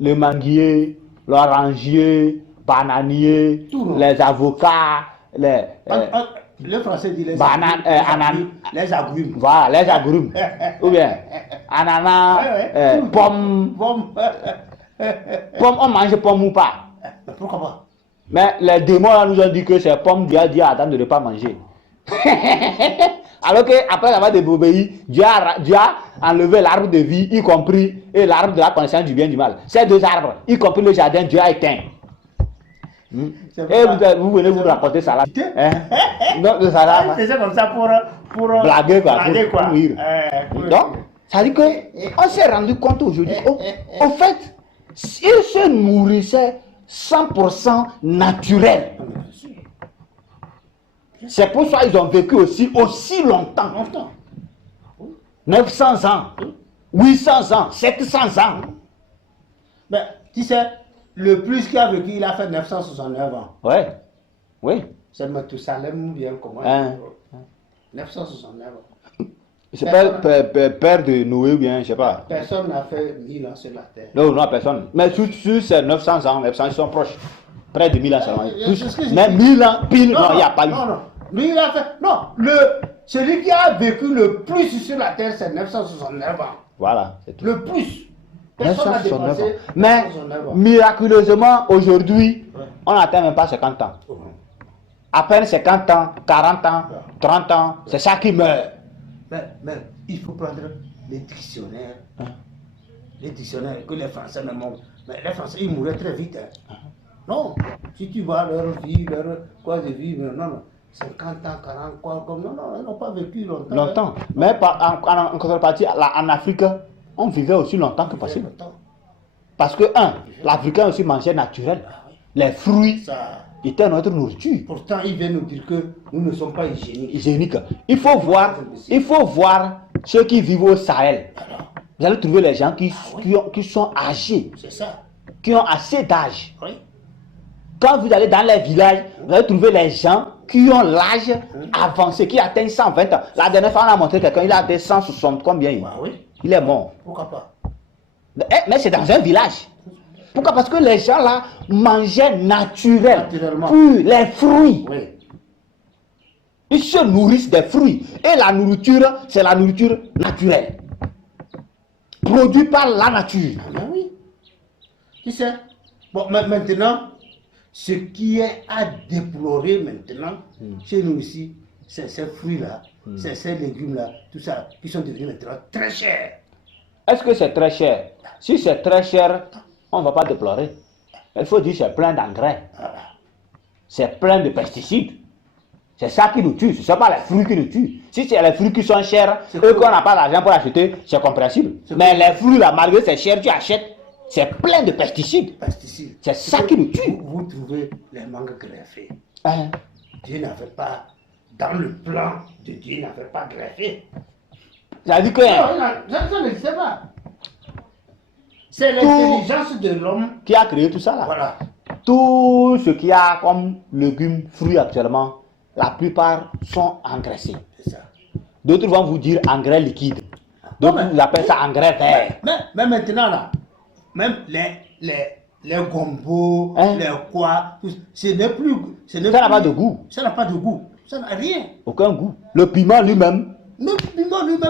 Le manguier, l'orangier, bananier, les avocats, le français dit les bananes, les agrumes. Voilà, les agrumes. Ou bien, ananas, pommes. Pommes, on mange pommes ou pas? Pourquoi pas? Mais les démons là, nous ont dit que c'est pommes, Dieu a dit à Adam de ne pas manger. Alors qu'après avoir désobéi, Dieu a enlevé l'arbre de vie, y compris, et l'arbre de la connaissance du bien et du mal. Ces deux arbres, y compris le jardin, Dieu a éteint. Et vous venez vous raconter ça là. Non, ça là. C'est comme ça pour blaguer quoi. Pour rire. Donc, Ça veut dire qu'on s'est rendu compte aujourd'hui, au fait, ils se nourrissaient 100% naturel. C'est pour ça qu'ils ont vécu aussi longtemps. 900 ans, 800 ans, 700 ans. Mais tu sais, le plus qu'il a vécu, il a fait 969 ans. Ouais, oui. C'est Mathusalem ou bien comment 969 ans. C'est père de Noé ou bien, je sais pas. Personne n'a fait 1000 ans sur la terre. Non, personne. Mais sur ces 900 ans, 900, ils sont proches. Près de 1000 ans seulement. Mais 1000 ans, pile, non, il n'y a pas eu. Non. Lui, il a fait. Non, celui qui a vécu le plus sur la terre, c'est 969 ans. Voilà, c'est tout. Le plus. Personne n'a 969 ans. dépassé Mais 969 ans. miraculeusement, aujourd'hui, on n'atteint même pas 50 ans. À peine 50 ans, 40 ans, 30 ans, c'est ça qui meurt. Mais il faut prendre les dictionnaires. Les dictionnaires que les Français me montrent. Mais les Français, ils mouraient très vite. Non, si tu vois leur vie, quoi de vie, non. 50 ans, 40 quoi, comme non, ils n'ont pas vécu longtemps. Longtemps. Mais en contrepartie, en Afrique, on vivait aussi longtemps que possible. Parce que, l'Africain aussi mangeait naturel. Les fruits étaient notre nourriture. Pourtant, ils viennent nous dire que nous ne sommes pas hygiéniques. Il faut voir ceux qui vivent au Sahel. Vous allez trouver les gens qui sont âgés. C'est ça. Qui ont assez d'âge. Oui. Quand vous allez dans les villages, vous allez trouver les gens qui ont l'âge avancé, qui atteignent 120 ans. La dernière fois, on a montré quelqu'un, il a des 160, combien il est mort. Pourquoi pas? Mais c'est dans un village. Pourquoi? Parce que les gens là mangeaient naturellement. Puis les fruits. Oui. Ils se nourrissent des fruits. Et la nourriture, c'est la nourriture naturelle. Produite par la nature. Ah oui. Tu sais, bon, maintenant, ce qui est à déplorer maintenant, chez nous ici, c'est ces fruits-là, c'est ces légumes-là, tout ça, qui sont devenus maintenant très chers. Est-ce que c'est très cher? Si c'est très cher, on ne va pas déplorer. Il faut dire que c'est plein d'engrais. C'est plein de pesticides. C'est ça qui nous tue, ce ne sont pas les fruits qui nous tuent. Si c'est les fruits qui sont chers, eux qu'on n'a pas l'argent pour acheter, c'est compréhensible. Mais les fruits là, malgré c'est cher, tu achètes, c'est plein de pesticides. C'est ça qui nous tue. Vous trouvez les mangues greffées. Dieu n'avait pas, dans le plan de Dieu, n'avait pas greffé. Ça dit que... Ça n'existait pas. C'est l'intelligence de l'homme qui a créé tout ça là. Voilà. Tout ce qu'il y a comme légumes, fruits actuellement, la plupart sont engraissés. C'est ça. D'autres vont vous dire engrais liquide. D'autres vous appellent ça engrais vert. Mais maintenant là, même les gombos, les quoi, ce n'est plus... Ça n'a pas de goût. Ça n'a pas de goût. Ça n'a rien. Aucun goût. Le piment lui-même,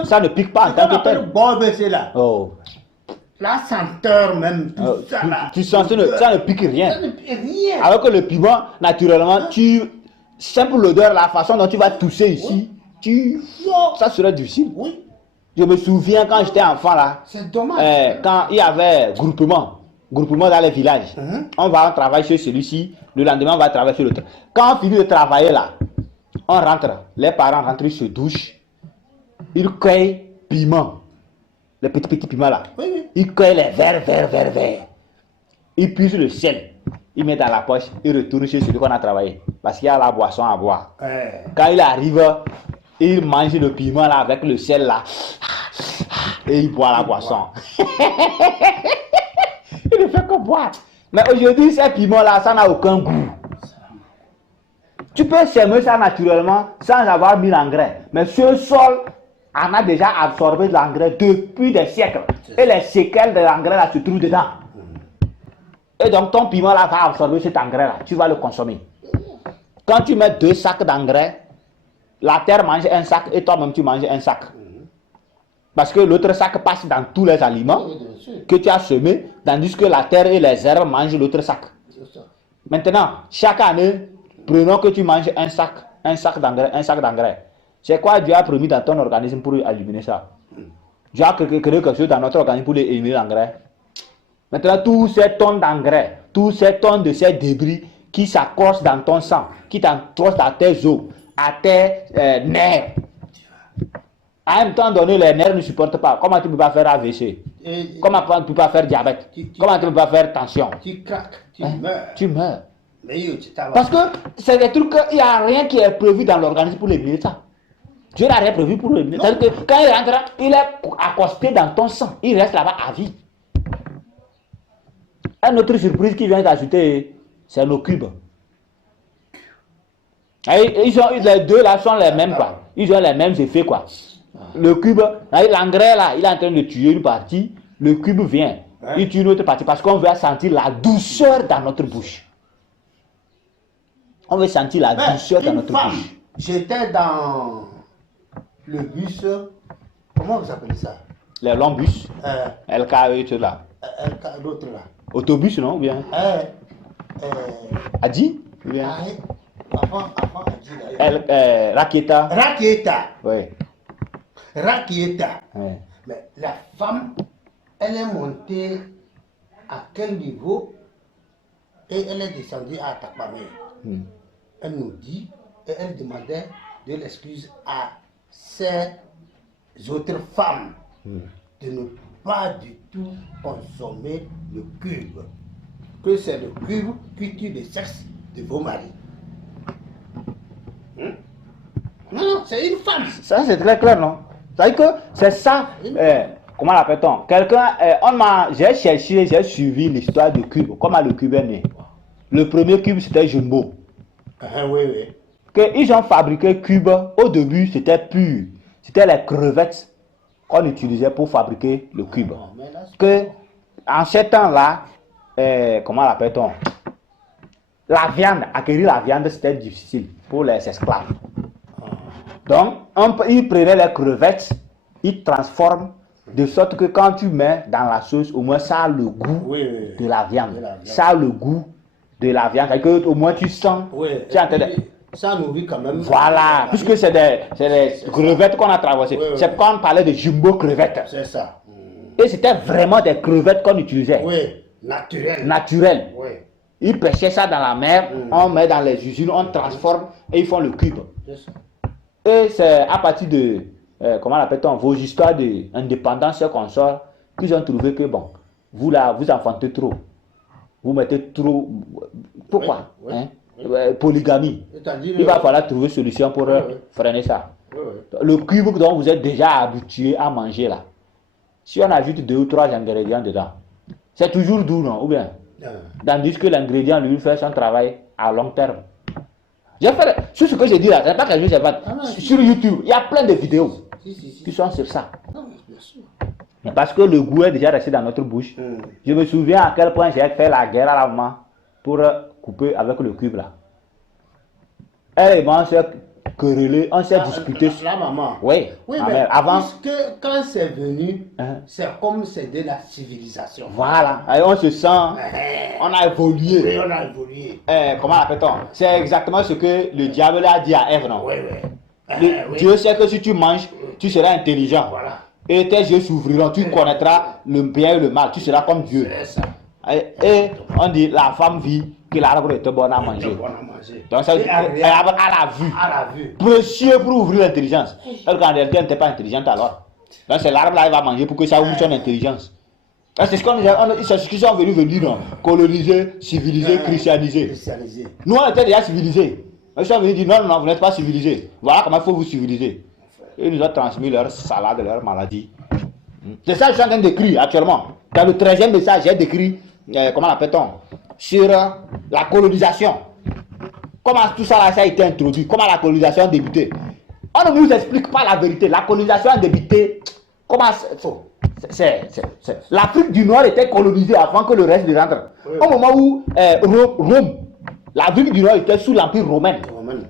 ça ne pique pas en tant que tel. C'est là. Oh. La senteur même, tout ça là. Tu sens, ça ne pique rien. Ça ne pique rien. Alors que le piment, naturellement, simple l'odeur, la façon dont tu vas tousser ici, ça serait difficile. Oui. Je me souviens quand j'étais enfant là. C'est dommage. Quand il y avait groupement dans les villages. On travaille chez celui-ci, le lendemain on va travailler sur l'autre. Quand on finit de travailler là, on rentre, les parents rentrent, ils se douchent, ils cueillent piment. Les petits piments là. Oui. Ils cueillent les verts. Ils puisent le sel. Ils mettent dans la poche, ils retournent chez celui qu'on a travaillé. Parce qu'il y a la boisson à boire. Quand il arrive, il mange le piment là avec le sel là. Et il boit la boisson. Il ne fait que boire. Mais aujourd'hui, ces piments là, ça n'a aucun goût. Tu peux semer ça naturellement sans avoir mis l'engrais. Mais ce sol en a déjà absorbé de l'engrais depuis des siècles. Et les séquelles de l'engrais là se trouvent dedans. Et donc ton piment là va absorber cet engrais là. Tu vas le consommer. Quand tu mets 2 sacs d'engrais, la terre mange un sac et toi-même tu manges un sac. Parce que l'autre sac passe dans tous les aliments que tu as semés, tandis que la terre et les herbes mangent l'autre sac. Maintenant, chaque année, prenons que tu manges un sac d'engrais. C'est quoi Dieu a promis dans ton organisme pour éliminer ça? Dieu a créé quelque chose dans notre organisme pour éliminer l'engrais. Maintenant, tous ces tonnes d'engrais, tous ces tonnes de ces débris qui s'accrochent dans ton sang, qui t'accrochent à tes os, à tes nerfs, À un temps donné, les nerfs ne supportent pas. Comment tu ne peux pas faire AVC? Comment tu ne peux pas faire diabète? Comment tu ne peux pas faire tension? Tu craques, tu meurs. Tu meurs. Mais parce que c'est des trucs, il n'y a rien qui est prévu dans l'organisme pour éliminer ça. Dieu n'a rien prévu pour éliminer. C'est-à-dire que quand il rentre, il est accosté dans ton sang. Il reste là-bas à vie. Une autre surprise qui vient d'ajouter, c'est nos cubes. Et les deux là sont les mêmes quoi. Ils ont les mêmes effets quoi. Le cube, l'engrais là, il est en train de tuer une partie. Le cube vient, il tue une autre partie parce qu'on veut sentir la douceur dans notre bouche. On veut sentir la douceur dans notre bouche. J'étais dans le bus, comment vous appelez ça? Les longs bus. LKE là. L'autre là. Autobus non ou bien? Adi? Ou bien? Avant Adi. Rakieta. Oui. Rakieta. Ouais. Mais la femme, elle est montée à quel niveau et elle est descendue à Tapamé. Elle nous dit et elle demandait de l'excuse à ces autres femmes de ne pas du tout consommer le cube. Que c'est le cube qui tue le sexe de vos maris. Non, c'est une femme. Ça, c'est très clair, non? C'est-à-dire que c'est ça. Comment l'appelle-t-on? J'ai cherché, j'ai suivi l'histoire du cube. Comment le cube est né? Le premier cube, c'était Jumbo. Oui. Ils ont fabriqué cube. Au début, c'était pur. C'était les crevettes qu'on utilisait pour fabriquer le cube. En ces temps-là, comment l'appelle-t-on? Acquérir la viande, c'était difficile pour les esclaves. Donc, ils prenaient les crevettes, ils transforment de sorte que quand tu mets dans la sauce, au moins ça a le goût de la viande. Ça a le goût de la viande. C'est-à-dire qu'au moins tu sens. Ça nourrit quand même. Voilà, puisque c'est des crevettes qu'on a traversées. C'est quand on parlait de jumbo crevettes. C'est ça. Et c'était vraiment des crevettes qu'on utilisait. Oui, naturelles. Oui. Ils pêchaient ça dans la mer, on met dans les usines, on transforme et ils font le cube. Et c'est à partir de, comment l'appelle-t-on, vos histoires d'indépendance et consorts, qu'ils ont trouvé que bon, vous là, vous enfantez trop. Vous mettez trop. Pourquoi? Polygamie. Il va falloir trouver une solution pour freiner ça. Le cube dont vous êtes déjà habitué à manger là, si on ajoute 2 ou 3 ingrédients dedans, c'est toujours doux, non? Ou bien? Tandis que l'ingrédient lui fait son travail à long terme. J'ai fait sur ce que j'ai dit là, c'est pas quelque chose que j'ai sur YouTube, il y a plein de vidéos qui sont sur ça. Mais parce que le goût est déjà resté dans notre bouche. Je me souviens à quel point j'ai fait la guerre à la maman pour couper avec le cube là. Elle et moi on s'est querellé, on s'est disputé. La maman. Oui, mais avant. Parce que quand c'est venu, c'est comme c'est de la civilisation. Voilà, et on se sent, on a évolué. Oui, on a évolué. Comment l'appelle-t-on? C'est exactement ce que le diable a dit à Ève, non? Oui. Dieu sait que si tu manges, tu seras intelligent. Voilà. Et tes yeux s'ouvriront, tu connaîtras le bien et le mal, tu seras comme Dieu. C'est ça. Et on dit, la femme vit que l'arbre était bon à manger. Donc ça veut dire qu'elle a vu. Précieux pour ouvrir l'intelligence. Elle, qu'en réalité, elle n'était pas intelligente alors. Donc c'est l'arbre là, il va manger pour que ça ouvre son intelligence. C'est ce qu'ils sont venus dire, non? Coloniser, civiliser, christianiser. Nous, on était déjà civilisés. Ils sont venus dire, non, vous n'êtes pas civilisés. Voilà comment il faut vous civiliser. Et ils nous ont transmis leur salade, leur maladie. C'est ça que je suis en train d'écrire actuellement. Dans le 13e message, j'ai décrit, comment l'appelle-t-on, sur la colonisation. Comment tout ça, là, ça a été introduit. Comment la colonisation a débuté. On ne nous explique pas la vérité. La colonisation a débuté. Comment l'Afrique du Nord était colonisée avant que le reste ne rentre. Au moment où Rome, l'Afrique du Nord était sous l'Empire romain.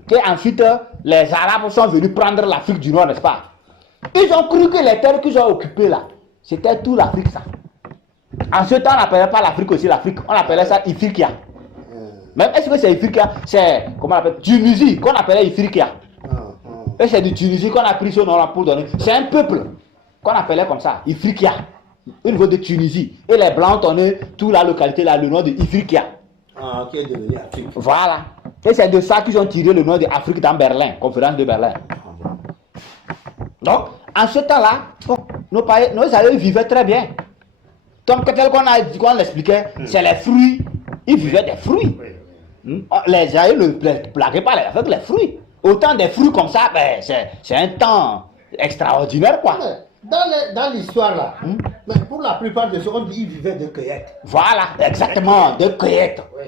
Et ensuite, les Arabes sont venus prendre l'Afrique du Nord, n'est-ce pas? Ils ont cru que les terres qu'ils ont occupées là, c'était tout l'Afrique ça. En ce temps, on n'appelait pas l'Afrique aussi l'Afrique, on appelait ça Ifriqiya. Même est-ce que c'est Ifriqiya? C'est, comment on appelle, Tunisie qu'on appelait Ifriqiya. Et c'est de Tunisie qu'on a pris ce nom là pour donner. C'est un peuple qu'on appelait comme ça, Ifriqiya. Au niveau de Tunisie. Et les Blancs ont donné toute la localité là, le nom de Ifriqiya. Qui est devenu Afrique. Voilà. Et c'est de ça qu'ils ont tiré le nom d'Afrique dans Berlin, conférence de Berlin. Donc, En ce temps-là, bon, nos aïeux vivaient très bien. Comme tel qu'on l'expliquait, c'est les fruits. Ils vivaient des fruits. Les aïeux ne plaguaient pas avec les fruits. Autant des fruits comme ça, ben, c'est un temps extraordinaire, quoi. Dans l'histoire là, mais pour la plupart des gens, on dit qu'ils vivaient de cueillettes. Voilà, exactement, de cueillettes. Oui.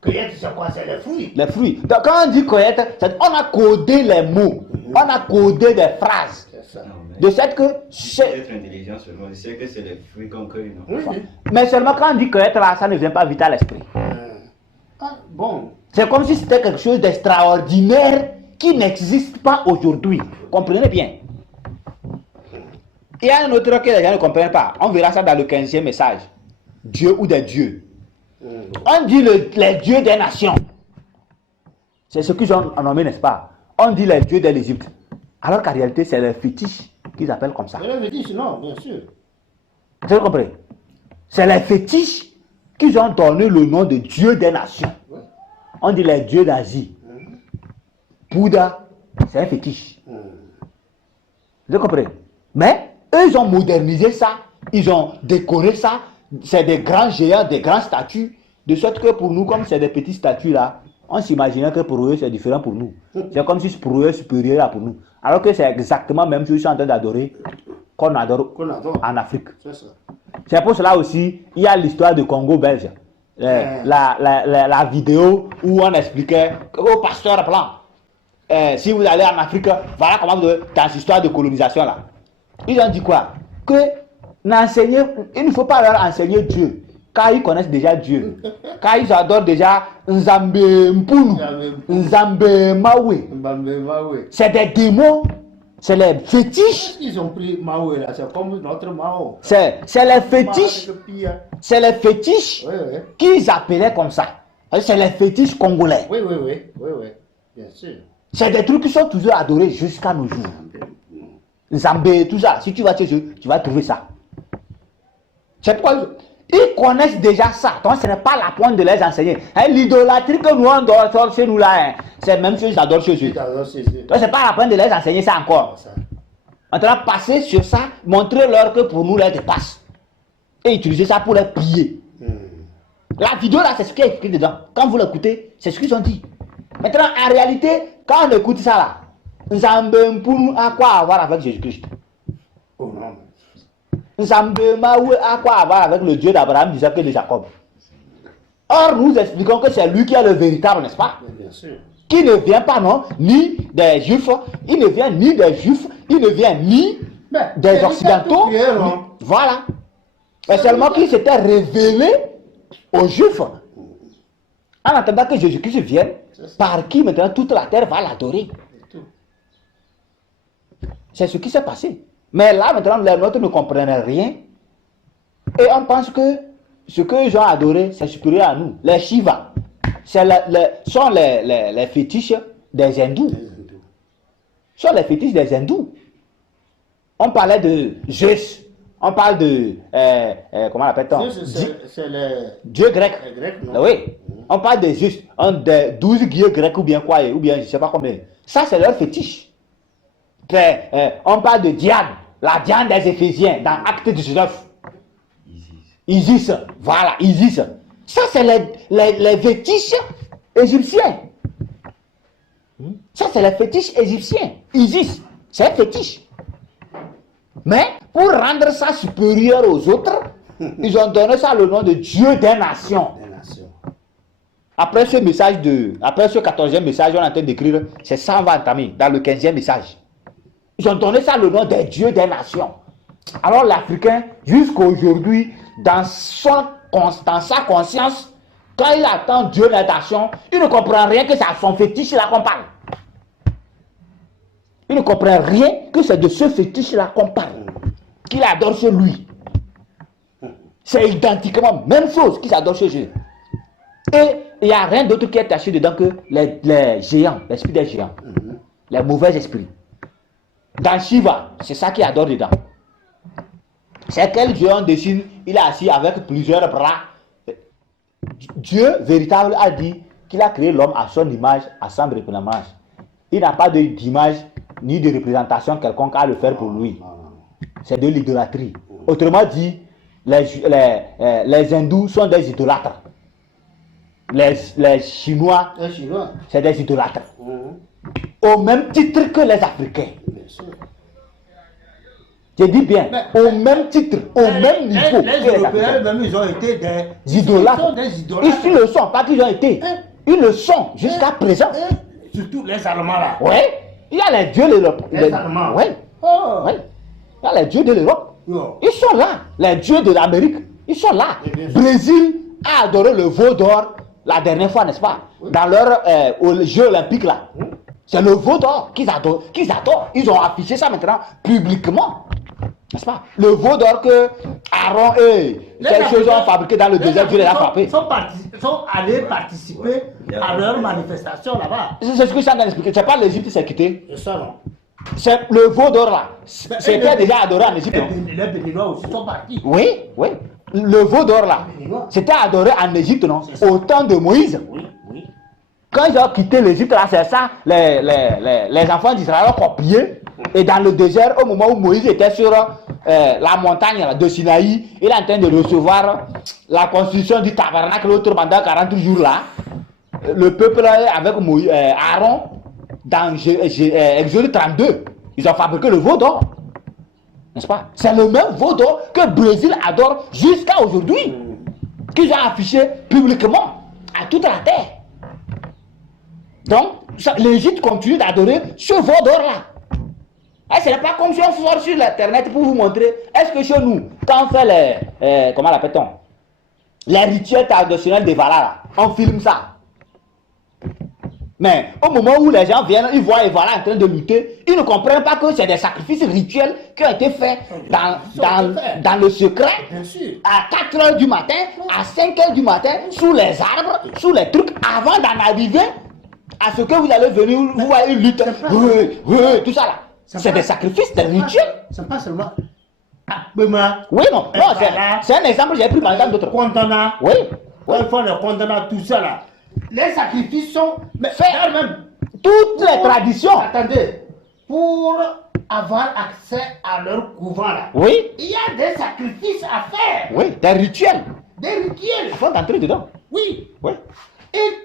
Cueillette, c'est quoi? C'est les fruits. Les fruits. Donc, quand on dit cueillette, on a codé les mots, on a codé des phrases. C'est ça. De cette que. Être intelligent seulement, je sais que c'est les fruits qu'on cueille, non? Oui. Mais seulement quand on dit cueillette là, ça ne vient pas vite à l'esprit. Bon. C'est comme si c'était quelque chose d'extraordinaire qui n'existe pas aujourd'hui. Comprenez bien. Il y a un autre que les gens ne comprennent pas. On verra ça dans le 15e message. Dieu ou des dieux. On dit les dieux des nations. C'est ce qu'ils ont nommé, n'est-ce pas? On dit les dieux de l'Égypte. Alors qu'en réalité, c'est les fétiches qu'ils appellent comme ça. C'est les fétiches, non, bien sûr. Vous comprenez? C'est les fétiches qu'ils ont donné le nom de dieu des nations. On dit les dieux d'Asie. Bouddha, c'est un fétiche. Vous comprenez? Mais eux, ils ont modernisé ça. Ils ont décoré ça. C'est des grands géants, des grandes statues. De sorte que pour nous, comme c'est des petites statues là, on s'imaginait que pour eux, c'est différent pour nous. C'est comme si pour eux, supérieur là pour nous. Alors que c'est exactement la même chose qu'ils sont en train d'adorer qu'on adore en Afrique. C'est pour cela aussi, il y a l'histoire du Congo belge. La vidéo où on expliquait au pasteur blanc, si vous allez en Afrique, voilà comment vous devez, dans cette histoire de colonisation là. Ils ont dit quoi? Que il ne faut pas leur enseigner Dieu, car ils connaissent déjà Dieu. Car ils adorent déjà Nzambe Mpunu, Nzambe Mawe. C'est des démons, c'est les fétiches. Ils ont pris Mawe là, c'est comme notre Mao. C'est les fétiches. C'est les fétiches qu'ils appelaient comme ça. C'est les fétiches congolais. Oui, bien sûr. C'est des trucs qui sont toujours adorés jusqu'à nos jours. Nzambe, tout ça. Si tu vas chez eux, tu vas trouver ça. C'est pourquoi ils connaissent déjà ça. Donc ce n'est pas la pointe de les enseigner. L'idolâtrie que nous on adore chez nous là, c'est même chose qu'ils adorent chez eux. Donc c'est pas la pointe de les enseigner ça encore. On doit passer sur ça, montrer leur que pour nous les dépasse. Et utiliser ça pour les piller. La vidéo là, c'est ce qui est écrit dedans. Quand vous l'écoutez, c'est ce qu'ils ont dit. Maintenant, en réalité, quand on écoute ça là, Nzambe Mpunu a quoi avoir avec Jésus-Christ? Oh non. Nzambe Mawe a quoi avoir avec le Dieu d'Abraham, d'Isaac et de Jacob? Or, nous expliquons que c'est lui qui est le véritable, n'est-ce pas? Bien sûr. Qui ne vient pas, non, ni des Juifs, il ne vient ni des Juifs, il ne vient ni des Occidentaux. Voilà. Mais seulement qu'il s'était révélé aux Juifs. En attendant que Jésus-Christ vienne, par qui maintenant toute la terre va l'adorer. C'est ce qui s'est passé. Mais là, maintenant, les nôtres ne comprennent rien. Et on pense que ce qu'ils ont adoré, c'est supérieur à nous. Les Shiva sont les fétiches des hindous. Sont les fétiches des hindous. On parlait de Zeus. On parle de... comment l'appelle-t-on? C'est les dieux grecs. Oui. On parle de Zeus. Des 12 dieux grecs ou bien quoi, ou bien je ne sais pas combien. Ça, c'est leur fétiche. On parle de Diane, la Diane des Éphésiens, dans Acte 19. Isis. Voilà, Isis. Ça, c'est les fétiches égyptiens. Ça, c'est les fétiches égyptiens. Isis, c'est un fétiche. Mais pour rendre ça supérieur aux autres, ils ont donné ça le nom de Dieu des nations. Après ce 14e message, on est en train d'écrire, c'est ça on va entamer dans le 15e message. Ils ont donné ça le nom des dieux des nations. Alors l'Africain, jusqu'à aujourd'hui, dans sa conscience, quand il attend Dieu des nations, il ne comprend rien que c'est à son fétiche là qu'on parle. Il ne comprend rien que c'est de ce fétiche là qu'on parle. Qu'il adore chez lui. C'est identiquement même chose qu'il adore chez eux. Et il n'y a rien d'autre qui est taché dedans que les géants, l'esprit des géants. Les mauvais esprits. Dans Shiva, c'est ça qu'il adore dedans. C'est quel Dieu on dessine, il est assis avec plusieurs bras. Dieu véritable a dit qu'il a créé l'homme à son image, à son ressemblance. Il n'a pas d'image ni de représentation quelconque à le faire pour lui. C'est de l'idolâtrie. Autrement dit, les hindous sont des idolâtres. Les Chinois, c'est des idolâtres. Au même titre que les Africains. Je dis bien, au même titre, au même niveau. Les Européens, même, ils ont été des idolâtres. Ils le sont, pas qu'ils ont été. Ils le sont jusqu'à présent. Surtout les Allemands là. Oui, il y a les dieux de l'Europe. Les Allemands. Oui. Oui. Il y a les dieux de l'Europe. Ils sont là. Les dieux de l'Amérique, ils sont là. Brésil a adoré le veau d'or la dernière fois, n'est-ce pas? Dans leur jeu olympique là. C'est le veau d'or qu'ils adorent. Ils ont affiché ça maintenant publiquement. N'est-ce pas? Le veau d'or que Aaron et ces choses ont fabriqué dans le désert, Dieu les a frappés. Ils sont allés participer à leur manifestation là-bas. C'est ce que ça a expliqué. C'est pas l'Égypte qui s'est quitté. C'est ça, non? C'est le veau d'or là. C'était déjà adoré en Égypte. Les Béninois aussi sont partis. Oui, oui. Le veau d'or là. C'était adoré en Égypte, non? Au temps de Moïse. Oui, oui. Quand ils ont quitté l'Égypte là, c'est ça. Les enfants d'Israël ont copié. Et dans le désert, au moment où Moïse était sur la montagne là, de Sinaï, il est en train de recevoir la construction du tabernacle l'autre pendant 40 jours là. Le peuple là, avec Aaron, dans Exode 32, ils ont fabriqué le veau d'or. N'est-ce pas? C'est le même veau d'or que le Brésil adore jusqu'à aujourd'hui. Qu'ils ont affiché publiquement à toute la terre. Donc, l'Égypte continue d'adorer ce veau d'or là. Et ce n'est pas comme si on sort sur l'internet pour vous montrer. Est-ce que chez nous, quand on fait comment l'appelle-t-on? Les rituels traditionnels des Vala là, on filme ça. Mais au moment où les gens viennent, ils voient les Vala en train de lutter, ils ne comprennent pas que c'est des sacrifices rituels qui ont été faits dans le secret. Bien sûr. À 4h du matin, à 5h du matin, sous les arbres, sous les trucs, avant d'en arriver à ce que vous allez venir, vous voyez une lutte. Tout ça là. C'est des sacrifices, des rituels. C'est pas seulement. Oui, non, c'est un exemple, j'ai pris par exemple d'autres. Condamnat. Oui. Il faut les condamner, tout ça là. Les sacrifices sont. Mais même. Toutes les traditions. Attendez. Pour avoir accès à leur couvent là. Oui. Il y a des sacrifices à faire. Oui, des rituels. Des rituels. Il faut entrer dedans. Oui. Oui. Et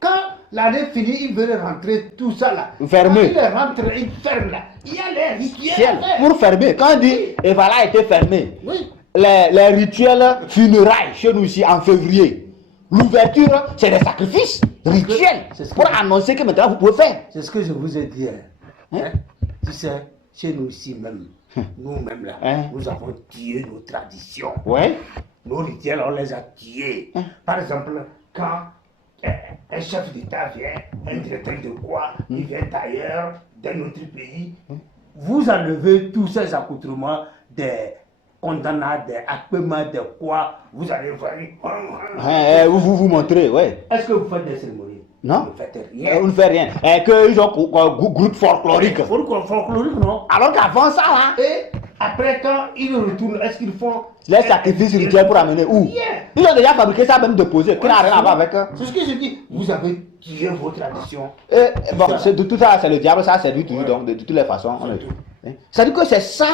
quand l'année finit, ils veulent rentrer tout ça là. Fermer. Quand ils rentrent, ils ferment là. Il y a les rituels. Pour fermer. Quand on dit et voilà a été fermé. Oui. Les rituels funérailles chez nous ici en février. L'ouverture, c'est des sacrifices rituels pour annoncer que maintenant vous pouvez faire. C'est ce que je vous ai dit. Hein? Tu sais, chez nous ici même, nous-mêmes là, nous avons tué nos traditions. Oui. Nos rituels, on les a tués. Par exemple, quand un chef d'État vient, un directeur de quoi, il vient d'ailleurs, d'un autre pays, vous enlevez tous ces accoutrements des condamnats, des acquements, des quoi, vous allez voir. Vous montrez, oui. Est-ce que vous faites des cérémonies? Non. Vous ne faites rien. Vous ne faites rien. Qu'ils ont groupe folklorique. Folklorique, non. Alors qu'avant ça, là. Et après, quand ils retournent, est-ce qu'ils font les sacrifices rituels pour amener où? Ils ont déjà fabriqué ça, même déposé, qui n'a rien à voir avec eux. C'est ce que je dis. Vous avez tué vos traditions. Bon, de tout ça, c'est le diable, ça a servi toujours, donc de toutes les façons. C'est-à-dire que c'est ça,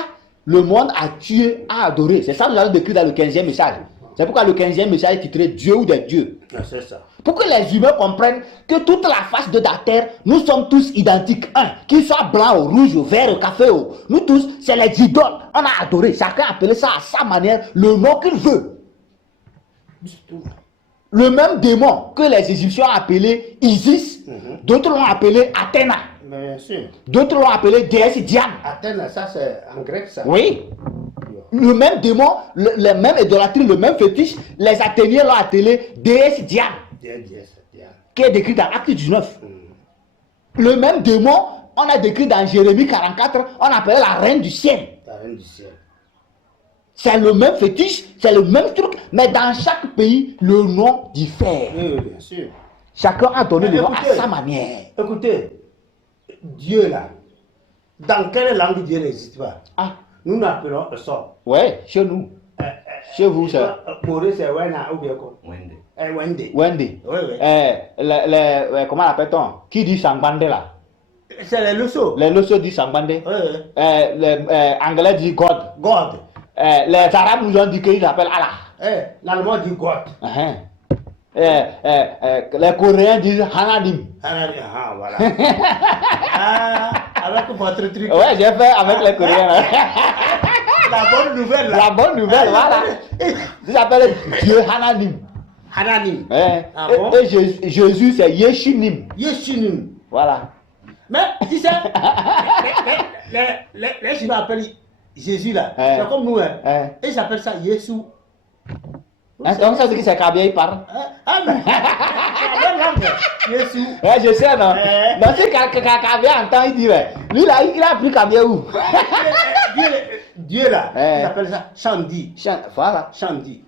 le monde a tué, a adoré. C'est ça que nous avons décrit dans le 15e message. C'est pourquoi le 15e message est titré Dieu ou des dieux. C'est ça. Pour que les humains comprennent que toute la face de la terre, nous sommes tous identiques. Qu'ils soient blancs, ou rouges, ou verts, ou café, nous tous, c'est les idoles. On a adoré. Chacun a appelé ça à sa manière, le nom qu'il veut. Le même démon que les Égyptiens ont appelé Isis, d'autres l'ont appelé Athéna. Bien sûr. D'autres l'ont appelé déesse Diane. Athéna, ça c'est en grec ça. Oui. Le même démon, le même idolâtrie, le même fétiche, les Athéniens l'ont appelé déesse Diane. Qui est décrit dans Acte 19. Le même démon, on a décrit dans Jérémie 44, on appelait la reine du ciel. La reine du ciel. C'est le même fétiche, c'est le même truc, mais dans chaque pays, le nom diffère. Oui, bien sûr. Chacun a donné le nom à sa manière. Écoutez, Dieu là, dans quelle langue Dieu n'existe pas? Nous l'appelons le sort. Oui, chez nous. Chez vous, c'est. Corée, c'est Wena ou bien quoi? Wende. Oui, oui. Comment l'appelle-t-on? Qui dit Sangbande là? C'est les Losso. Les Losso disent Sangbande. Oui. Les Anglais disent God. God. Les Arabes nous ont dit qu'ils appellent Allah. L'Allemand dit God. Les Coréens disent Hananim. Voilà. Avec votre truc. Ouais, j'ai fait avec les Coréens. La bonne nouvelle là. La bonne nouvelle, voilà. Ils appellent Dieu Hananim. Hananim. Bon? Et Jésus, c'est Yeshinim. Yeshinim. Voilà. Mais tu sais, les Chinois appellent Jésus là. C'est comme nous. Ils s'appellent ça Yesu. Donc ça veut dire que c'est Kabia, il parle. Mais Yesu. Ouais, je sais, non. Donc si Kabia entend, il dit, lui là, il a appris Kabia où? Dieu là, il appelle ça Chandi. Voilà. Chandi.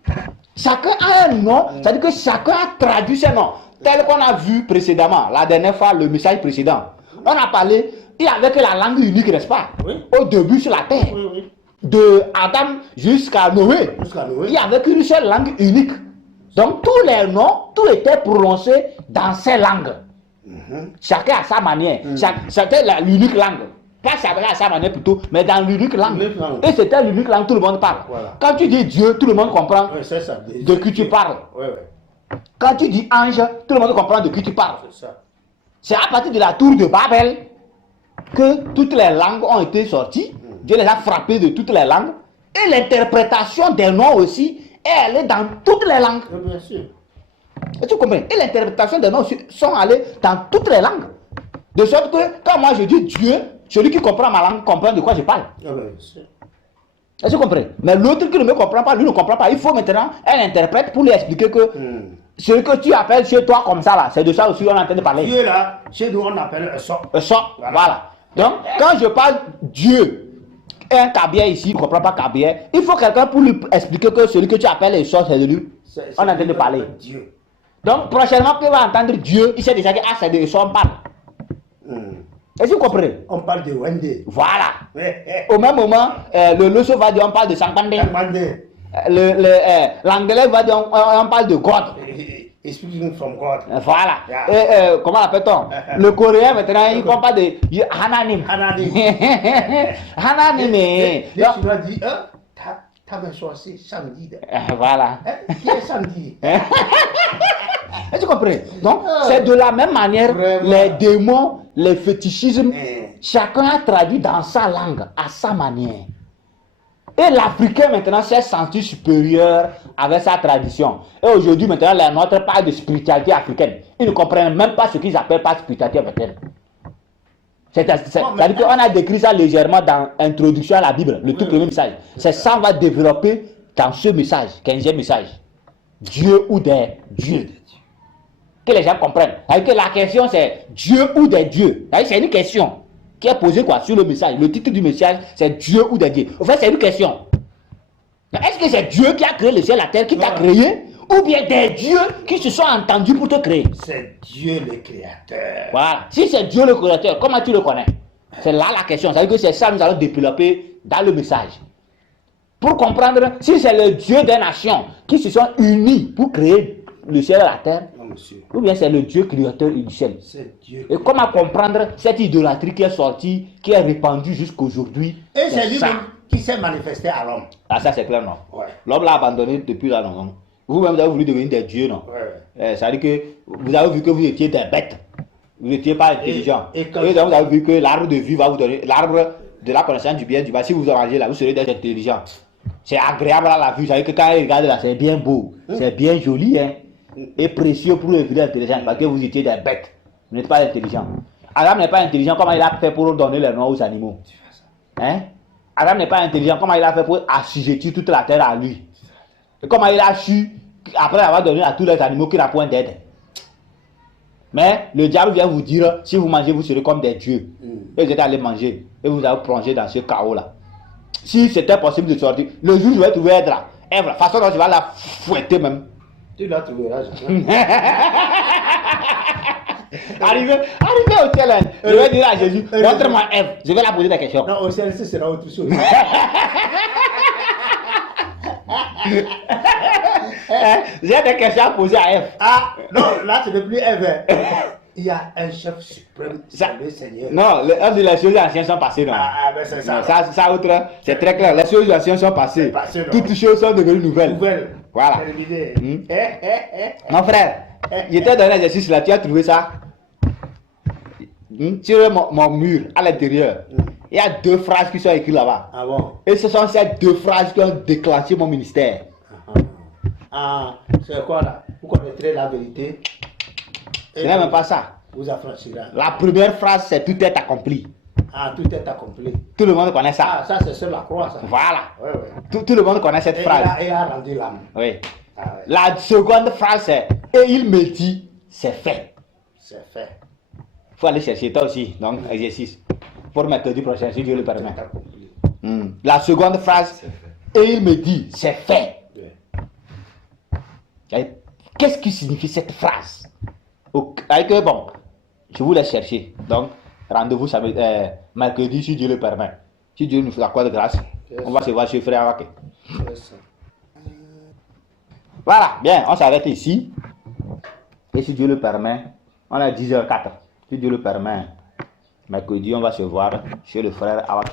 Chacun a un nom, c'est-à-dire que chacun a traduit ses noms. Tel qu'on a vu précédemment, la dernière fois, le message précédent. On a parlé, il n'y avait que la langue unique, n'est-ce pas? Oui. Au début sur la terre. Oui, oui. De Adam jusqu'à Noé. Il n'y avait qu'une seule langue unique. Donc tous les noms, tout était prononcé dans ces langues. Chacun a sa manière. C'était l'unique langue. Pas chacun a sa manière plutôt, mais dans l'unique langue. Et c'était l'unique langue, tout le monde parle. Voilà. Quand tu dis Dieu, tout le monde comprend de qui tu parles. Quand tu dis ange, tout le monde comprend de qui tu parles. C'est à partir de la tour de Babel que toutes les langues ont été sorties. Dieu les a frappés de toutes les langues. Et l'interprétation des noms aussi, elle est dans toutes les langues. Bien sûr. Et tu comprends? Et l'interprétation des noms sont allées dans toutes les langues. De sorte que quand moi je dis Dieu, celui qui comprend ma langue comprend de quoi je parle. Est-ce que tu comprends? Mais l'autre qui ne me comprend pas, lui ne comprend pas. Il faut maintenant un interprète pour lui expliquer que ce que tu appelles chez toi comme ça là, c'est de ça aussi qu'on est en train de parler. Dieu là, chez nous on appelle un sort. Un sort, voilà. Donc quand je parle Dieu, un Kabia ici, il ne comprend pas Kabia, il faut quelqu'un pour lui expliquer que celui que tu appelles un sort, c'est de lui. On est en train de parler. Dieu. Donc prochainement, quand il va entendre Dieu, il sait déjà que c'est de ça on parle. Est-ce que vous comprenez? On parle de Wende. Voilà. Au même moment, le Losso va dire on parle de Sangbande. L'anglais va dire on parle de God. Speaking from God. Voilà. Et, comment l'appelle-t-on? Le coréen maintenant, il parle de Hananim. Hananim. Les Chinois disent, t'avais choisi Shandi. Voilà. Qui est Shandi? Est-ce que tu comprends? Donc, c'est de la même manière, les démons, les fétichismes, chacun a traduit dans sa langue, à sa manière. Et l'Africain maintenant s'est senti supérieur avec sa tradition. Et aujourd'hui maintenant, les nôtres parlent de spiritualité africaine. Ils ne comprennent même pas ce qu'ils appellent par spiritualité africaine. C'est-à-dire qu'on a décrit ça légèrement dans l'introduction à la Bible, le tout premier message. C'est ça qu'on va développer dans ce message, 15e message. Dieu ou des dieux. Que les gens comprennent. Que la question c'est Dieu ou des dieux. C'est une question qui est posée quoi sur le message. Le titre du message c'est Dieu ou des dieux. En fait c'est une question. Est-ce que c'est Dieu qui a créé le ciel et la terre, qui t'a créé, ou bien des dieux qui se sont entendus pour te créer? C'est Dieu le créateur. Voilà. Si c'est Dieu le créateur, comment tu le connais? C'est là la question. C'est-à-dire que c'est ça que nous allons développer dans le message. Pour comprendre si c'est le Dieu des nations qui se sont unis pour créer le ciel et la terre, ou bien c'est le Dieu créateur du ciel. C'est Dieu. Et comment comprendre cette idolâtrie qui est sortie, qui est répandue jusqu'aujourd'hui? Et c'est lui qui s'est manifesté à l'homme. Ah, ça c'est clair, non? Ouais. L'homme l'a abandonné depuis là, non? Vous-même, vous avez voulu devenir des dieux, non? Ouais. Ça veut dire que vous avez vu que vous étiez des bêtes. Vous n'étiez pas intelligent. Et donc vous avez vu que l'arbre de vie va vous donner, l'arbre de la connaissance du bien et du mal. Si vous mangez là, vous serez des intelligents. C'est agréable à la vue. Ça veut dire que quand il regarde là, c'est bien beau. C'est bien joli, hein? Et précieux pour le vie intelligent. Parce que vous étiez des bêtes. Vous n'êtes pas intelligent. Adam n'est pas intelligent. Comment il a fait pour donner les noms aux animaux? Hein? Adam n'est pas intelligent. Comment il a fait pour assujettir toute la terre à lui? Et comment il a su, après avoir donné à tous les animaux, qu'il n'a point d'aide? Mais le diable vient vous dire, si vous mangez, vous serez comme des dieux. Et vous êtes allé manger. Et vous avez plongé dans ce chaos-là. Si c'était possible de sortir, le jour où je vais trouver Ève là, Ève, la façon dont tu vas la fouetter même. Tu la trouveras. Arrivé au ciel, je vais dire à Jésus, montre-moi Ève, je vais la poser des questions. Non, au ciel, ce sera autre chose. J'ai des questions à poser à Ève. Ah, non, là, ce n'est plus Ève. Il y a un chef suprême, Ça, le Seigneur. non, les choses anciennes sont passées, non. Ben c'est ça. Non, ça autre, c'est très clair. Les choses anciennes sont passées. Passé, non. Toutes les choses sont devenues nouvelles. Nouvelle. Voilà. Terminé. Mon frère, il t'a donné l'exercice là, tu as trouvé ça sur mon mur, à l'intérieur. Il y a 2 phrases qui sont écrites là-bas. Ah bon? Et ce sont ces 2 phrases qui ont déclenché mon ministère. C'est quoi là? Vous connaîtrez la vérité. Ce n'est même pas ça. Vous affranchira. La première phrase, c'est tout est accompli. Tout est accompli. Tout le monde connaît ça. Ça c'est sur la croix, ça. Voilà. Ouais. Tout le monde connaît cette phrase. Il a rendu l'âme. Oui. Ouais. La seconde phrase, c'est et il me dit, c'est fait. C'est fait. Il faut aller chercher toi aussi, donc exercice. Pour mercredi prochain, si Dieu le permet. C'est accompli. La seconde phrase, et il me dit, c'est fait. Ouais. Qu'est-ce qui signifie cette phrase? Avec bon, je vous laisse chercher. Donc, rendez-vous mercredi si Dieu le permet. Si Dieu nous fait la croix de grâce, on va se voir chez Frère Awake. Voilà, bien, on s'arrête ici. Et si Dieu le permet, on a 10h04. Si Dieu le permet, mercredi, on va se voir chez le Frère Awake.